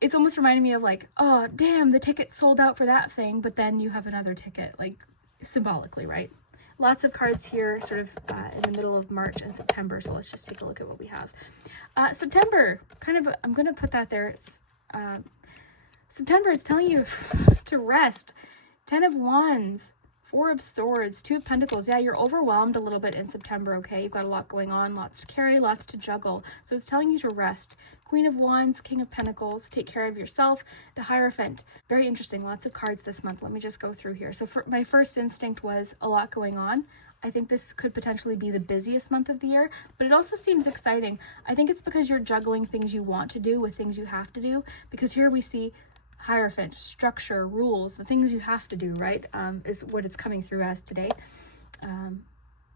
it's almost reminding me of like, oh, damn, the ticket sold out for that thing, but then you have another ticket, like symbolically, right? Lots of cards here sort of in the middle of March and September. So let's just take a look at what we have. September, kind of, I'm going to put that there. It's September, it's telling you to rest. 10 of Wands, 4 of Swords, 2 of Pentacles. Yeah, you're overwhelmed a little bit in September, okay? You've got a lot going on, lots to carry, lots to juggle. So it's telling you to rest. Queen of Wands, King of Pentacles, take care of yourself. The Hierophant, very interesting. Lots of cards this month. Let me just go through here. So my first instinct was a lot going on. I think this could potentially be the busiest month of the year, but it also seems exciting. I think it's because you're juggling things you want to do with things you have to do, because here we see Hierophant, structure, rules, the things you have to do, right? Is what it's coming through as today.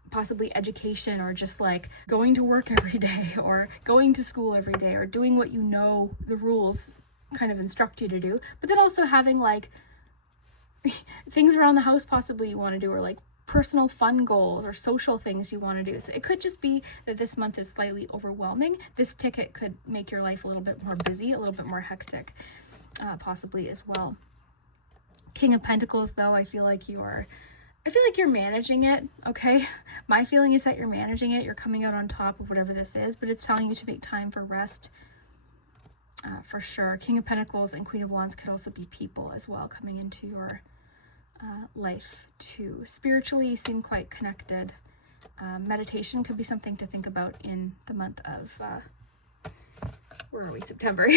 Possibly education, or just like going to work every day, or going to school every day, or doing what you know the rules kind of instruct you to do. But then also having like things around the house possibly you want to do, or like personal fun goals or social things you want to do. So it could just be that this month is slightly overwhelming. This ticket could make your life a little bit more busy, a little bit more hectic, possibly as well. King of Pentacles, though, I feel like you're managing it, okay? My feeling is that you're managing it. You're coming out on top of whatever this is, but it's telling you to make time for rest, for sure. King of Pentacles and Queen of Wands could also be people as well, coming into your life too. Spiritually, you seem quite connected. Meditation could be something to think about in the month of, where are we? September.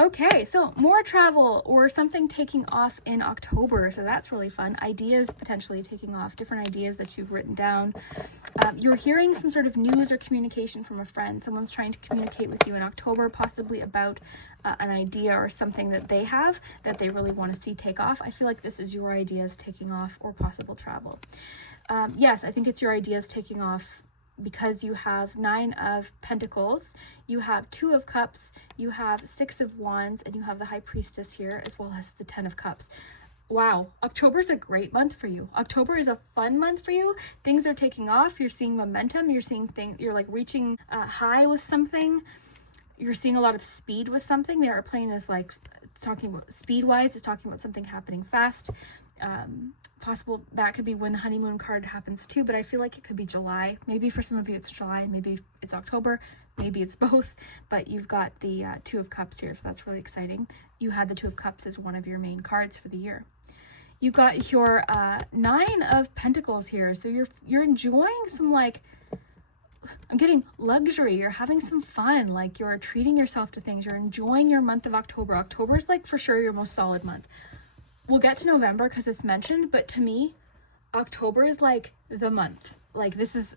Okay, so more travel or something taking off in October. So that's really fun. Ideas potentially taking off, different ideas that you've written down. You're hearing some sort of news or communication from a friend. Someone's trying to communicate with you in October, possibly about an idea or something that they have that they really want to see take off. I feel like this is your ideas taking off or possible travel. Yes, I think it's your ideas taking off because you have 9 of Pentacles, you have 2 of Cups, you have 6 of Wands, and you have the High Priestess here, as well as the 10 of Cups. Wow, October is a great month for you. October is a fun month for you. Things are taking off. You're seeing momentum. You're seeing things. You're like reaching high with something. You're seeing a lot of speed with something. The airplane is like, it's talking about speed-wise. It's talking about something happening fast. Possible that could be when the honeymoon card happens too, but I feel like it could be July. Maybe for some of you it's July, maybe it's October, maybe it's both, but you've got the 2 of Cups here, so that's really exciting. You had the 2 of Cups as one of your main cards for the year. You got your 9 of Pentacles here, so you're enjoying some, like, I'm getting luxury. You're having some fun, like you're treating yourself to things. You're enjoying your month of October. October is like for sure your most solid month. We'll get to November because it's mentioned, but to me, October is like the month. Like this is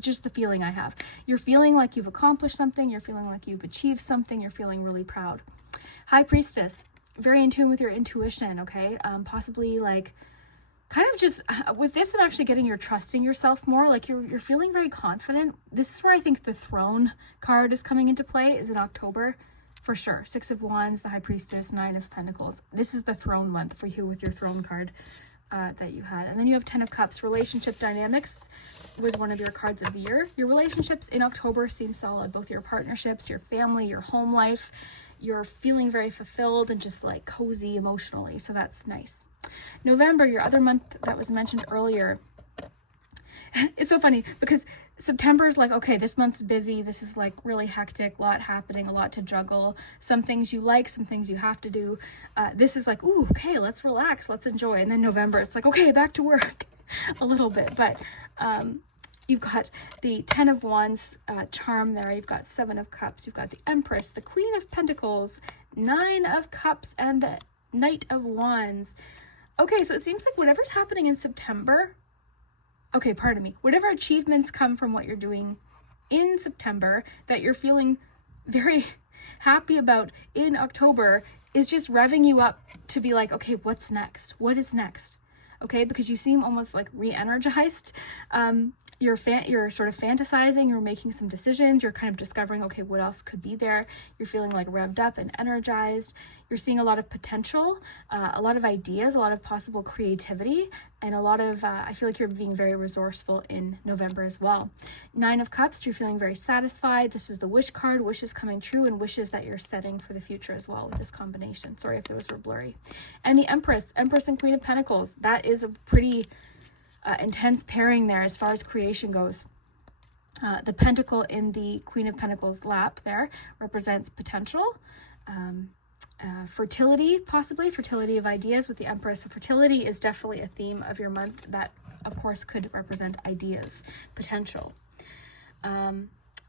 just the feeling I have. You're feeling like you've accomplished something. You're feeling like you've achieved something. You're feeling really proud. High Priestess, very in tune with your intuition, okay? Possibly like kind of just with this, I'm actually getting you're trusting yourself more. Like you're feeling very confident. This is where I think the Throne card is coming into play, is in October. For sure. 6 of Wands, the High Priestess, 9 of Pentacles. This is the Throne month for you with your Throne card that you had. And then you have 10 of Cups. Relationship dynamics was one of your cards of the year. Your relationships in October seem solid. Both your partnerships, your family, your home life. You're feeling very fulfilled and just like cozy emotionally. So that's nice. November, your other month that was mentioned earlier. It's so funny because September is like, okay, this month's busy. This is like really hectic, a lot happening, a lot to juggle. Some things you like, some things you have to do. This is like, ooh, okay, let's relax, let's enjoy. And then November, it's like, okay, back to work a little bit. But you've got the 10 of Wands charm there. You've got 7 of Cups. You've got the Empress, the Queen of Pentacles, 9 of Cups, and the Knight of Wands. Okay, so it seems like whatever's happening in September, okay, pardon me, whatever achievements come from what you're doing in September that you're feeling very happy about in October is just revving you up to be like, okay, what's next? What is next? Okay, because you seem almost like re-energized. You're sort of fantasizing, you're making some decisions, you're kind of discovering, okay, what else could be there? You're feeling like revved up and energized. You're seeing a lot of potential, a lot of ideas, a lot of possible creativity, and a lot of, I feel like you're being very resourceful in November as well. 9 of Cups, you're feeling very satisfied. This is the wish card, wishes coming true, and wishes that you're setting for the future as well with this combination. Sorry if those were blurry. And the Empress and Queen of Pentacles, that is a pretty intense pairing there as far as creation goes. The Pentacle in the Queen of Pentacles lap there represents potential, fertility, possibly fertility of ideas with the Empress. So fertility is definitely a theme of your month that of course could represent ideas, potential.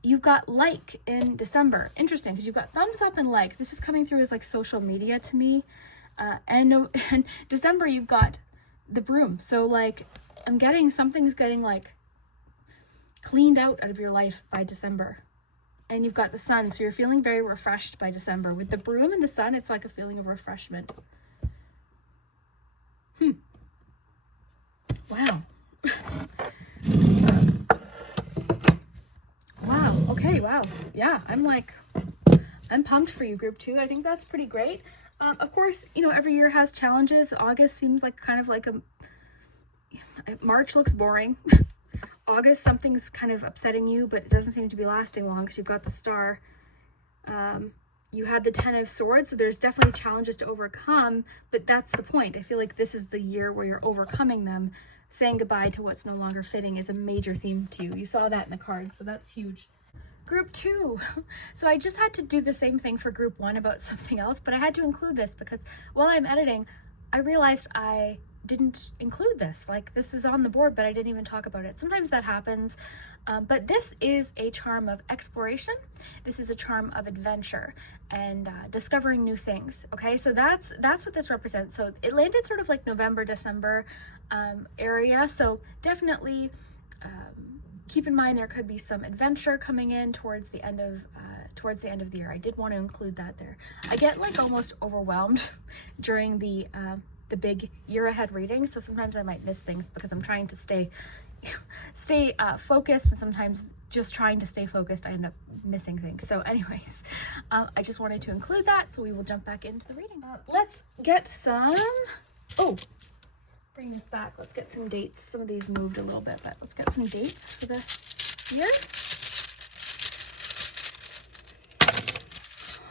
You've got like in December. Interesting, because you've got thumbs up and like. This is coming through as like social media to me. And December you've got the Broom. So like I'm getting something's getting like cleaned out of your life by December. And you've got the Sun, so you're feeling very refreshed by December. With the Broom and the Sun, it's like a feeling of refreshment. Wow. Wow. Okay, wow. Yeah, I'm pumped for you, Group 2. I think that's pretty great. Of course, you know, every year has challenges. August seems like kind of like March looks boring. August, something's kind of upsetting you, but it doesn't seem to be lasting long because you've got the Star. You had the 10 of Swords, so there's definitely challenges to overcome, but that's the point. I feel like this is the year where you're overcoming them. Saying goodbye to what's no longer fitting is a major theme to you. You saw that in the cards, so that's huge. Group 2. So I just had to do the same thing for Group 1 about something else, but I had to include this because while I'm editing, I realized I didn't include this. Like, this is on the board, but I didn't even talk about it. Sometimes that happens. But this is a charm of exploration. This is a charm of adventure and discovering new things. Okay, so that's what this represents. So it landed sort of like November, December area. So definitely keep in mind there could be some adventure coming in towards the end of the year. I did want to include that there. I get like almost overwhelmed during the big year ahead reading, so sometimes I might miss things because I'm trying to stay focused, and sometimes just trying to stay focused I end up missing things. So anyways, I just wanted to include that, so we will jump back into the reading. Let's get some, bring this back, let's get some dates. Some of these moved a little bit, but let's get some dates for the year.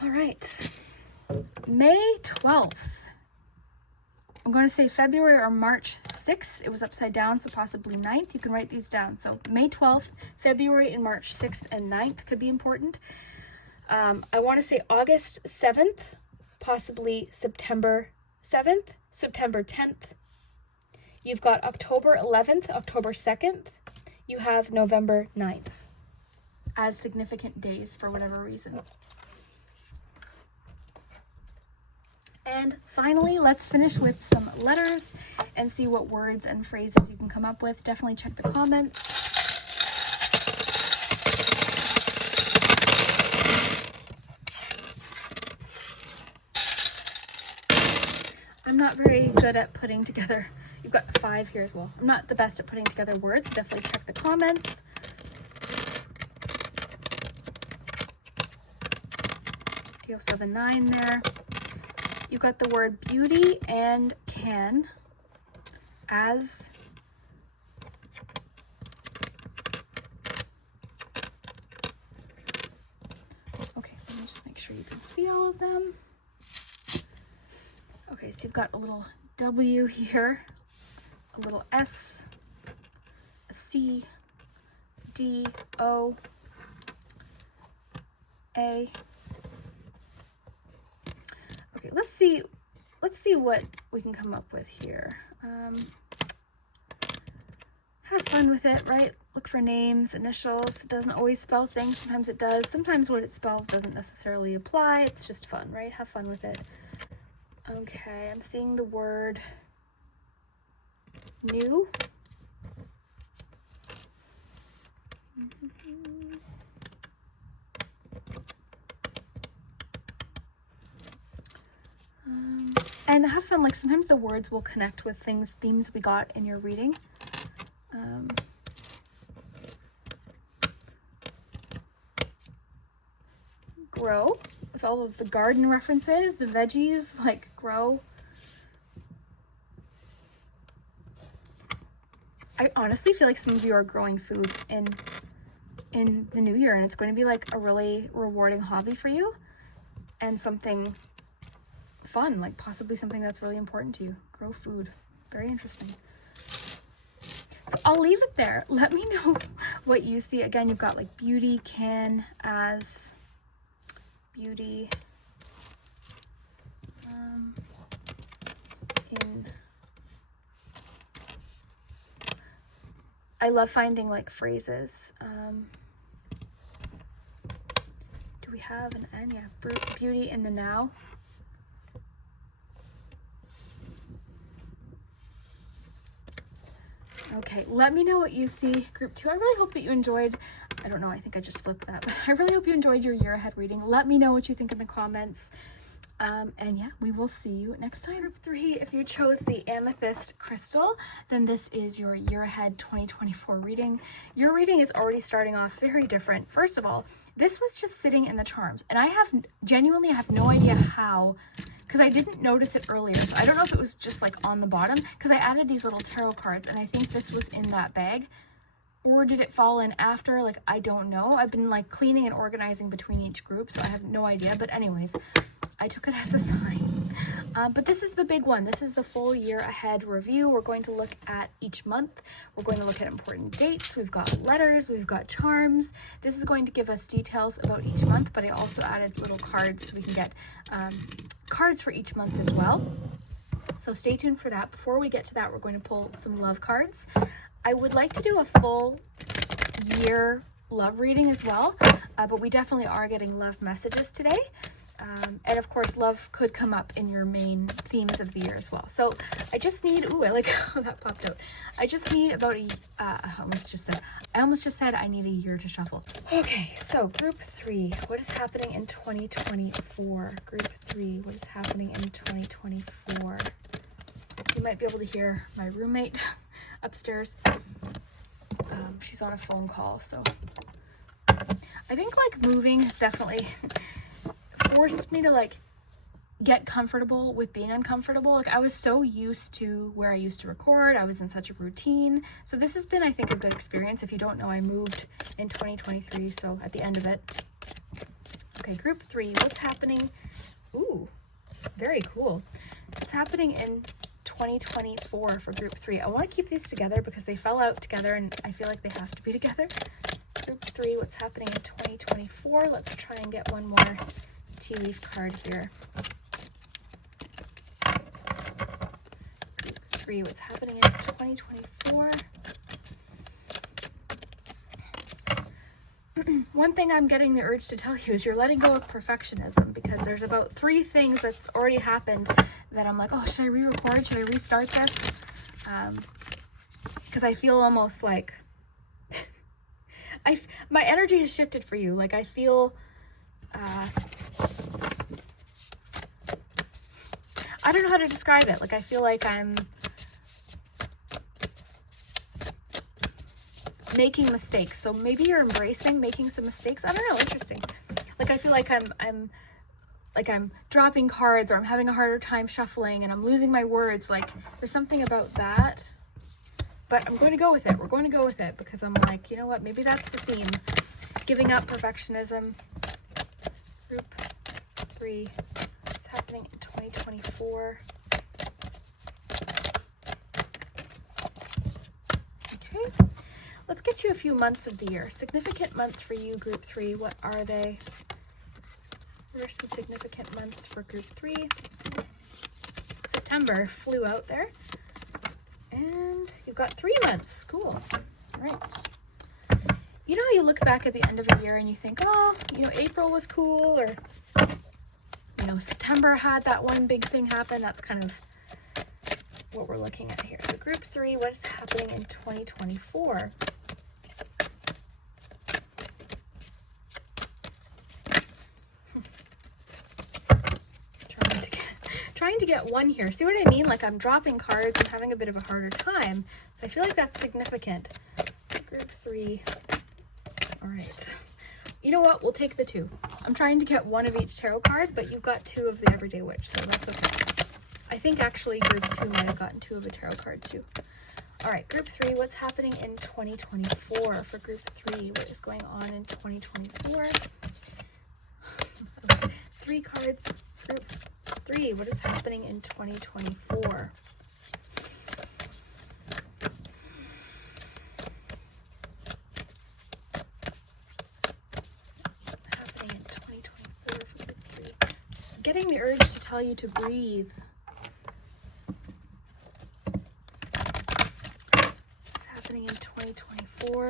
All right, May 12th. I'm going to say February or March 6th. It was upside down, so possibly 9th. You can write these down. So May 12th, February and March 6th and 9th could be important. I want to say August 7th, possibly September 7th, September 10th. You've got October 11th, October 2nd. You have November 9th as significant days for whatever reason. And finally, let's finish with some letters and see what words and phrases you can come up with. Definitely check the comments. I'm not very good at putting together, you've got 5 here as well. I'm not the best at putting together words. Definitely check the comments. You also have a 9 there. You've got the word beauty and can as. Okay, let me just make sure you can see all of them. Okay, so you've got a little W here, a little S, a C, D, O, A. Okay, let's see what we can come up with here. Have fun with it, right? Look for names, initials. It doesn't always spell things. Sometimes it does. Sometimes what it spells doesn't necessarily apply. It's just fun, right? Have fun with it. Okay, I'm seeing the word new. And have fun, like sometimes the words will connect with themes we got in your reading. Grow, with all of the garden references, the veggies, like grow. I honestly feel like some of you are growing food in the new year, and it's going to be like a really rewarding hobby for you and something fun, like possibly something that's really important to you. Grow food. Very interesting. So I'll leave it there. Let me know what you see. Again, you've got like beauty, can, as, beauty, in. I love finding like phrases. Do we have an N? Yeah, beauty in the now. Okay, let me know what you see. Group 2, I really hope that you enjoyed, I don't know, I think I just flipped that, but I really hope you enjoyed your year ahead reading. Let me know what you think in the comments. And yeah, we will see you next time. Group 3, if you chose the amethyst crystal, then this is your year ahead 2024 reading. Your reading is already starting off very different. First of all, this was just sitting in the charms, and I have no idea how, because I didn't notice it earlier. So I don't know if it was just like on the bottom, because I added these little tarot cards and I think this was in that bag. Or did it fall in after? Like, I don't know. I've been like cleaning and organizing between each group, so I have no idea. But anyways, I took it as a sign. But this is the big one. This is the full year ahead review. We're going to look at each month. We're going to look at important dates. We've got letters. We've got charms. This is going to give us details about each month, but I also added little cards so we can get cards for each month as well. So stay tuned for that. Before we get to that, we're going to pull some love cards. I would like to do a full year love reading as well, but we definitely are getting love messages today. And of course, love could come up in your main themes of the year as well. So I just need, ooh, I like how that popped out. I just need about I almost just said I need a year to shuffle. Okay, so group 3, what is happening in 2024? Group 3, what is happening in 2024? You might be able to hear my roommate upstairs. She's on a phone call, so I think like moving has definitely forced me to like get comfortable with being uncomfortable. Like I was so used to where I used to record. I was in such a routine. So this has been, I think, a good experience. If you don't know, I moved in 2023, so at the end of it. Okay, group 3, what's happening? Ooh, very cool. What's happening in 2024 for group 3? I want to keep these together because they fell out together and I feel like they have to be together. Group 3, what's happening in 2024? Let's try and get one more tea leaf card here. Group 3, what's happening in 2024? One thing I'm getting the urge to tell you is you're letting go of perfectionism, because there's about 3 things that's already happened that I'm like, oh, should I re-record? Should I restart this? Because I feel almost like my energy has shifted for you. Like I feel I don't know how to describe it. Like I feel like I'm making mistakes. So maybe you're embracing making some mistakes. I don't know, interesting. Like I feel like I'm dropping cards, or I'm having a harder time shuffling and I'm losing my words. Like there's something about that. But I'm going to go with it. We're going to go with it because I'm like, you know what? Maybe that's the theme. Giving up perfectionism. Group 3. What's happening in 2024? Okay. Let's get to a few months of the year. Significant months for you, group 3. What are they? What are some significant months for group 3? September flew out there. And you've got 3 months. Cool. All right. You know how you look back at the end of a year and you think, oh, you know, April was cool, or, you know, September had that one big thing happen. That's kind of what we're looking at here. So group 3, what's happening in 2024? Trying to get one here. See what I mean? Like I'm dropping cards and having a bit of a harder time. So I feel like that's significant. Group 3. All right. You know what? We'll take the 2. I'm trying to get one of each tarot card, but you've got 2 of the Everyday Witch, so that's okay. I think actually group 2 might have gotten 2 of a tarot card too. All right, group 3, what's happening in 2024 for group 3? What is going on in 2024? 3 cards. Group 3, what is happening in 2024? Happening in 2024 for group 3. I'm getting the urge to tell you to breathe. What's happening in 2024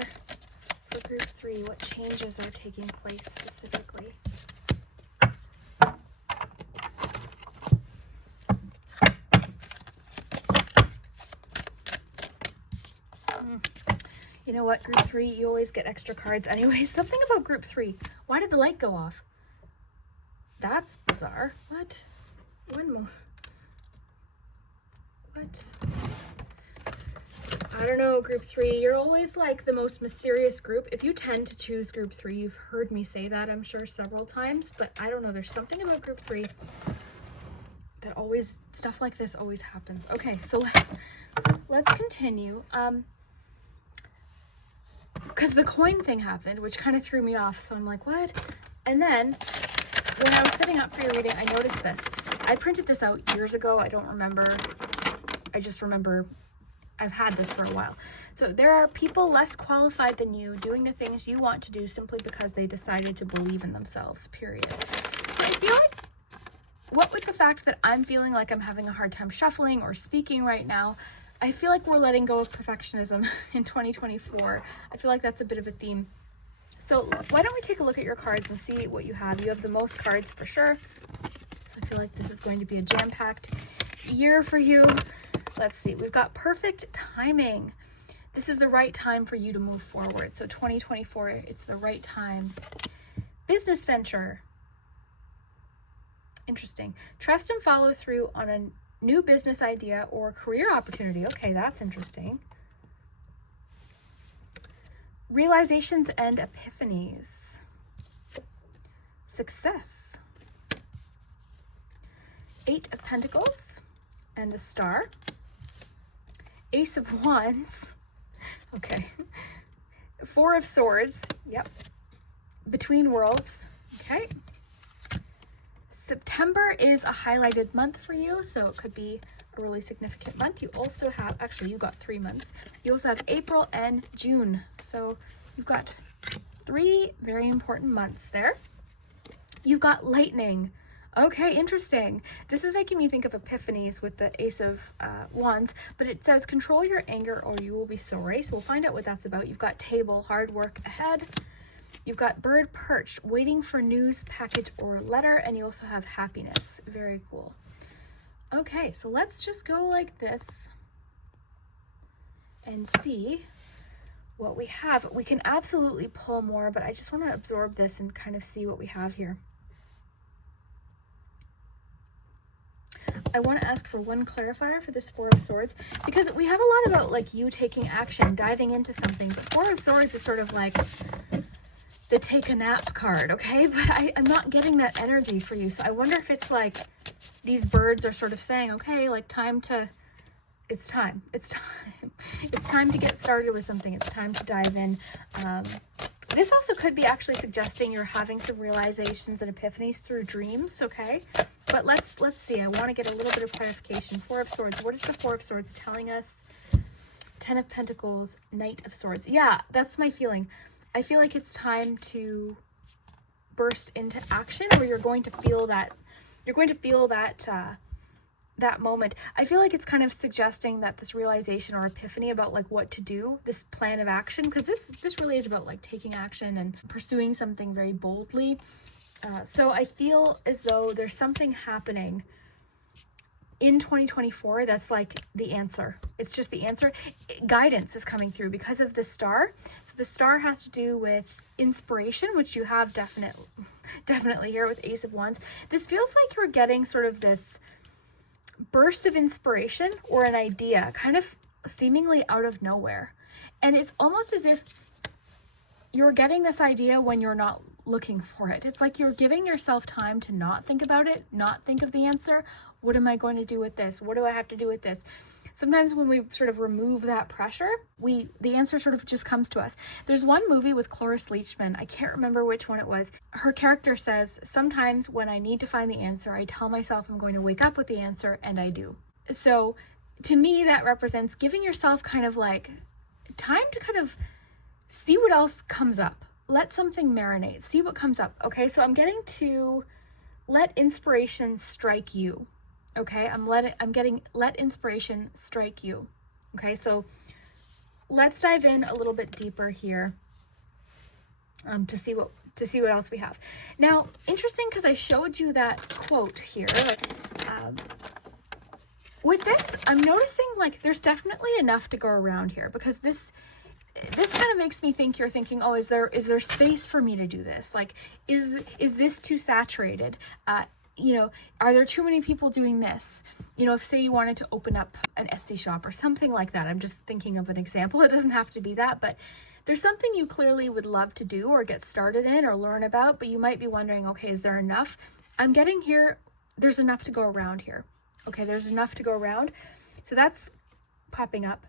for group 3? What changes are taking place specifically? You know what, group 3, you always get extra cards anyway. Something about group 3. Why did the light go off? That's bizarre. What? One more. What? I don't know, group 3. You're always like the most mysterious group. If you tend to choose group 3, you've heard me say that, I'm sure, several times. But I don't know, there's something about group 3 that always, stuff like this always happens. Okay, so let's continue. Because the coin thing happened, which kind of threw me off. So I'm like, what? And then when I was setting up for your reading, I noticed this. I printed this out years ago. I don't remember. I just remember I've had this for a while. So there are people less qualified than you doing the things you want to do simply because they decided to believe in themselves, period. So I feel like what with the fact that I'm feeling like I'm having a hard time shuffling or speaking right now, I feel like we're letting go of perfectionism in 2024. I feel like that's a bit of a theme. So why don't we take a look at your cards and see what you have. You have the most cards for sure. So I feel like this is going to be a jam-packed year for you. Let's see. We've got perfect timing. This is the right time for you to move forward. So 2024, it's the right time. Business venture. Interesting. Trust and follow through on a new business idea or career opportunity. Okay, that's interesting. Realizations and epiphanies. Success. 8 of Pentacles and the Star. Ace of Wands. Okay. 4 of Swords. Yep. Between Worlds. Okay. September is a highlighted month for you, so it could be a really significant month. You also have, actually you got 3 months. You also have April and June. So you've got 3 very important months there. You've got lightning. Okay, interesting. This is making me think of epiphanies with the Ace of Wands, but it says control your anger or you will be sorry. So we'll find out what that's about. You've got table, hard work ahead. You've got bird perched, waiting for news, package, or letter, and you also have happiness. Very cool. Okay, so let's just go like this and see what we have. We can absolutely pull more, but I just want to absorb this and kind of see what we have here. I want to ask for one clarifier for this 4 of Swords, because we have a lot about like you taking action, diving into something, but 4 of Swords is sort of like the take a nap card, okay? But I'm not getting that energy for you. So I wonder if it's like these birds are sort of saying, okay, like it's time to get started with something. It's time to dive in. This also could be actually suggesting you're having some realizations and epiphanies through dreams, okay? But let's see. I want to get a little bit of clarification. 4 of Swords. What is the 4 of Swords telling us? 10 of Pentacles, Knight of Swords. Yeah, that's my feeling. I feel like it's time to burst into action, or you're going to feel that that moment. I feel like it's kind of suggesting that this realization or epiphany about like what to do, this plan of action, because this really is about like taking action and pursuing something very boldly. So I feel as though there's something happening in 2024 that's like the answer. It's just the answer. Guidance is coming through because of the Star. So the Star has to do with inspiration, which you have definitely here with Ace of Wands. This feels like you're getting sort of this burst of inspiration or an idea kind of seemingly out of nowhere. And it's almost as if you're getting this idea when you're not looking for it. It's like you're giving yourself time to not think about it, not think of the answer. What am I going to do with this? What do I have to do with this? Sometimes when we sort of remove that pressure, the answer sort of just comes to us. There's one movie with Cloris Leachman. I can't remember which one it was. Her character says, sometimes when I need to find the answer, I tell myself I'm going to wake up with the answer, and I do. So to me, that represents giving yourself kind of like time to kind of see what else comes up. Let something marinate. See what comes up. Okay, so I'm getting to let inspiration strike you. Okay, let inspiration strike you. Okay, so let's dive in a little bit deeper here to see what else we have. Now, interesting, because I showed you that quote here. With this, I'm noticing like there's definitely enough to go around here, because this kind of makes me think you're thinking, oh, is there space for me to do this? Like, is this too saturated? Are there too many people doing this? If say you wanted to open up an Etsy shop or something like that. I'm just thinking of an example. It doesn't have to be that, but there's something you clearly would love to do or get started in or learn about, but you might be wondering, okay, is there enough? I'm getting here, there's enough to go around here. Okay, there's enough to go around. So that's popping up.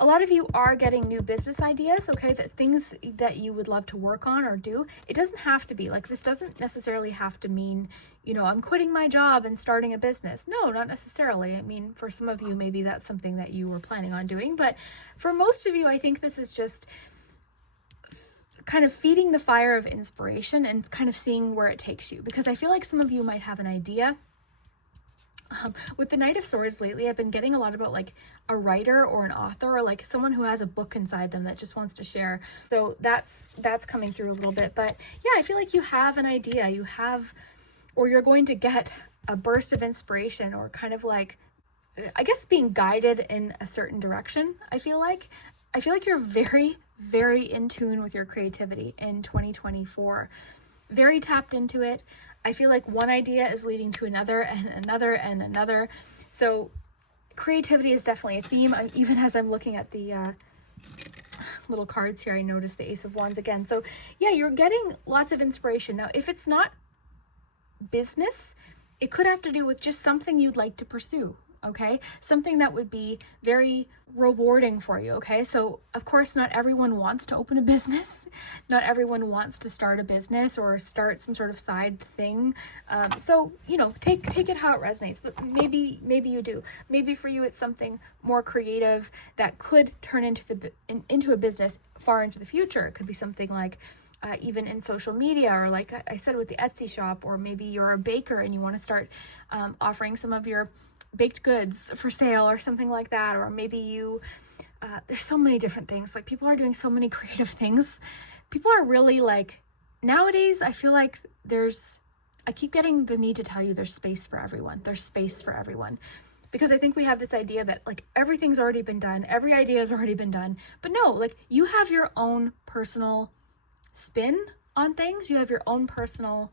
A lot of you are getting new business ideas, okay, that things that you would love to work on or do. It doesn't have to be, like, this doesn't necessarily have to mean, I'm quitting my job and starting a business. No, not necessarily. I mean, for some of you, maybe that's something that you were planning on doing, but for most of you, I think this is just kind of feeding the fire of inspiration and kind of seeing where it takes you, because I feel like some of you might have an idea. With the Knight of Swords lately, I've been getting a lot about like a writer or an author, or like someone who has a book inside them that just wants to share. So that's coming through a little bit. But yeah, I feel like you have an idea, you have, or you're going to get a burst of inspiration, or kind of like, I guess, being guided in a certain direction. I feel like you're very, very in tune with your creativity in 2024, very tapped into it. I feel like one idea is leading to another and another and another. So creativity is definitely a theme. Even as I'm looking at the little cards here, I noticed the Ace of Wands again. So yeah, you're getting lots of inspiration. Now, if it's not business, it could have to do with just something you'd like to pursue. Okay, something that would be very rewarding for you. Okay, so of course, not everyone wants to open a business. Not everyone wants to start a business or start some sort of side thing. So, you know, take it how it resonates, but maybe you do. Maybe for you, it's something more creative that could turn into a business far into the future. It could be something like, even in social media, or like I said, with the Etsy shop, or maybe you're a baker and you want to start offering some of your baked goods for sale or something like that. Or maybe you, there's so many different things. Like, people are doing so many creative things. People are really like, nowadays, I feel like I keep getting the need to tell you there's space for everyone. There's space for everyone. Because I think we have this idea that like everything's already been done. Every idea has already been done. But no, like, you have your own personal spin on things. You have your own personal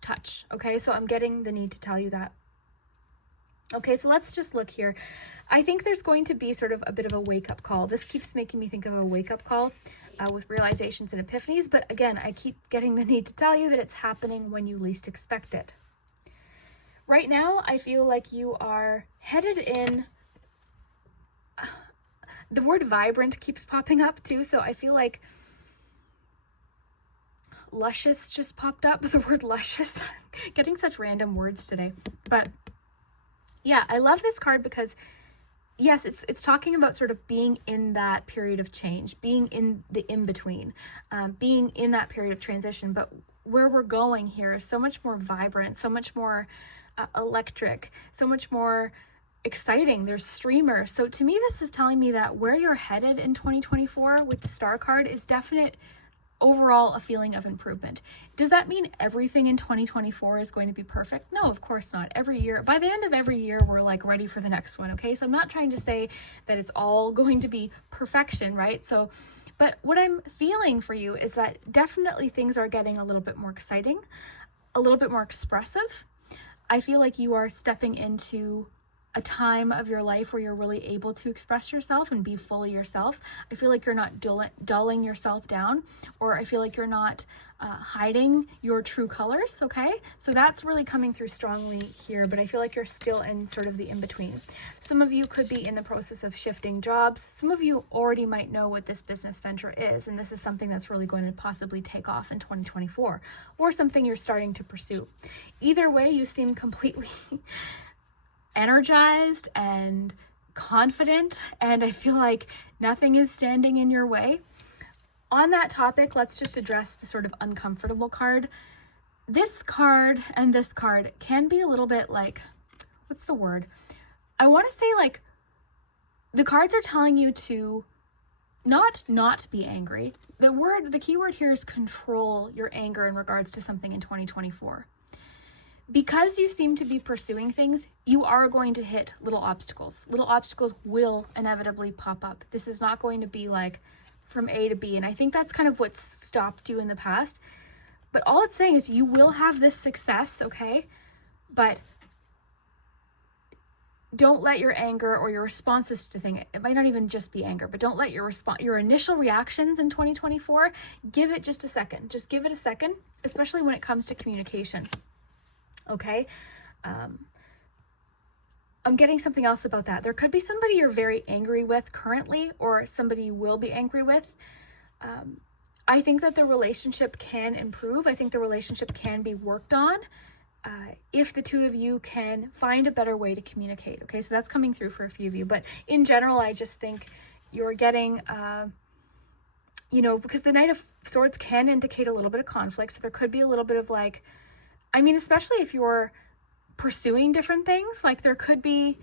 touch. Okay, so I'm getting the need to tell you that. Okay, so let's just look here. I think there's going to be sort of a bit of a wake-up call. This keeps making me think of a wake-up call with realizations and epiphanies. But again, I keep getting the need to tell you that it's happening when you least expect it. Right now, I feel like you are headed in... The word vibrant keeps popping up too, so I feel like luscious just popped up. The word luscious. Getting such random words today. But yeah, I love this card because, yes, it's talking about sort of being in that period of change, being in the in-between, being in that period of transition. But where we're going here is so much more vibrant, so much more electric, so much more exciting. There's streamers. So to me, this is telling me that where you're headed in 2024 with the Star card is definite overall a feeling of improvement. Does that mean everything in 2024 is going to be perfect? No, of course not. Every year, by the end of every year, we're like ready for the next one. Okay, so I'm not trying to say that it's all going to be perfection, right? So, but what I'm feeling for you is that definitely things are getting a little bit more exciting, a little bit more expressive. I feel like you are stepping into a time of your life where you're really able to express yourself and be fully yourself. I feel like you're not dulling yourself down, or I feel like you're not hiding your true colors, okay? So that's really coming through strongly here, but I feel like you're still in sort of the in-between. Some of you could be in the process of shifting jobs. Some of you already might know what this business venture is, and this is something that's really going to possibly take off in 2024, or something you're starting to pursue. Either way, you seem completely energized and confident, and I feel like nothing is standing in your way. On that topic, let's just address the sort of uncomfortable card. This card and this card can be a little bit like, what's the word? I want to say like the cards are telling you to not be angry. The key word here is control your anger in regards to something in 2024. Because you seem to be pursuing things, you are going to hit little obstacles. Little obstacles will inevitably pop up. This is not going to be like from A to B. And I think that's kind of what stopped you in the past. But all it's saying is you will have this success, okay? But don't let your anger or your responses to things, it might not even just be anger, but don't let your initial reactions in 2024, give it just a second. Just give it a second, especially when it comes to communication. Okay, I'm getting something else about that. There could be somebody you're very angry with currently, or somebody you will be angry with. I think that the relationship can improve. I think the relationship can be worked on if the two of you can find a better way to communicate. Okay, so that's coming through for a few of you. But in general, I just think you're getting you know, because the Knight of Swords can indicate a little bit of conflict. So there could be a little bit of like, I mean, especially if you're pursuing different things, like there could be,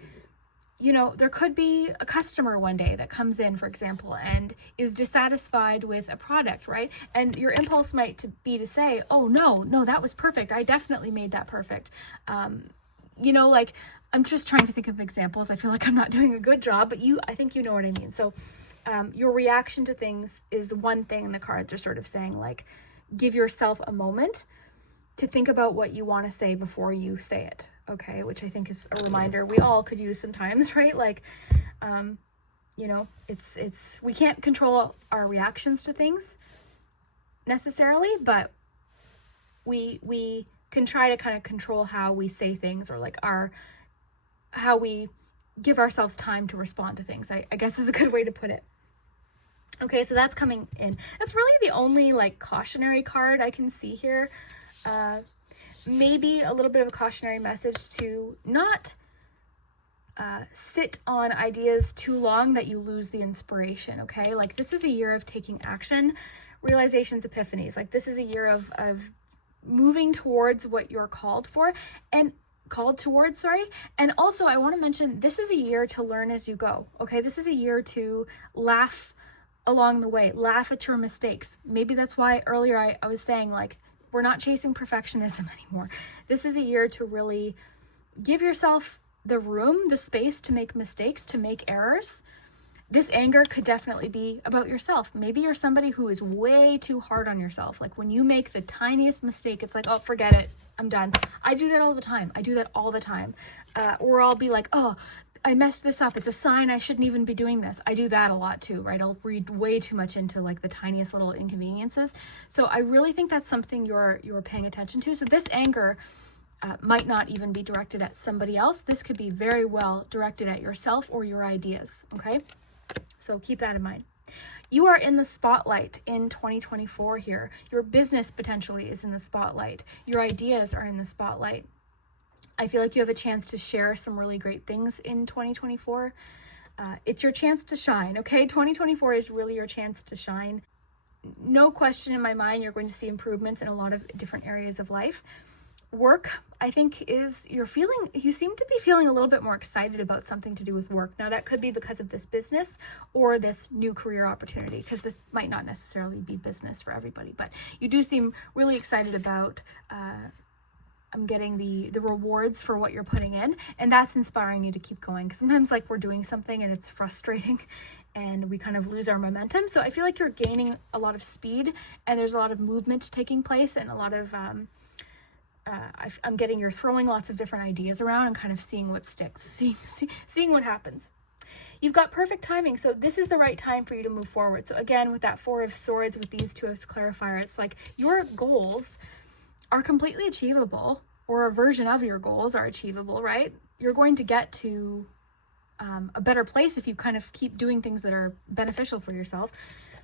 you know, there could be a customer one day that comes in, for example, and is dissatisfied with a product, right? And your impulse might be to say, oh, no, that was perfect. I definitely made that perfect. You know, like, I'm just trying to think of examples. I feel like I'm not doing a good job, but I think you know what I mean. So your reaction to things is one thing the cards are sort of saying, like, give yourself a moment to think about what you want to say before you say it. Okay, which I think is a reminder we all could use sometimes, right? Like, you know, we can't control our reactions to things necessarily, but we can try to kind of control how we say things, or like how we give ourselves time to respond to things, I guess is a good way to put it. Okay, so that's coming in. That's really the only like cautionary card I can see here. Maybe a little bit of a cautionary message to not sit on ideas too long that you lose the inspiration, okay? Like, this is a year of taking action, realizations, epiphanies. Like, this is a year of moving towards what you're called towards. And also, I want to mention, this is a year to learn as you go, okay? This is a year to laugh along the way, laugh at your mistakes. Maybe that's why earlier I was saying, like, we're not chasing perfectionism anymore. This is a year to really give yourself the room, the space to make mistakes, to make errors. This anger could definitely be about yourself. Maybe you're somebody who is way too hard on yourself. Like, when you make the tiniest mistake, it's like, oh, forget it, I'm done. I do that all the time. Or I'll be like, oh, I messed this up. It's a sign I shouldn't even be doing this. I do that a lot too, right? I'll read way too much into like the tiniest little inconveniences. So I really think that's something you're paying attention to. So this anger might not even be directed at somebody else. This could be very well directed at yourself or your ideas, okay? So keep that in mind. You are in the spotlight in 2024 here. Your business potentially is in the spotlight. Your ideas are in the spotlight. I feel like you have a chance to share some really great things in 2024. It's your chance to shine, okay? 2024 is really your chance to shine. No question in my mind, you're going to see improvements in a lot of different areas of life. Work, I think, you seem to be feeling a little bit more excited about something to do with work. Now, that could be because of this business or this new career opportunity, because this might not necessarily be business for everybody, but you do seem really excited about I'm getting the rewards for what you're putting in, and that's inspiring you to keep going. Sometimes, like, we're doing something and it's frustrating and we kind of lose our momentum. So I feel like you're gaining a lot of speed, and there's a lot of movement taking place, and a lot of I'm getting you're throwing lots of different ideas around and kind of seeing what sticks, seeing what happens. You've got perfect timing, so this is the right time for you to move forward. So again, with that Four of Swords, with these two as clarifier, it's like your goals are completely achievable, or a version of your goals are achievable, right? You're going to get to a better place if you kind of keep doing things that are beneficial for yourself,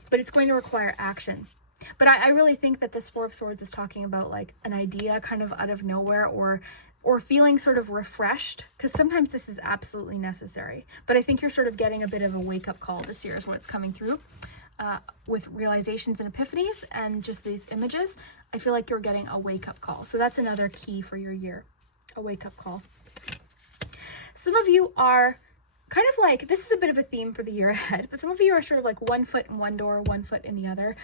but it's going to require action. But I really think that this Four of Swords is talking about like an idea kind of out of nowhere, or feeling sort of refreshed, because sometimes this is absolutely necessary. But I think you're sort of getting a bit of a wake-up call this year is what's coming through. With realizations and epiphanies and just these images, I feel like you're getting a wake-up call. So that's another key for your year, a wake-up call. Some of you are kind of like, this is a bit of a theme for the year ahead, but some of you are sort of like 1 foot in one door, 1 foot in the other.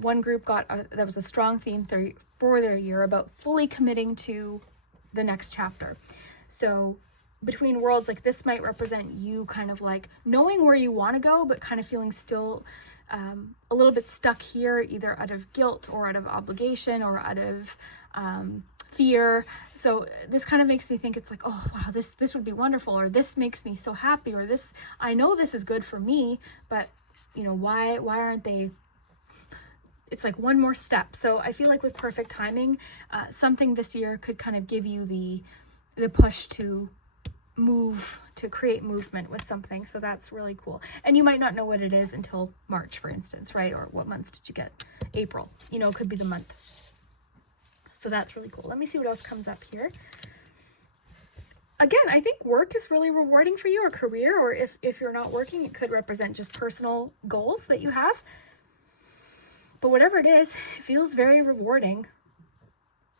One group that was a strong theme for their year about fully committing to the next chapter. So between worlds, like, this might represent you kind of like knowing where you want to go, but kind of feeling still a little bit stuck here, either out of guilt or out of obligation or out of fear. So this kind of makes me think it's like, oh wow, this would be wonderful, or this makes me so happy, or this, I know this is good for me, but you know, why aren't they? It's like one more step. So I feel like with perfect timing, something this year could kind of give you the push to move, to create movement with something. So that's really cool. And you might not know what it is until March, for instance, right? Or what months did you get? April, you know, it could be the month. So that's really cool. Let me see what else comes up here. Again, I think work is really rewarding for you, or career, or if you're not working, it could represent just personal goals that you have. But whatever it is, it feels very rewarding.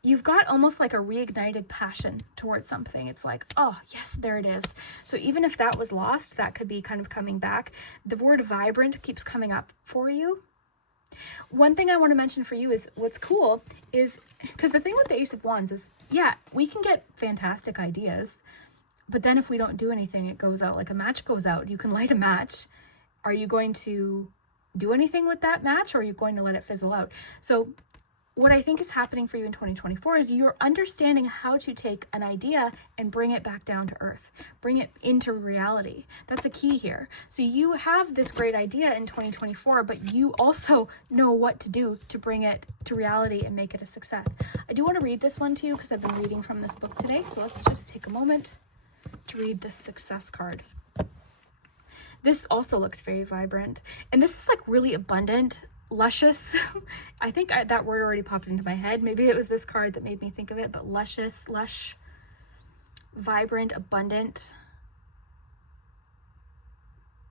You've got almost like a reignited passion towards something. It's like, oh, yes, there it is. So even if that was lost, that could be kind of coming back. The word vibrant keeps coming up for you. One thing I want to mention for you is what's cool is, because the thing with the Ace of Wands is, yeah, we can get fantastic ideas, but then if we don't do anything, it goes out. Like a match goes out. You can light a match. Are you going to do anything with that match, or are you going to let it fizzle out? So what I think is happening for you in 2024 is you're understanding how to take an idea and bring it back down to earth, bring it into reality. That's a key here. So you have this great idea in 2024, but you also know what to do to bring it to reality and make it a success. I do want to read this one to you because I've been reading from this book today. So let's just take a moment to read this success card. This also looks very vibrant, and this is like really abundant, luscious. I think that word already popped into my head. Maybe it was this card that made me think of it, but luscious, lush, vibrant, abundant.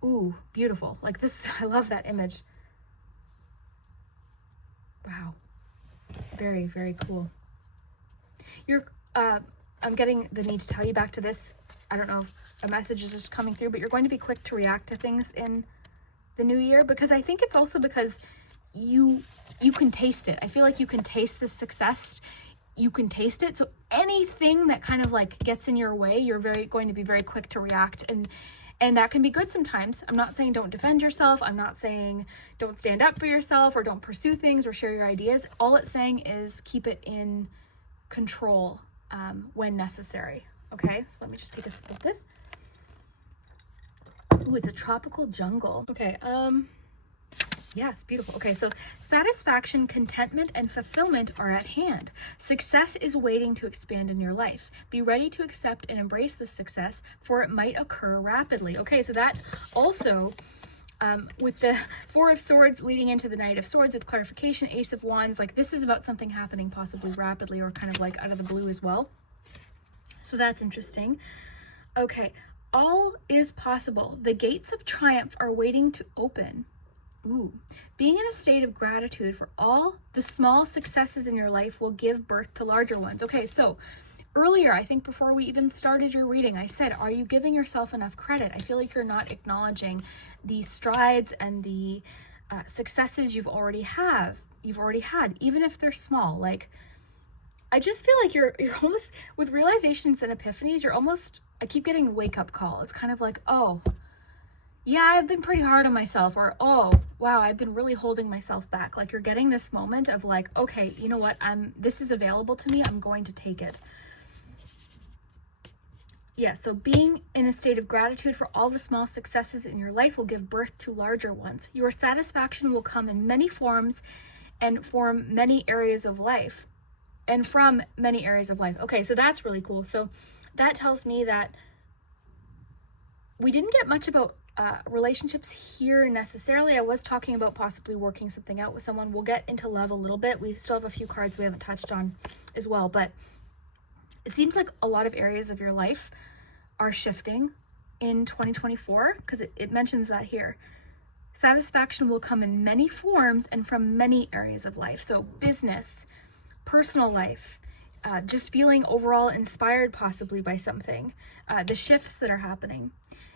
Ooh, beautiful. Like this, I love that image. Wow. Very, very cool. I'm getting the need to tell you back to this. I don't know if a message is just coming through, but you're going to be quick to react to things in the new year, because I think it's also because you can taste it. I feel like you can taste the success. You can taste it. So anything that kind of like gets in your way, you're going to be very quick to react, and that can be good sometimes. I'm not saying don't defend yourself. I'm not saying don't stand up for yourself or don't pursue things or share your ideas. All it's saying is keep it in control when necessary. Okay, so let me just take a sip of this. Ooh, it's a tropical jungle. Okay, yeah, it's beautiful. Okay, so satisfaction, contentment, and fulfillment are at hand. Success is waiting to expand in your life. Be ready to accept and embrace this success, for it might occur rapidly. Okay, so that also, with the Four of Swords leading into the Knight of Swords with clarification, Ace of Wands, like this is about something happening possibly rapidly or kind of like out of the blue as well. So that's interesting. Okay, all is possible. The gates of triumph are waiting to open. Ooh. Being in a state of gratitude for all the small successes in your life will give birth to larger ones. Okay, so earlier, I think before we even started your reading, I said, are you giving yourself enough credit? I feel like you're not acknowledging the strides and the successes you've already had, even if they're small. Like, I just feel like you're almost, with realizations and epiphanies, I keep getting a wake-up call. It's kind of like, oh, yeah, I've been pretty hard on myself, or, oh, wow, I've been really holding myself back. Like you're getting this moment of like, okay, you know what? This is available to me. I'm going to take it. Yeah, so being in a state of gratitude for all the small successes in your life will give birth to larger ones. Your satisfaction will come in many forms and from many areas of life. Okay, so that's really cool. So that tells me that we didn't get much about relationships here necessarily. I was talking about possibly working something out with someone. We'll get into love a little bit. We still have a few cards we haven't touched on as well, but it seems like a lot of areas of your life are shifting in 2024, because it mentions that here. Satisfaction will come in many forms and from many areas of life. So business, personal life, just feeling overall inspired possibly by something, the shifts that are happening.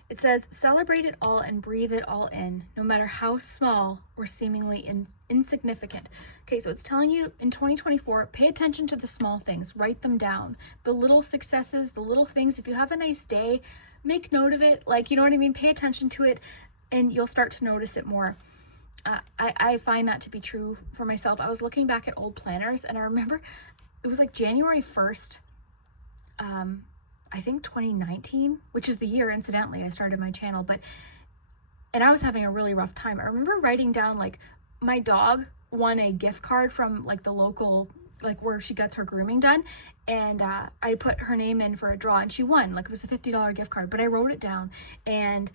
It says, celebrate it all and breathe it all in, no matter how small or seemingly insignificant. Okay, so it's telling you in 2024, pay attention to the small things, write them down. The little successes, the little things. If you have a nice day, make note of it. Like, you know what I mean? Pay attention to it and you'll start to notice it more. I find that to be true for myself. I was looking back at old planners and I remember it was like January 1st, I think 2019, which is the year, incidentally, I started my channel, and I was having a really rough time. I remember writing down, like, my dog won a gift card from, like, the local, like, where she gets her grooming done, and I put her name in for a draw, and she won. Like, it was a $50 gift card, but I wrote it down, and,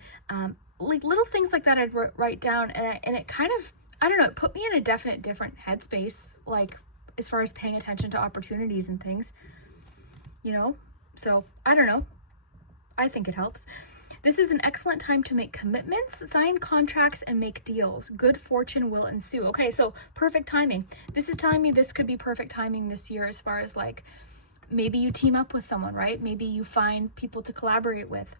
like, little things like that I'd write down, and it kind of, I don't know, it put me in a different headspace, like, as far as paying attention to opportunities and things, you know? So, I don't know. I think it helps. This is an excellent time to make commitments, sign contracts, and make deals. Good fortune will ensue. Okay, so perfect timing. This is telling me this could be perfect timing this year as far as like, maybe you team up with someone, right? Maybe you find people to collaborate with.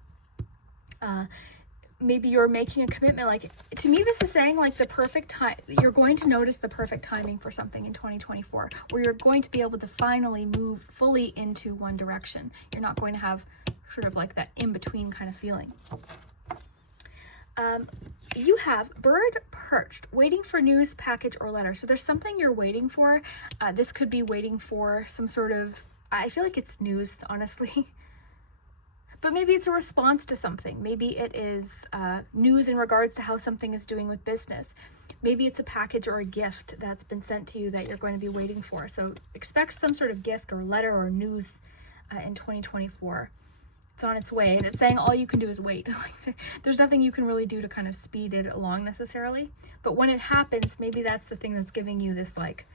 Maybe you're making a commitment. Like, to me, this is saying like the perfect time, you're going to notice the perfect timing for something in 2024, where you're going to be able to finally move fully into one direction. You're not going to have sort of like that in-between kind of feeling. You have bird perched, waiting for news, package, or letter. So there's something you're waiting for. This could be waiting for some sort of, I feel like it's news, honestly. But maybe it's a response to something. Maybe it is news in regards to how something is doing with business. Maybe it's a package or a gift that's been sent to you that you're going to be waiting for. So expect some sort of gift or letter or news in 2024. It's on its way, and it's saying all you can do is wait. There's nothing you can really do to kind of speed it along necessarily. But when it happens, maybe that's the thing that's giving you this like,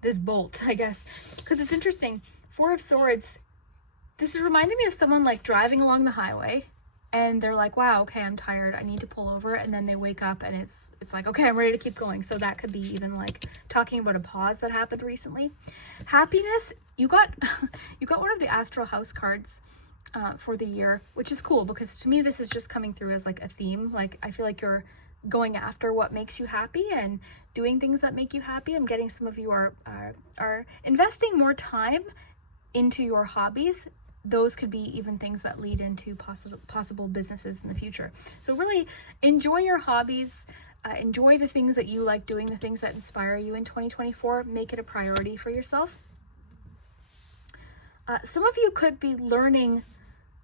this bolt, I guess. Because it's interesting. Four of Swords, this is reminding me of someone like driving along the highway and they're like, wow, okay, I'm tired, I need to pull over. And then they wake up and it's like, okay, I'm ready to keep going. So that could be even like talking about a pause that happened recently. Happiness, you got one of the Astral House cards for the year, which is cool because to me, this is just coming through as like a theme. Like, I feel like you're going after what makes you happy and doing things that make you happy. I'm getting some of you are investing more time into your hobbies. Those could be even things that lead into possible businesses in the future. So really enjoy your hobbies, enjoy the things that you like doing, the things that inspire you in 2024. Make it a priority for yourself. Some of you could be learning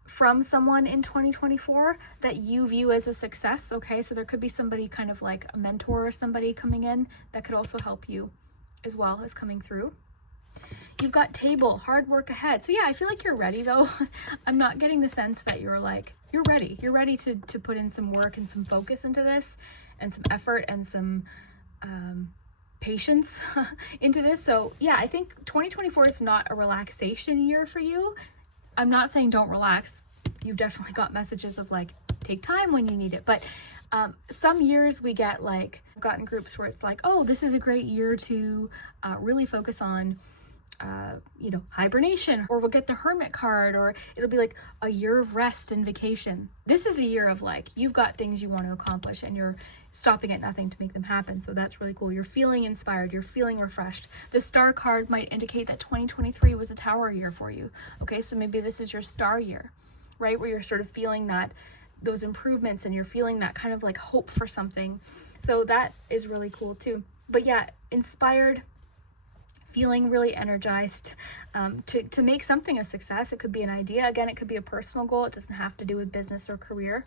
from someone in 2024 that you view as a success. Okay, so there could be somebody kind of like a mentor or somebody coming in that could also help you as well as coming through. You've got table, hard work ahead. So yeah, I feel like you're ready though. I'm not getting the sense that you're like, you're ready. You're ready to put in some work and some focus into this and some effort and some patience into this. So yeah, I think 2024 is not a relaxation year for you. I'm not saying don't relax. You've definitely got messages of like, take time when you need it. But some years we get like, I've gotten groups where it's like, oh, this is a great year to really focus on hibernation, or we'll get the Hermit card, or it'll be like a year of rest and vacation. This is a year of like, you've got things you want to accomplish and you're stopping at nothing to make them happen. So that's really cool. You're feeling inspired. You're feeling refreshed. The Star card might indicate that 2023 was a Tower year for you. Okay, so maybe this is your Star year, right? Where you're sort of feeling that, those improvements, and you're feeling that kind of like hope for something. So that is really cool too. But yeah, inspired, feeling really energized to make something a success. It could be an idea. Again, it could be a personal goal. It doesn't have to do with business or career.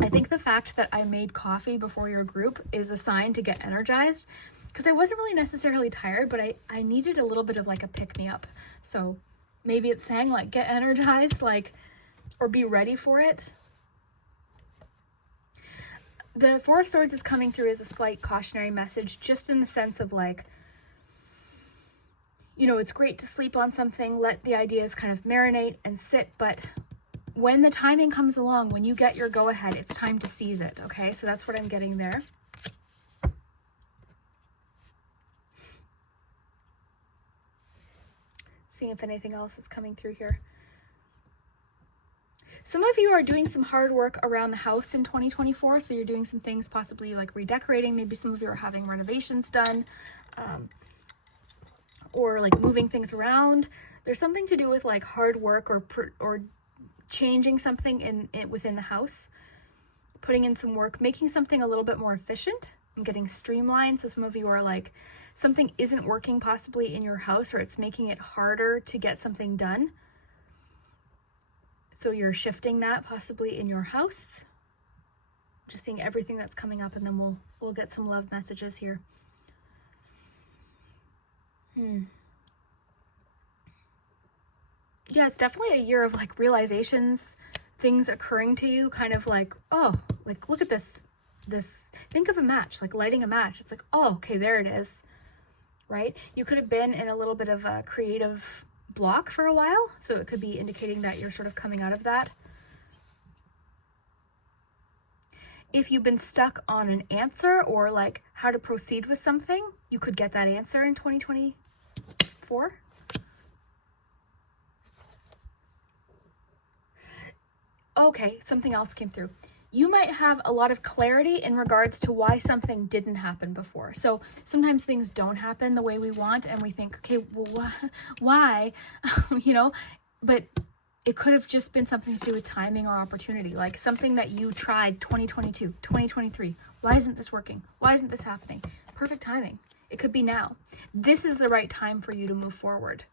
I think the fact that I made coffee before your group is a sign to get energized, because I wasn't really necessarily tired, but I needed a little bit of like a pick-me-up. So maybe it's saying like, get energized, like, or be ready for it. The Four of Swords is coming through as a slight cautionary message, just in the sense of like, it's great to sleep on something, let the ideas kind of marinate and sit, but when the timing comes along, when you get your go-ahead, it's time to seize it, okay? So that's what I'm getting there. Seeing if anything else is coming through here. Some of you are doing some hard work around the house in 2024. So you're doing some things possibly like redecorating. Maybe some of you are having renovations done, or like moving things around. There's something to do with like hard work or changing something within the house, putting in some work, making something a little bit more efficient and getting streamlined. So some of you are like, something isn't working possibly in your house, or it's making it harder to get something done. So you're shifting that possibly in your house. Just seeing everything that's coming up, and then we'll get some love messages here. Yeah, it's definitely a year of like realizations, things occurring to you, kind of like, oh, like look at this, think of a match, like lighting a match. It's like, oh, okay, there it is, right? You could have been in a little bit of a creative block for a while. So it could be indicating that you're sort of coming out of that. If you've been stuck on an answer or like how to proceed with something, you could get that answer in 2024. Okay, something else came through. You might have a lot of clarity in regards to why something didn't happen before. So sometimes things don't happen the way we want and we think, okay, well, why? But it could have just been something to do with timing or opportunity, like something that you tried 2022, 2023. Why isn't this working? Why isn't this happening? Perfect timing. It could be now. This is the right time for you to move forward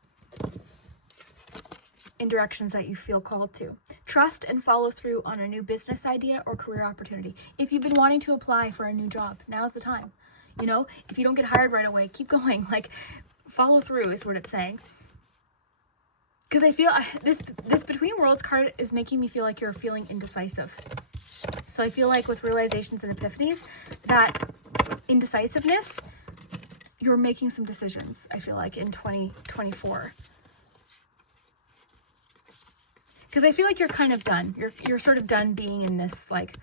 in directions that you feel called to. Trust and follow through on a new business idea or career opportunity. If you've been wanting to apply for a new job, now's the time. If you don't get hired right away, keep going. Like, follow through is what it's saying. Because I feel this Between Worlds card is making me feel like you're feeling indecisive. So I feel like with realizations and epiphanies, that indecisiveness, you're making some decisions, I feel like, in 2024. Because I feel like you're kind of done. You're sort of done being in this, like,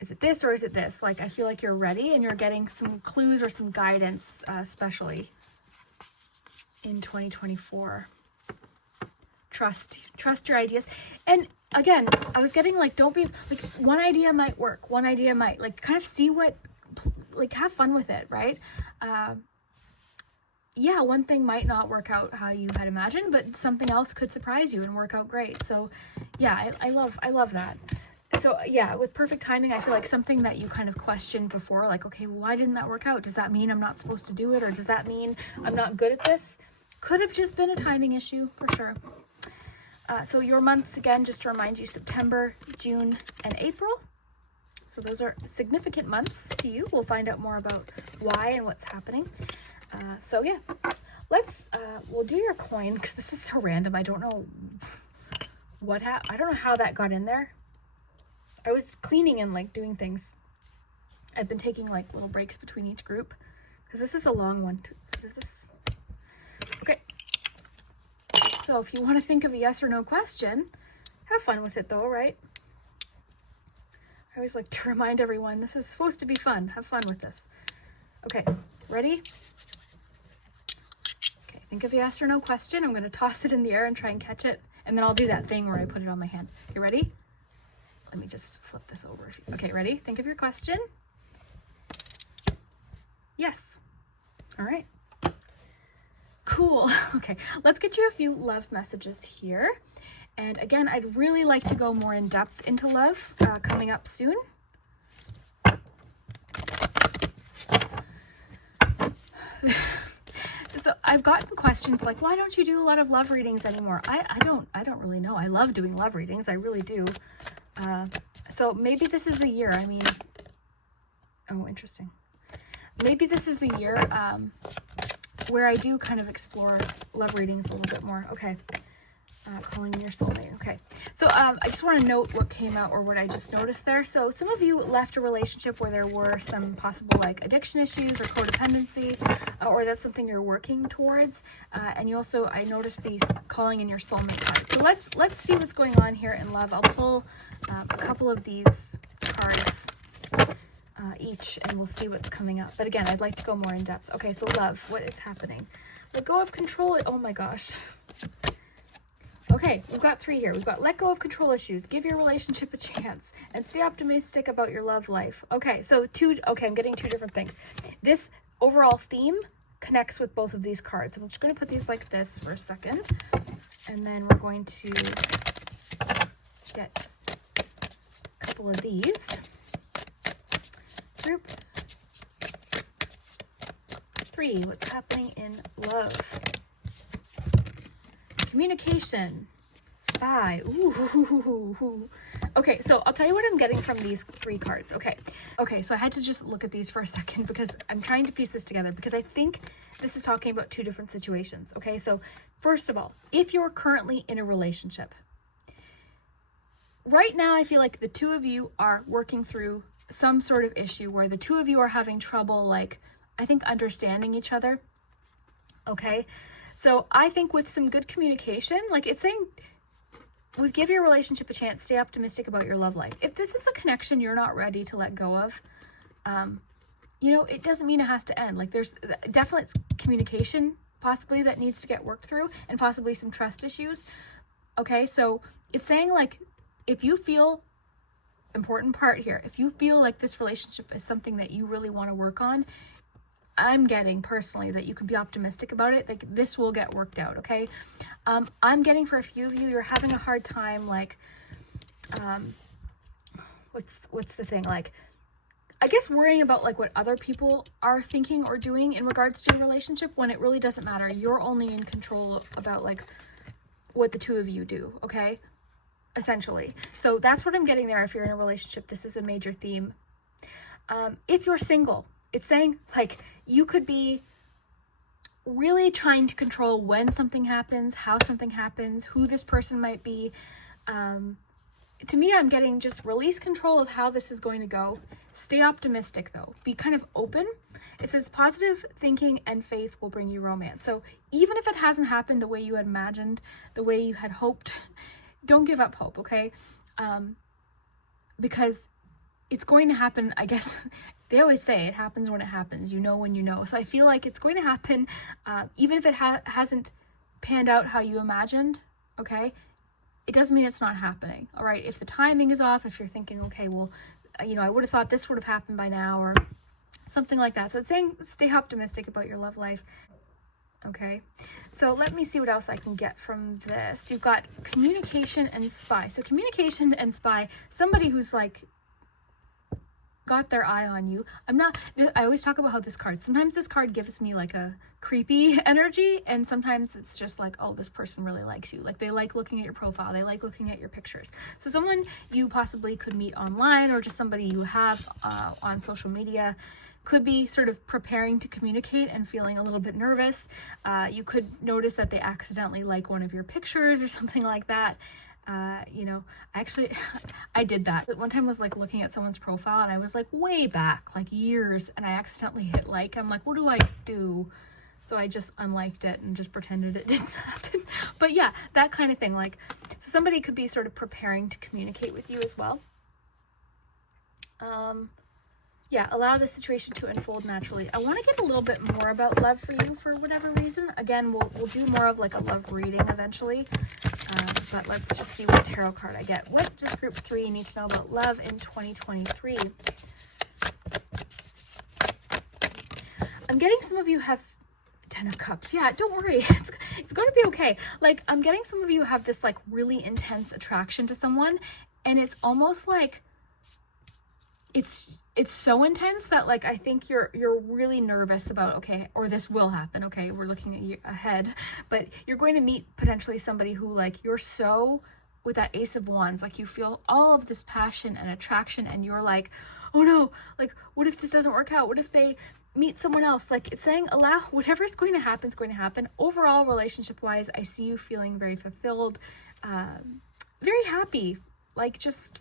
is it this or is it this? Like, I feel like you're ready and you're getting some clues or some guidance, especially in 2024. Trust your ideas. And again, I was getting like, don't be like, one idea might work, one idea might, like, kind of see what, like, have fun with it, right? Yeah, one thing might not work out how you had imagined, but something else could surprise you and work out great. So yeah, I love that. So yeah, with perfect timing, I feel like something that you kind of questioned before, like, okay, well, why didn't that work out? Does that mean I'm not supposed to do it? Or does that mean I'm not good at this? Could have just been a timing issue for sure. So your months, again, just to remind you, September, June, and April. So those are significant months to you. We'll find out more about why and what's happening. So yeah, we'll do your coin, because this is so random. I don't know I don't know how that got in there. I was cleaning and like doing things. I've been taking like little breaks between each group, because this is a long one. What is this? Okay. So if you want to think of a yes or no question, have fun with it though, right? I always like to remind everyone, this is supposed to be fun. Have fun with this. Okay, ready? Okay, think of a yes or no question. I'm going to toss it in the air and try and catch it. And then I'll do that thing where I put it on my hand. You ready? Let me just flip this over. Okay, ready? Think of your question. Yes. All right. Cool. Okay, let's get you a few love messages here. And again, I'd really like to go more in depth into love coming up soon. So I've gotten questions like, why don't you do a lot of love readings anymore? I don't really know. I love doing love readings. I really do. So maybe this is the year. I mean, oh, interesting. Maybe this is the year where I do kind of explore love readings a little bit more. Okay. Calling in your soulmate. Okay. So I just want to note what came out, or what I just noticed there. So some of you left a relationship where there were some possible like addiction issues or codependency, or that's something you're working towards. And you also, I noticed these calling in your soulmate card. So let's see what's going on here in love. I'll pull a couple of these cards each, and we'll see what's coming up. But again, I'd like to go more in depth. Okay, so love, what is happening? Let go of control. Oh my gosh. Okay, we've got 3 here. We've got let go of control issues, give your relationship a chance, and stay optimistic about your love life. Okay, so I'm getting 2 different things. This overall theme connects with both of these cards. I'm just going to put these like this for a second, and then we're going to get a couple of these. Group 3, what's happening in love? Communication, spy. Ooh. Okay, so I'll tell you what I'm getting from these 3 cards. Okay, so I had to just look at these for a second because I'm trying to piece this together, because I think this is talking about 2 different situations. Okay, so first of all, if you're currently in a relationship, right now I feel like the 2 of you are working through some sort of issue where the 2 of you are having trouble, like, I think, understanding each other. Okay. So I think with some good communication, like it's saying, give your relationship a chance, stay optimistic about your love life. If this is a connection you're not ready to let go of, you know, it doesn't mean it has to end. Like there's definitely communication possibly that needs to get worked through, and possibly some trust issues. Okay, so it's saying like, if you feel, important part here, if you feel like this relationship is something that you really want to work on, I'm getting personally that you can be optimistic about it. Like this will get worked out. Okay. I'm getting for a few of you, you're having a hard time. Like, what's the thing? Like, I guess worrying about like what other people are thinking or doing in regards to your relationship, when it really doesn't matter. You're only in control about like what the two of you do. Okay. Essentially. So that's what I'm getting there. If you're in a relationship, this is a major theme. If you're single, it's saying like you could be really trying to control when something happens, how something happens, who this person might be. To me, I'm getting just release control of how this is going to go. Stay optimistic though. Be kind of open. It says positive thinking and faith will bring you romance. So even if it hasn't happened the way you had imagined, the way you had hoped, don't give up hope, okay? Because it's going to happen, I guess. They always say it happens when it happens. You know when you know. So I feel like it's going to happen, even if it hasn't panned out how you imagined, okay? It doesn't mean it's not happening, all right? If the timing is off, if you're thinking, okay, well, you know, I would have thought this would have happened by now, or something like that. So it's saying stay optimistic about your love life. Okay, so let me see what else I can get from this. You've got communication and spy. So communication and spy, somebody who's like got their eye on you. I always talk about how this card, sometimes this card gives me like a creepy energy, and sometimes it's just like, oh, this person really likes you. Like they like looking at your profile, they like looking at your pictures. So someone you possibly could meet online, or just somebody you have on social media, could be sort of preparing to communicate and feeling a little bit nervous. You could notice that they accidentally like one of your pictures or something like that. You know, actually, I did that. One time I was like looking at someone's profile, and I was like way back, like years, and I accidentally hit like. I'm like, what do I do? So I just unliked it and just pretended it didn't happen. But yeah, that kind of thing. Like, so somebody could be sort of preparing to communicate with you as well. Yeah, allow the situation to unfold naturally. I want to get a little bit more about love for you for whatever reason. Again, we'll do more of like a love reading eventually. But let's just see what tarot card I get. What does group 3 need to know about love in 2023? I'm getting some of you have 10 of Cups. Yeah, don't worry. It's going to be okay. Like, I'm getting some of you have this like really intense attraction to someone, and it's almost like it's so intense that like I think you're really nervous about, okay, or this will happen, okay, we're looking at you ahead, but you're going to meet potentially somebody who like you're so, with that Ace of Wands, like you feel all of this passion and attraction, and you're like, oh no, like what if this doesn't work out, what if they meet someone else? Like it's saying allow whatever's going to happen is going to happen. Overall, relationship wise, I see you feeling very fulfilled, very happy, like just,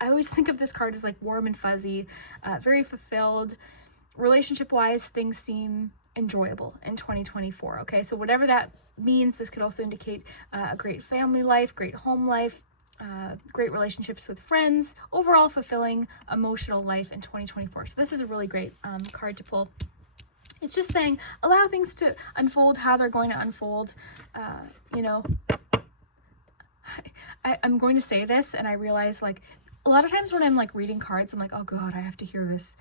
I always think of this card as like warm and fuzzy, very fulfilled. Relationship-wise, things seem enjoyable in 2024, okay? So whatever that means, this could also indicate a great family life, great home life, great relationships with friends, overall fulfilling emotional life in 2024. So this is a really great card to pull. It's just saying, allow things to unfold how they're going to unfold, you know. I'm going to say this, and I realize like, a lot of times when I'm like reading cards, I'm like, oh God, I have to hear this.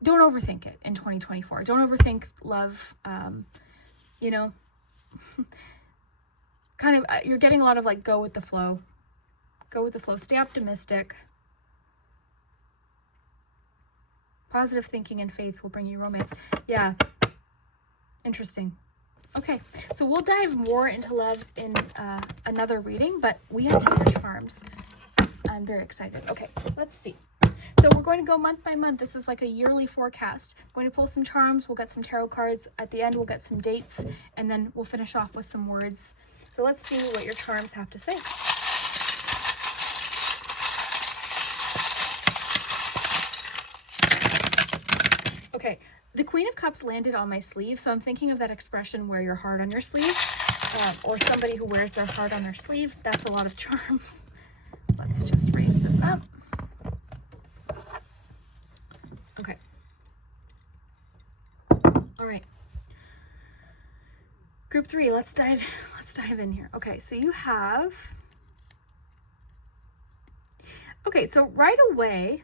Don't overthink it in 2024. Don't overthink love. You know, kind of, you're getting a lot of like, go with the flow. Go with the flow. Stay optimistic. Positive thinking and faith will bring you romance. Yeah. Interesting. Okay, so we'll dive more into love in another reading, but we have your charms. I'm very excited. Okay, let's see. So we're going to go month by month. This is like a yearly forecast. I'm going to pull some charms. We'll get some tarot cards. At the end, we'll get some dates, and then we'll finish off with some words. So let's see what your charms have to say. Okay, The Queen of Cups landed on my sleeve, so I'm thinking of that expression, wear your heart on your sleeve, or somebody who wears their heart on their sleeve. That's a lot of charms. Let's just raise this up. Okay. All right. Group 3, let's dive in here. Okay, so you have, okay, so right away,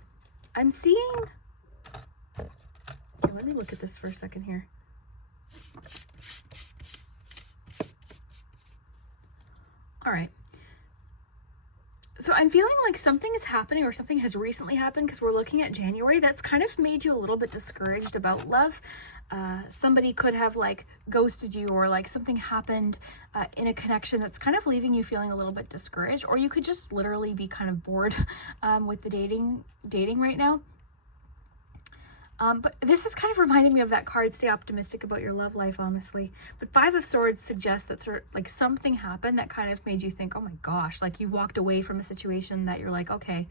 I'm seeing, okay, let me look at this for a second here. All right. So I'm feeling like something is happening, or something has recently happened, because we're looking at January, that's kind of made you a little bit discouraged about love. Somebody could have like ghosted you, or like something happened in a connection that's kind of leaving you feeling a little bit discouraged, or you could just literally be kind of bored with the dating right now. But this is kind of reminding me of that card, stay optimistic about your love life, honestly. But 5 of Swords suggests that sort of like something happened that kind of made you think, oh my gosh, like you walked away from a situation that you're like, okay,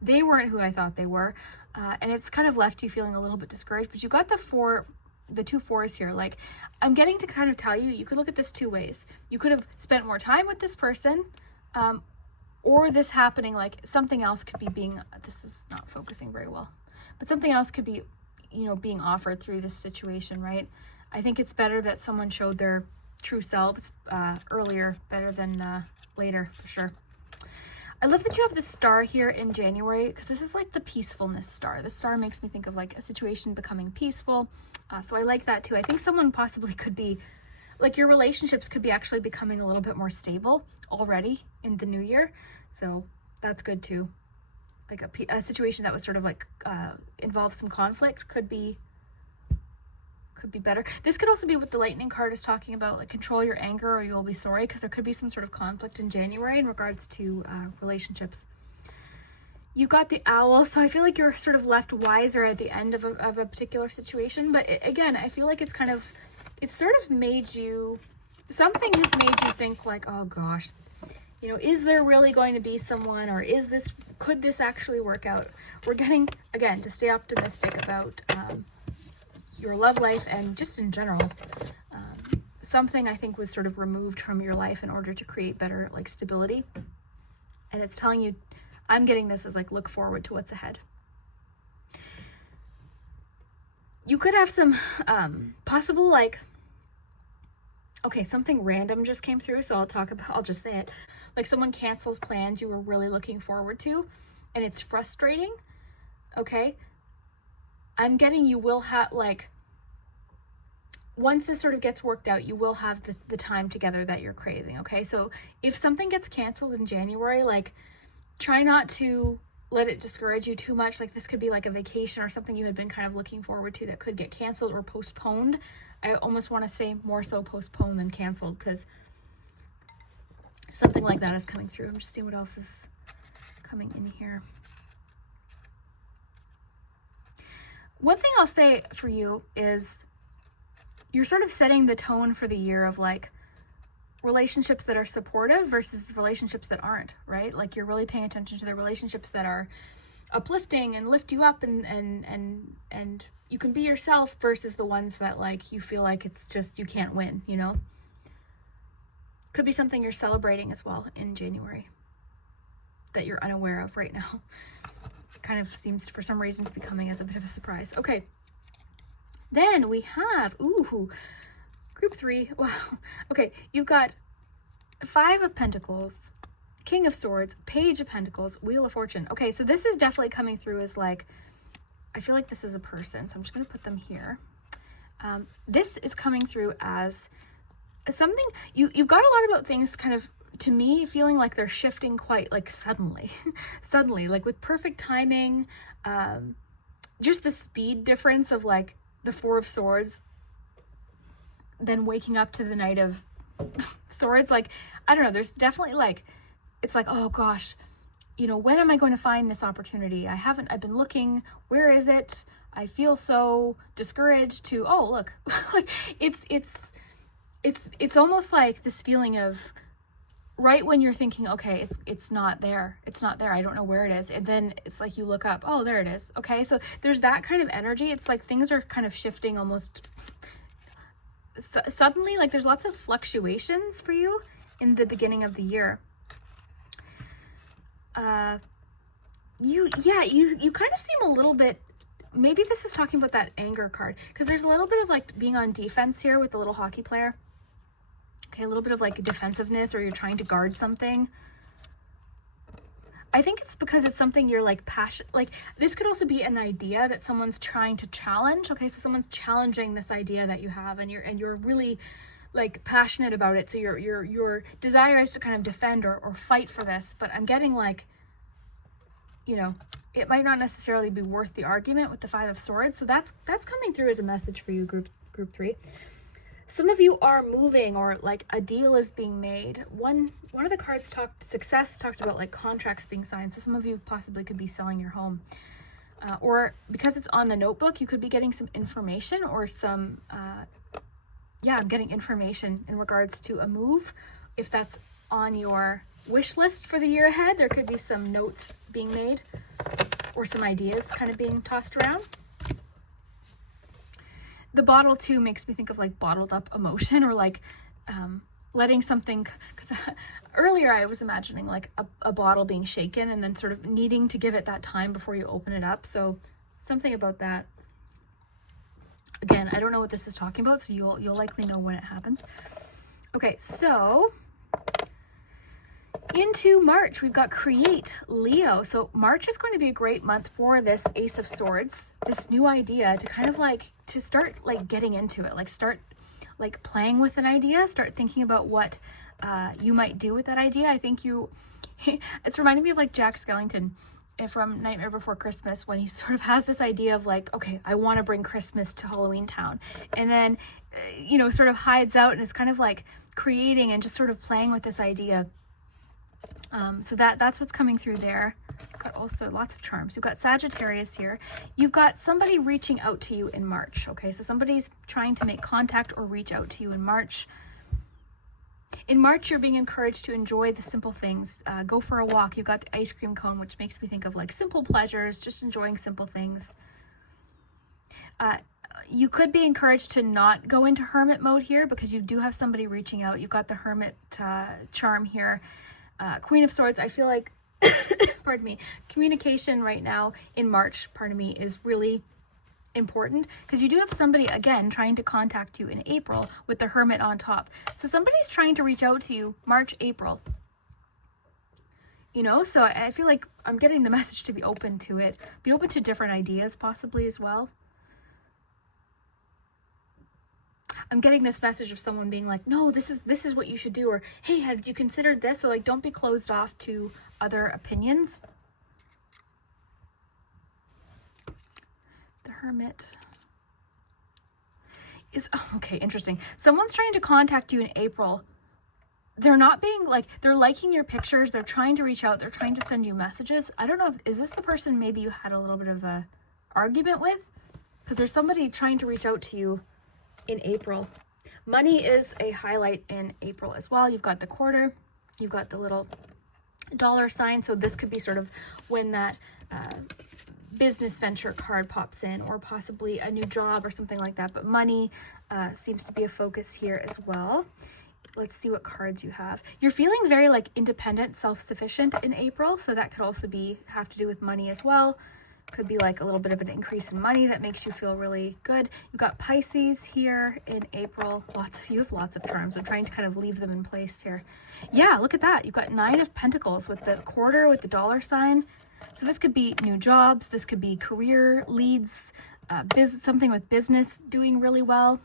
they weren't who I thought they were. And it's kind of left you feeling a little bit discouraged. But you got the 2 4s here. Like, I'm getting to kind of tell you, you could look at this 2 ways. You could have spent more time with this person, or this happening, like something else could be being, this is not focusing very well, but something else could be, you know, being offered through this situation, right? I think it's better that someone showed their true selves earlier, better than later, for sure. I love that you have the star here in January, because this is like the peacefulness star. The star makes me think of like a situation becoming peaceful. So I like that too. I think someone possibly could be, like your relationships could be actually becoming a little bit more stable already in the new year. So that's good too. Like a situation that was sort of like involves some conflict could be better. This could also be what the Lightning card is talking about, like control your anger or you'll be sorry, because there could be some sort of conflict in January in regards to relationships. You got the Owl, so I feel like you're sort of left wiser at the end of a particular situation. But again, I feel like it's sort of made you, something has made you think like, oh gosh, you know, is there really going to be someone, or could this actually work out? We're getting, again, to stay optimistic about your love life and just in general. Something I think was sort of removed from your life in order to create better like stability. And it's telling you, I'm getting this as like, look forward to what's ahead. You could have some possible like, okay, something random just came through, so I'll just say it. Like someone cancels plans you were really looking forward to, and it's frustrating, okay? I'm getting you will have, like, once this sort of gets worked out, you will have the time together that you're craving, okay? So if something gets canceled in January, like, try not to let it discourage you too much. Like, this could be like a vacation or something you had been kind of looking forward to that could get canceled or postponed. I almost want to say more so postponed than canceled, because something like that is coming through. I'm just seeing what else is coming in here. One thing I'll say for you is you're sort of setting the tone for the year of like relationships that are supportive versus relationships that aren't, right? Like you're really paying attention to the relationships that are uplifting and lift you up and you can be yourself versus the ones that like you feel like it's just you can't win, you know? Could be something you're celebrating as well in January that you're unaware of right now. It kind of seems for some reason to be coming as a bit of a surprise. Okay. Then we have, group 3. Wow. Okay, you've got 5 of Pentacles, King of Swords, Page of Pentacles, Wheel of Fortune. Okay, so this is definitely coming through as like, I feel like this is a person, so I'm just going to put them here. This is coming through as something, you've got a lot about things kind of, to me, feeling like they're shifting quite like suddenly, like with perfect timing, just the speed difference of like the 4 of Swords, then waking up to the Knight of Swords. Like, I don't know, there's definitely like, it's like, oh gosh, you know, when am I going to find this opportunity? I've been looking, where is it? I feel so discouraged to, oh, look, like it's almost like this feeling of right when you're thinking, okay, it's not there. It's not there. I don't know where it is. And then it's like you look up, oh, there it is. Okay, so there's that kind of energy. It's like things are kind of shifting almost suddenly. Like there's lots of fluctuations for you in the beginning of the year. You kind of seem a little bit, maybe this is talking about that anger card, because there's a little bit of like being on defense here with the little hockey player. Okay, a little bit of like defensiveness, or you're trying to guard something. I think it's because it's something you're like passionate, like this could also be an idea that someone's trying to challenge. Okay, so someone's challenging this idea that you have, and you're really like passionate about it. So your desire is to kind of defend or fight for this, but I'm getting like, you know, it might not necessarily be worth the argument with the 5 of Swords. So that's coming through as a message for you, group 3. Some of you are moving, or like a deal is being made. One of the cards talked about like contracts being signed. So some of you possibly could be selling your home. Or because it's on the notebook, you could be getting some information or some, I'm getting information in regards to a move. If that's on your wish list for the year ahead, there could be some notes being made or some ideas kind of being tossed around. The bottle too makes me think of like bottled up emotion, or like letting something, because earlier I was imagining like a bottle being shaken and then sort of needing to give it that time before you open it up. So something about that. Again, I don't know what this is talking about, so you'll likely know when it happens. Okay, so into March, we've got Create Leo. So March is going to be a great month for this Ace of Swords, this new idea to kind of like, to start like getting into it, like start like playing with an idea, start thinking about what you might do with that idea. I think it's reminding me of like Jack Skellington from Nightmare Before Christmas, when he sort of has this idea of like, okay, I want to bring Christmas to Halloween Town. And then, sort of hides out and is kind of like creating and just sort of playing with this idea. So that's what's coming through there. You've got also lots of charms. You've got Sagittarius here. You've got somebody reaching out to you in March. Okay, so somebody's trying to make contact or reach out to you in March. In March, you're being encouraged to enjoy the simple things. Go for a walk. You've got the ice cream cone, which makes me think of like simple pleasures, just enjoying simple things. You could be encouraged to not go into hermit mode here, because you do have somebody reaching out. You've got the hermit charm here. Queen of Swords, I feel like, pardon me, communication right now in March, is really important, because you do have somebody, again, trying to contact you in April with the hermit on top. So somebody's trying to reach out to you March, April. So I feel like I'm getting the message to be open to it. Be open to different ideas possibly as well. I'm getting this message of someone being like, no, this is what you should do, or hey, have you considered this? So like, don't be closed off to other opinions. The Hermit is, okay, interesting. Someone's trying to contact you in April. They're not being like, they're liking your pictures. They're trying to reach out. They're trying to send you messages. I don't know, is this the person maybe you had a little bit of a argument with? Because there's somebody trying to reach out to you in April. Money is a highlight in April as well. You've got the quarter, you've got the little dollar sign. So this could be sort of when that business venture card pops in, or possibly a new job or something like that. But money seems to be a focus here as well. Let's see what cards you have. You're feeling very like independent, self-sufficient in April. So that could also have to do with money as well. Could be like a little bit of an increase in money that makes you feel really good. You've got Pisces here in April. You have lots of charms. I'm trying to kind of leave them in place here. Yeah, look at that. You've got 9 of Pentacles with the quarter, with the dollar sign. So this could be new jobs. This could be career leads, something with business doing really well.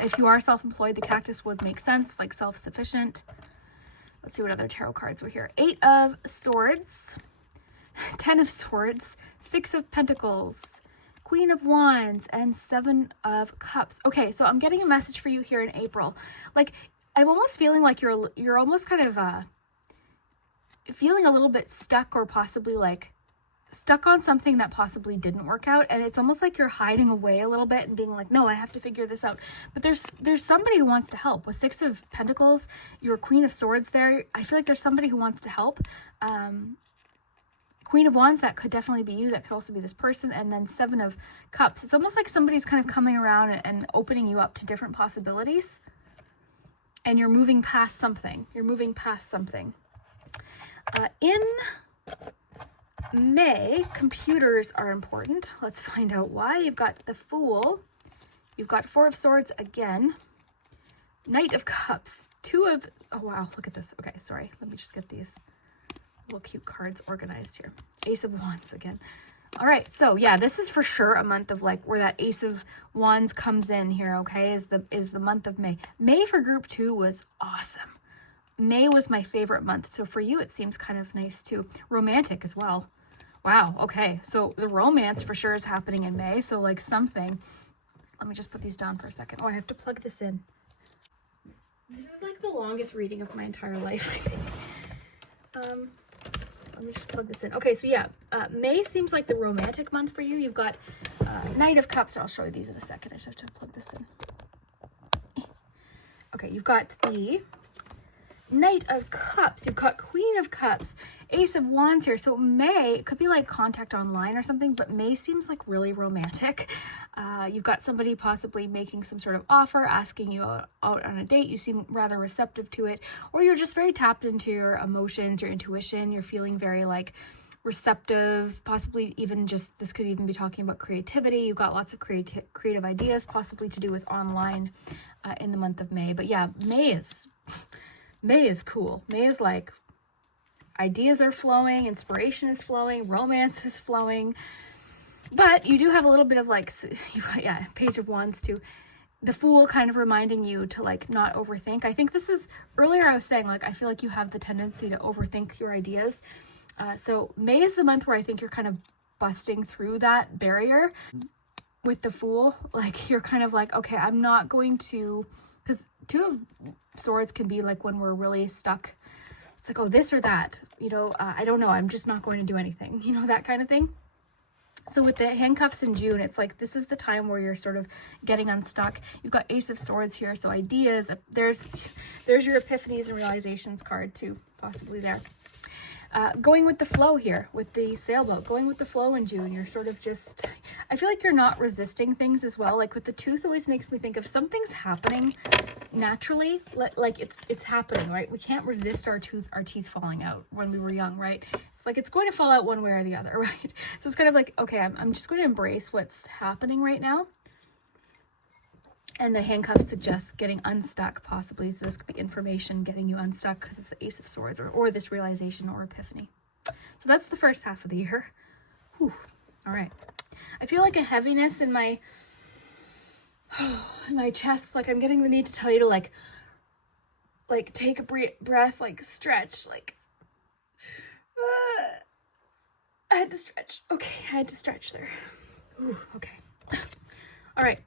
If you are self-employed, the cactus would make sense, like self-sufficient. Let's see what other tarot cards were here. 8 of Swords. 10 of Swords, 6 of Pentacles, Queen of Wands, and 7 of Cups. Okay, so I'm getting a message for you here in April. Like, I'm almost feeling like you're almost kind of feeling a little bit stuck, or possibly like stuck on something that possibly didn't work out, and it's almost like you're hiding away a little bit and being like, no, I have to figure this out. But there's somebody who wants to help. With Six of Pentacles, your Queen of Swords there, I feel like there's somebody who wants to help. Queen of Wands, that could definitely be you. That could also be this person. And then Seven of Cups. It's almost like somebody's kind of coming around and opening you up to different possibilities. And you're moving past something. You're moving past something. In May, computers are important. Let's find out why. You've got the Fool. You've got Four of Swords again. Knight of Cups. Oh wow, look at this. Okay, sorry. Let me just get these little cute cards organized here. Ace of Wands again. All right, so yeah, this is for sure a month of like where that Ace of Wands comes in here, okay, is the month of May. May for group 2 was awesome. May was my favorite month. So for you, it seems kind of nice too. Romantic as well. Wow, okay. So the romance for sure is happening in May. So like something, let me just put these down for a second. Oh, I have to plug this in. This is like the longest reading of my entire life, I think. Let me just plug this in. Okay, so yeah, May seems like the romantic month for you. You've got Knight of Cups. I'll show you these in a second. I just have to plug this in. Okay, you've got the Knight of Cups. You've got Queen of Cups. Ace of Wands here. So May, it could be like contact online or something, but May seems like really romantic. You've got somebody possibly making some sort of offer, asking you out on a date. You seem rather receptive to it, or you're just very tapped into your emotions, your intuition. You're feeling very like receptive, possibly even just, this could even be talking about creativity. You've got lots of creative ideas, possibly to do with online in the month of May. But yeah, May is cool. May is like ideas are flowing, inspiration is flowing, romance is flowing. But you do have a little bit of like, yeah, Page of Wands too. The Fool kind of reminding you to like not overthink. I think this is, earlier I was saying like, I feel like you have the tendency to overthink your ideas. So May is the month where I think you're kind of busting through that barrier with the Fool. Like you're kind of like, okay, I'm not going to, because Two of Swords can be like when we're really stuck. It's like, oh, this or that, you know, I don't know. I'm just not going to do anything, you know, that kind of thing. So with the handcuffs in June, it's like, this is the time where you're sort of getting unstuck. You've got Ace of Swords here. So ideas, there's your epiphanies and realizations card too, possibly there. Going with the flow here with the sailboat, going with the flow in June, you're sort of just, I feel like you're not resisting things as well. Like with the tooth always makes me think of something's happening naturally, like it's happening, right? We can't resist our teeth falling out when we were young, right? It's like it's going to fall out one way or the other, right? So it's kind of like, okay, I'm just going to embrace what's happening right now. And the handcuffs suggest getting unstuck, possibly. So this could be information getting you unstuck because it's the Ace of Swords or this realization or epiphany. So that's the first half of the year. Whew. All right. I feel like a heaviness in my chest. Like I'm getting the need to tell you to like take a breath, like stretch, like I had to stretch. Okay, I had to stretch there. Ooh, okay. All right.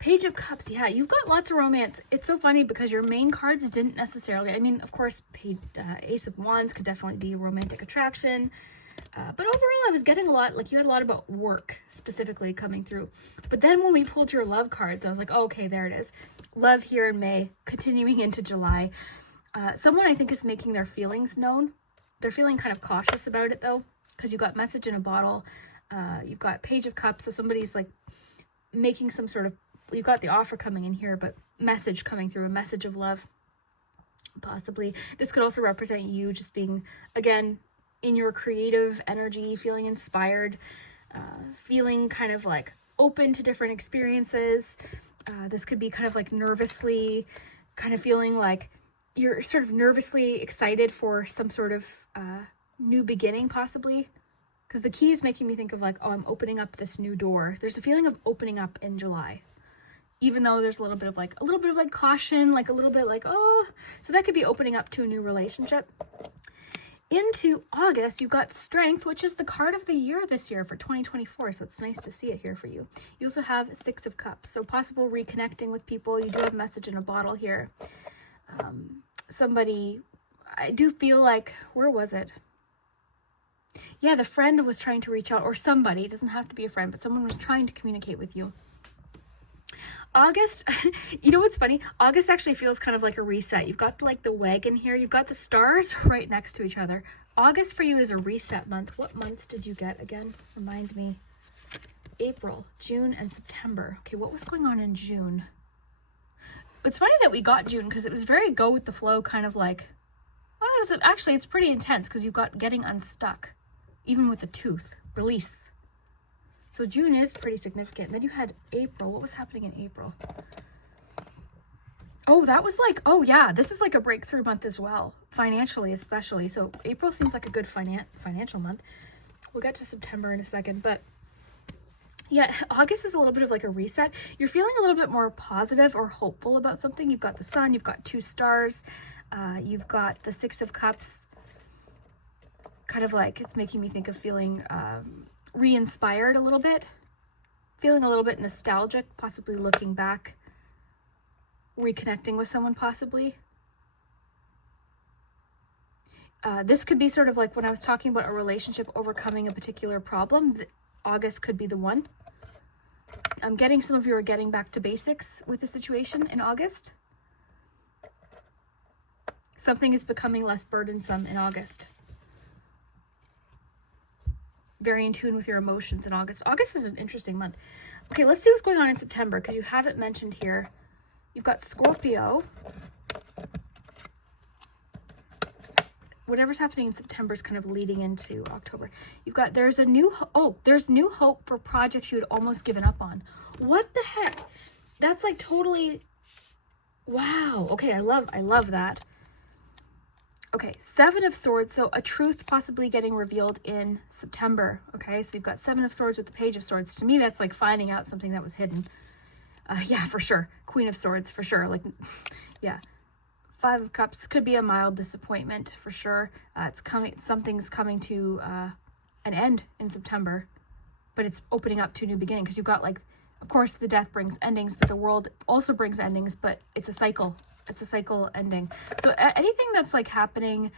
Page of Cups, yeah, you've got lots of romance. It's so funny because your main cards didn't necessarily, I mean, of course, Ace of Wands could definitely be romantic attraction. But overall, I was getting a lot, like you had a lot about work specifically coming through. But then when we pulled your love cards, I was like, oh, okay, there it is. Love here in May, continuing into July. Someone I think is making their feelings known. They're feeling kind of cautious about it though, because you got message in a bottle. You've got Page of Cups, so somebody's like making some sort of, you've got the offer coming in here, but message coming through, a message of love, possibly. This could also represent you just being, again, in your creative energy, feeling inspired, feeling kind of like open to different experiences. This could be kind of like nervously, kind of feeling like you're sort of nervously excited for some sort of new beginning, possibly. Because the key is making me think of like, oh, I'm opening up this new door. There's a feeling of opening up in July. Even though there's a little bit of like caution, like a little bit like, oh, so that could be opening up to a new relationship. Into August, you've got Strength, which is the card of the year this year for 2024. So it's nice to see it here for you. You also have Six of Cups. So possible reconnecting with people. You do have message in a bottle here. Somebody, I do feel like, where was it? Yeah, the friend was trying to reach out, or somebody, it doesn't have to be a friend, but someone was trying to communicate with you. August, you know what's funny? August actually feels kind of like a reset. You've got like the wagon here. You've got the stars right next to each other. August for you is a reset month. What months did you get again? Remind me. April, June, and September. Okay, what was going on in June? It's funny that we got June because it was very go with the flow, kind of like, well, it was actually, it's pretty intense because you've got getting unstuck, even with the tooth, release. So June is pretty significant. And then you had April. What was happening in April? Oh, that was like, oh yeah, this is like a breakthrough month as well, financially especially. So April seems like a good financial month. We'll get to September in a second, but yeah, August is a little bit of like a reset. You're feeling a little bit more positive or hopeful about something. You've got the sun, you've got 2 stars, you've got the 6 of Cups. Kind of like, it's making me think of feeling re-inspired a little bit, feeling a little bit nostalgic, possibly looking back, reconnecting with someone possibly. This could be sort of like when I was talking about a relationship overcoming a particular problem. August could be the one. I'm getting some of you are getting back to basics with the situation in August. Something is becoming less burdensome in August. Very in tune with your emotions in August. August is an interesting month. Okay, let's see what's going on in September because you haven't mentioned here. You've got Scorpio. Whatever's happening in September is kind of leading into October. You've got, there's new hope for projects you had almost given up on. What the heck? That's like totally, wow. Okay, I love that. Okay, 7 of Swords. So a truth possibly getting revealed in September. Okay, so you've got 7 of Swords with the Page of Swords. To me, that's like finding out something that was hidden. Yeah, for sure. Queen of Swords, for sure. Like, yeah. 5 of Cups could be a mild disappointment, for sure. It's coming. Something's coming to an end in September, but it's opening up to a new beginning because you've got, like, of course, the death brings endings, but the world also brings endings, but it's a cycle. It's a cycle ending. So anything that's like happening,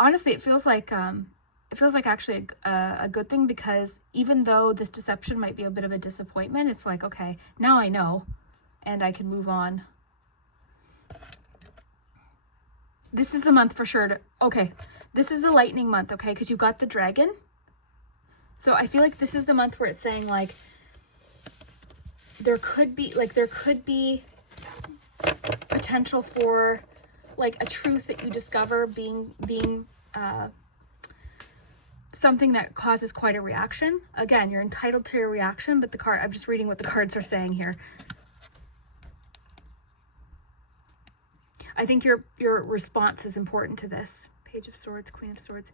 honestly, it feels like actually a good thing, because even though this deception might be a bit of a disappointment, it's like, okay, now I know and I can move on. This is the month for sure to, okay, this is the lightning month, okay, because you got the dragon. So I feel like this is the month where it's saying, like, there could be potential for, like, a truth that you discover being something that causes quite a reaction. Again, you're entitled to your reaction, but I'm just reading what the cards are saying here. I think your response is important to this. Page of Swords, Queen of Swords.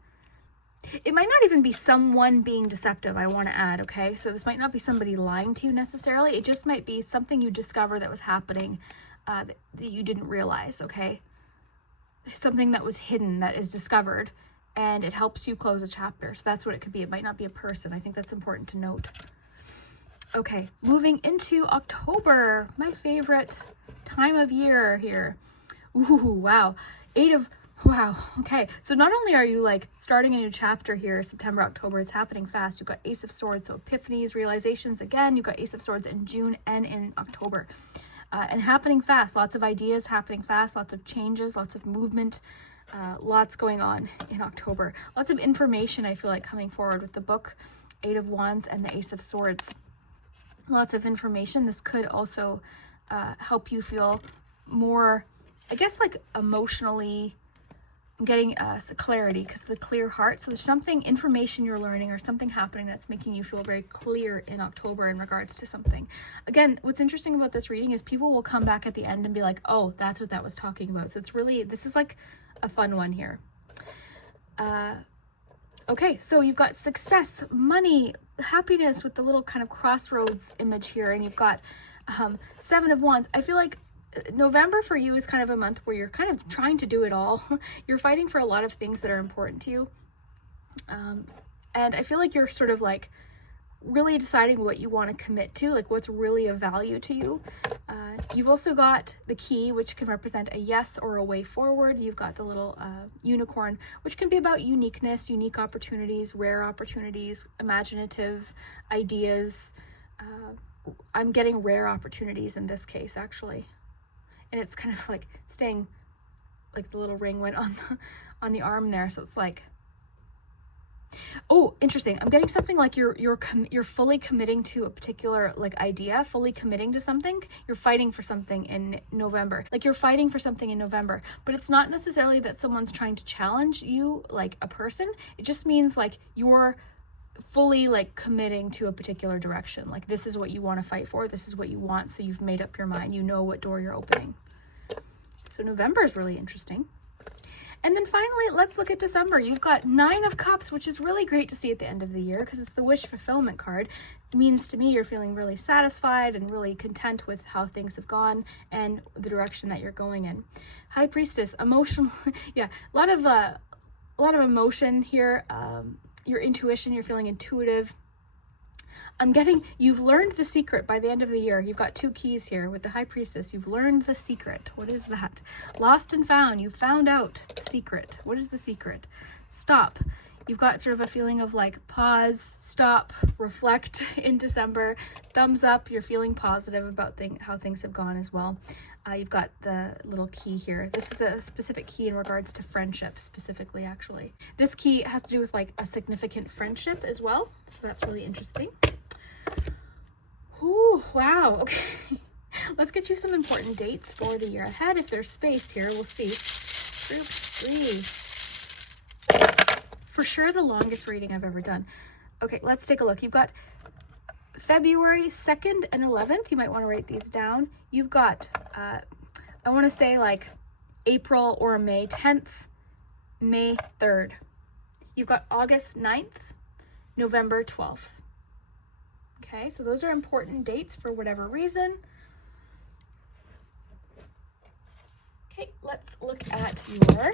It might not even be someone being deceptive, I want to add, okay? So this might not be somebody lying to you necessarily. It just might be something you discover that was happening that you didn't realize, okay? Something that was hidden that is discovered, and it helps you close a chapter. So that's what it could be. It might not be a person. I think that's important to note. Okay, moving into October, my favorite time of year here. Ooh, wow. Wow. Okay. So not only are you like starting a new chapter here, September, October, it's happening fast. You've got Ace of Swords. So epiphanies, realizations. Again, you've got Ace of Swords in June and in October. And happening fast. Lots of ideas happening fast. Lots of changes, lots of movement. Lots going on in October. Lots of information, I feel like, coming forward with the book, 8 of Wands and the Ace of Swords. Lots of information. This could also help you feel more, I guess, like emotionally getting clarity, because the clear heart. So there's something, information you're learning or something happening that's making you feel very clear in October in regards to something. Again, what's interesting about this reading is people will come back at the end and be like, oh, that's what that was talking about. So it's really, this is like a fun one here. Okay, so you've got success, money, happiness with the little kind of crossroads image here, and you've got 7 of Wands. I feel like November for you is kind of a month where you're kind of trying to do it all. You're fighting for a lot of things that are important to you. And I feel like you're sort of like really deciding what you want to commit to, like what's really of value to you. You've also got the key, which can represent a yes or a way forward. You've got the little unicorn, which can be about uniqueness, unique opportunities, rare opportunities, imaginative ideas. I'm getting rare opportunities in this case, actually. And it's kind of like staying, like the little ring went on the arm there. So it's like, oh, interesting. I'm getting something like you're fully committing to a particular like idea, fully committing to something. You're fighting for something in November. Like you're fighting for something in November, but it's not necessarily that someone's trying to challenge you like a person. It just means like you're fully like committing to a particular direction. Like this is what you want to fight for. This is what you want. So you've made up your mind. You know what door you're opening. So November is really interesting. And then finally, let's look at December. You've got 9 of Cups, which is really great to see at the end of the year because it's the wish fulfillment card. It means to me you're feeling really satisfied and really content with how things have gone and the direction that you're going in. High Priestess, emotional, yeah, a lot of emotion here. Your intuition, you're feeling intuitive. I'm getting, you've learned the secret by the end of the year. You've got 2 keys here with the High Priestess. You've learned the secret. What is that? Lost and found. You found out the secret. What is the secret? Stop. You've got sort of a feeling of like pause, stop, reflect in December. Thumbs up. You're feeling positive about how things have gone as well. You've got the little key here. This is a specific key in regards to friendship specifically, actually. This key has to do with like a significant friendship as well. So that's really interesting. Ooh, wow. Okay. Let's get you some important dates for the year ahead. If there's space here, we'll see. Group 3. For sure the longest reading I've ever done. Okay, let's take a look. You've got February 2nd and 11th. You might want to write these down. You've got, I want to say like April or May 10th, May 3rd. You've got August 9th, November 12th. Okay, so those are important dates for whatever reason. Okay, let's look at your...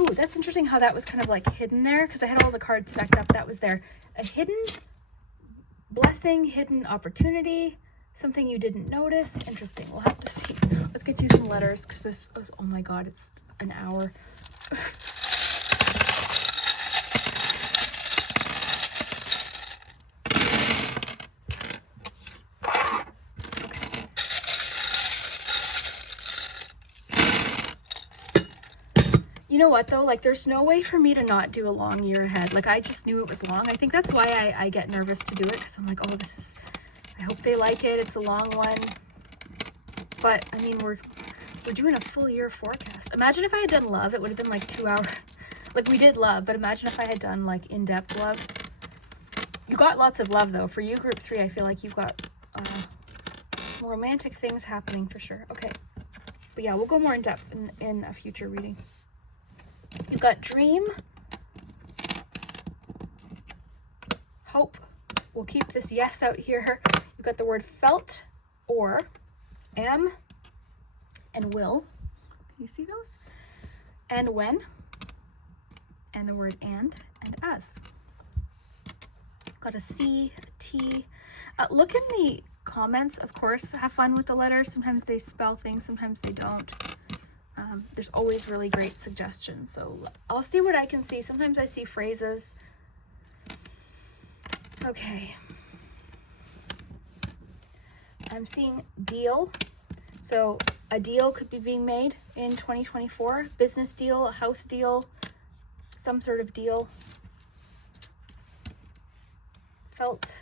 Ooh, that's interesting how that was kind of like hidden there because I had all the cards stacked up. That was there. A hidden blessing, hidden opportunity, something you didn't notice. Interesting. We'll have to see. Let's get you some letters because this, oh my God, it's an hour. You know what though, like there's no way for me to not do a long year ahead. Like I just knew it was long. I think that's why I get nervous to do it because I'm like, oh, I hope they like it. It's a long one. But I mean, we're doing a full year forecast. Imagine if I had done love, it would have been like 2 hours. Like we did love, but imagine if I had done like in-depth love. You got lots of love though. For you, group 3, I feel like you've got some romantic things happening for sure. Okay. But yeah, we'll go more in depth in a future reading. You've got dream, hope. We'll keep this yes out here. You've got the word felt or am and will. Can you see those? And when. And the word and as. Got a C, a T. Look in the comments, of course. Have fun with the letters. Sometimes they spell things, sometimes they don't. There's always really great suggestions. So I'll see what I can see. Sometimes I see phrases. Okay. I'm seeing deal. So a deal could be being made in 2024. Business deal, a house deal, some sort of deal. Felt.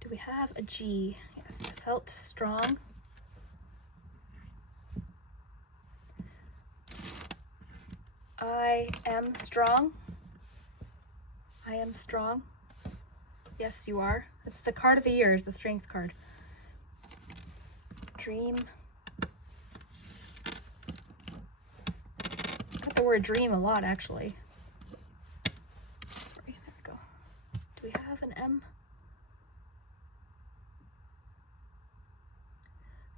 Do we have a G? Yes, felt strong. I am strong. I am strong. Yes, you are. It's the card of the year, is the strength card. Dream. Got the word dream a lot, actually. Sorry, there we go. Do we have an M?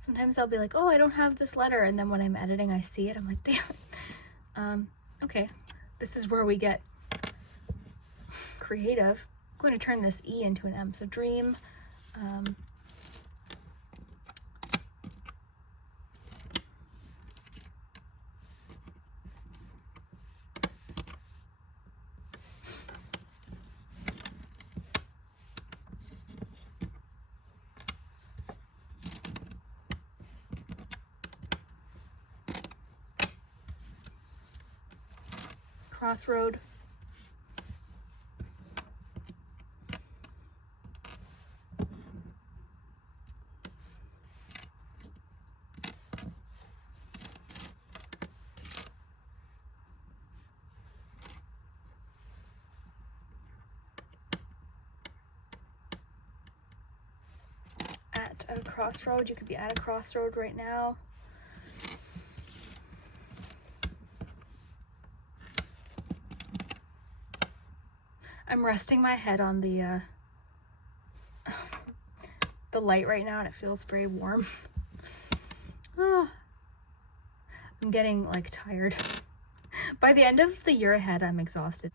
Sometimes I'll be like, oh, I don't have this letter, and then when I'm editing I see it, I'm like, damn it. Okay, this is where we get creative. I'm going to turn this E into an M, so dream. Crossroad. At a crossroad. You could be at a crossroad right now. I'm resting my head on the light right now, and it feels very warm. Oh, I'm getting like tired. By the end of the year ahead, I'm exhausted.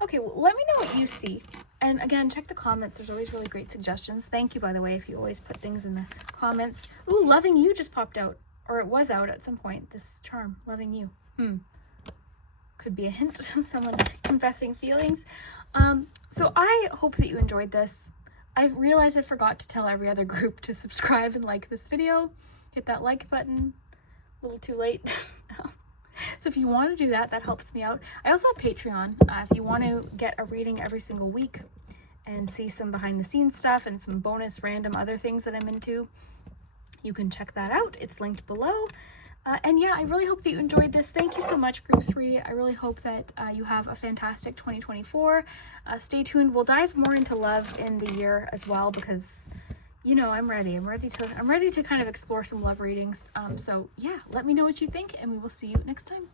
Okay, well, let me know what you see. And again, check the comments. There's always really great suggestions. Thank you, by the way, if you always put things in the comments. Ooh, Loving You just popped out. Or it was out at some point, this charm, Loving You. Could be a hint of someone confessing feelings. So I hope that you enjoyed this. I realized I forgot to tell every other group to subscribe and like this video. Hit that like button. A little too late. So if you want to do that, that helps me out. I also have Patreon. If you want to get a reading every single week and see some behind the scenes stuff and some bonus random other things that I'm into, you can check that out. It's linked below. And yeah, I really hope that you enjoyed this. Thank you so much, Group 3. I really hope that you have a fantastic 2024. Stay tuned. We'll dive more into love in the year as well, because you know, I'm ready to kind of explore some love readings. So yeah, let me know what you think, and we will see you next time.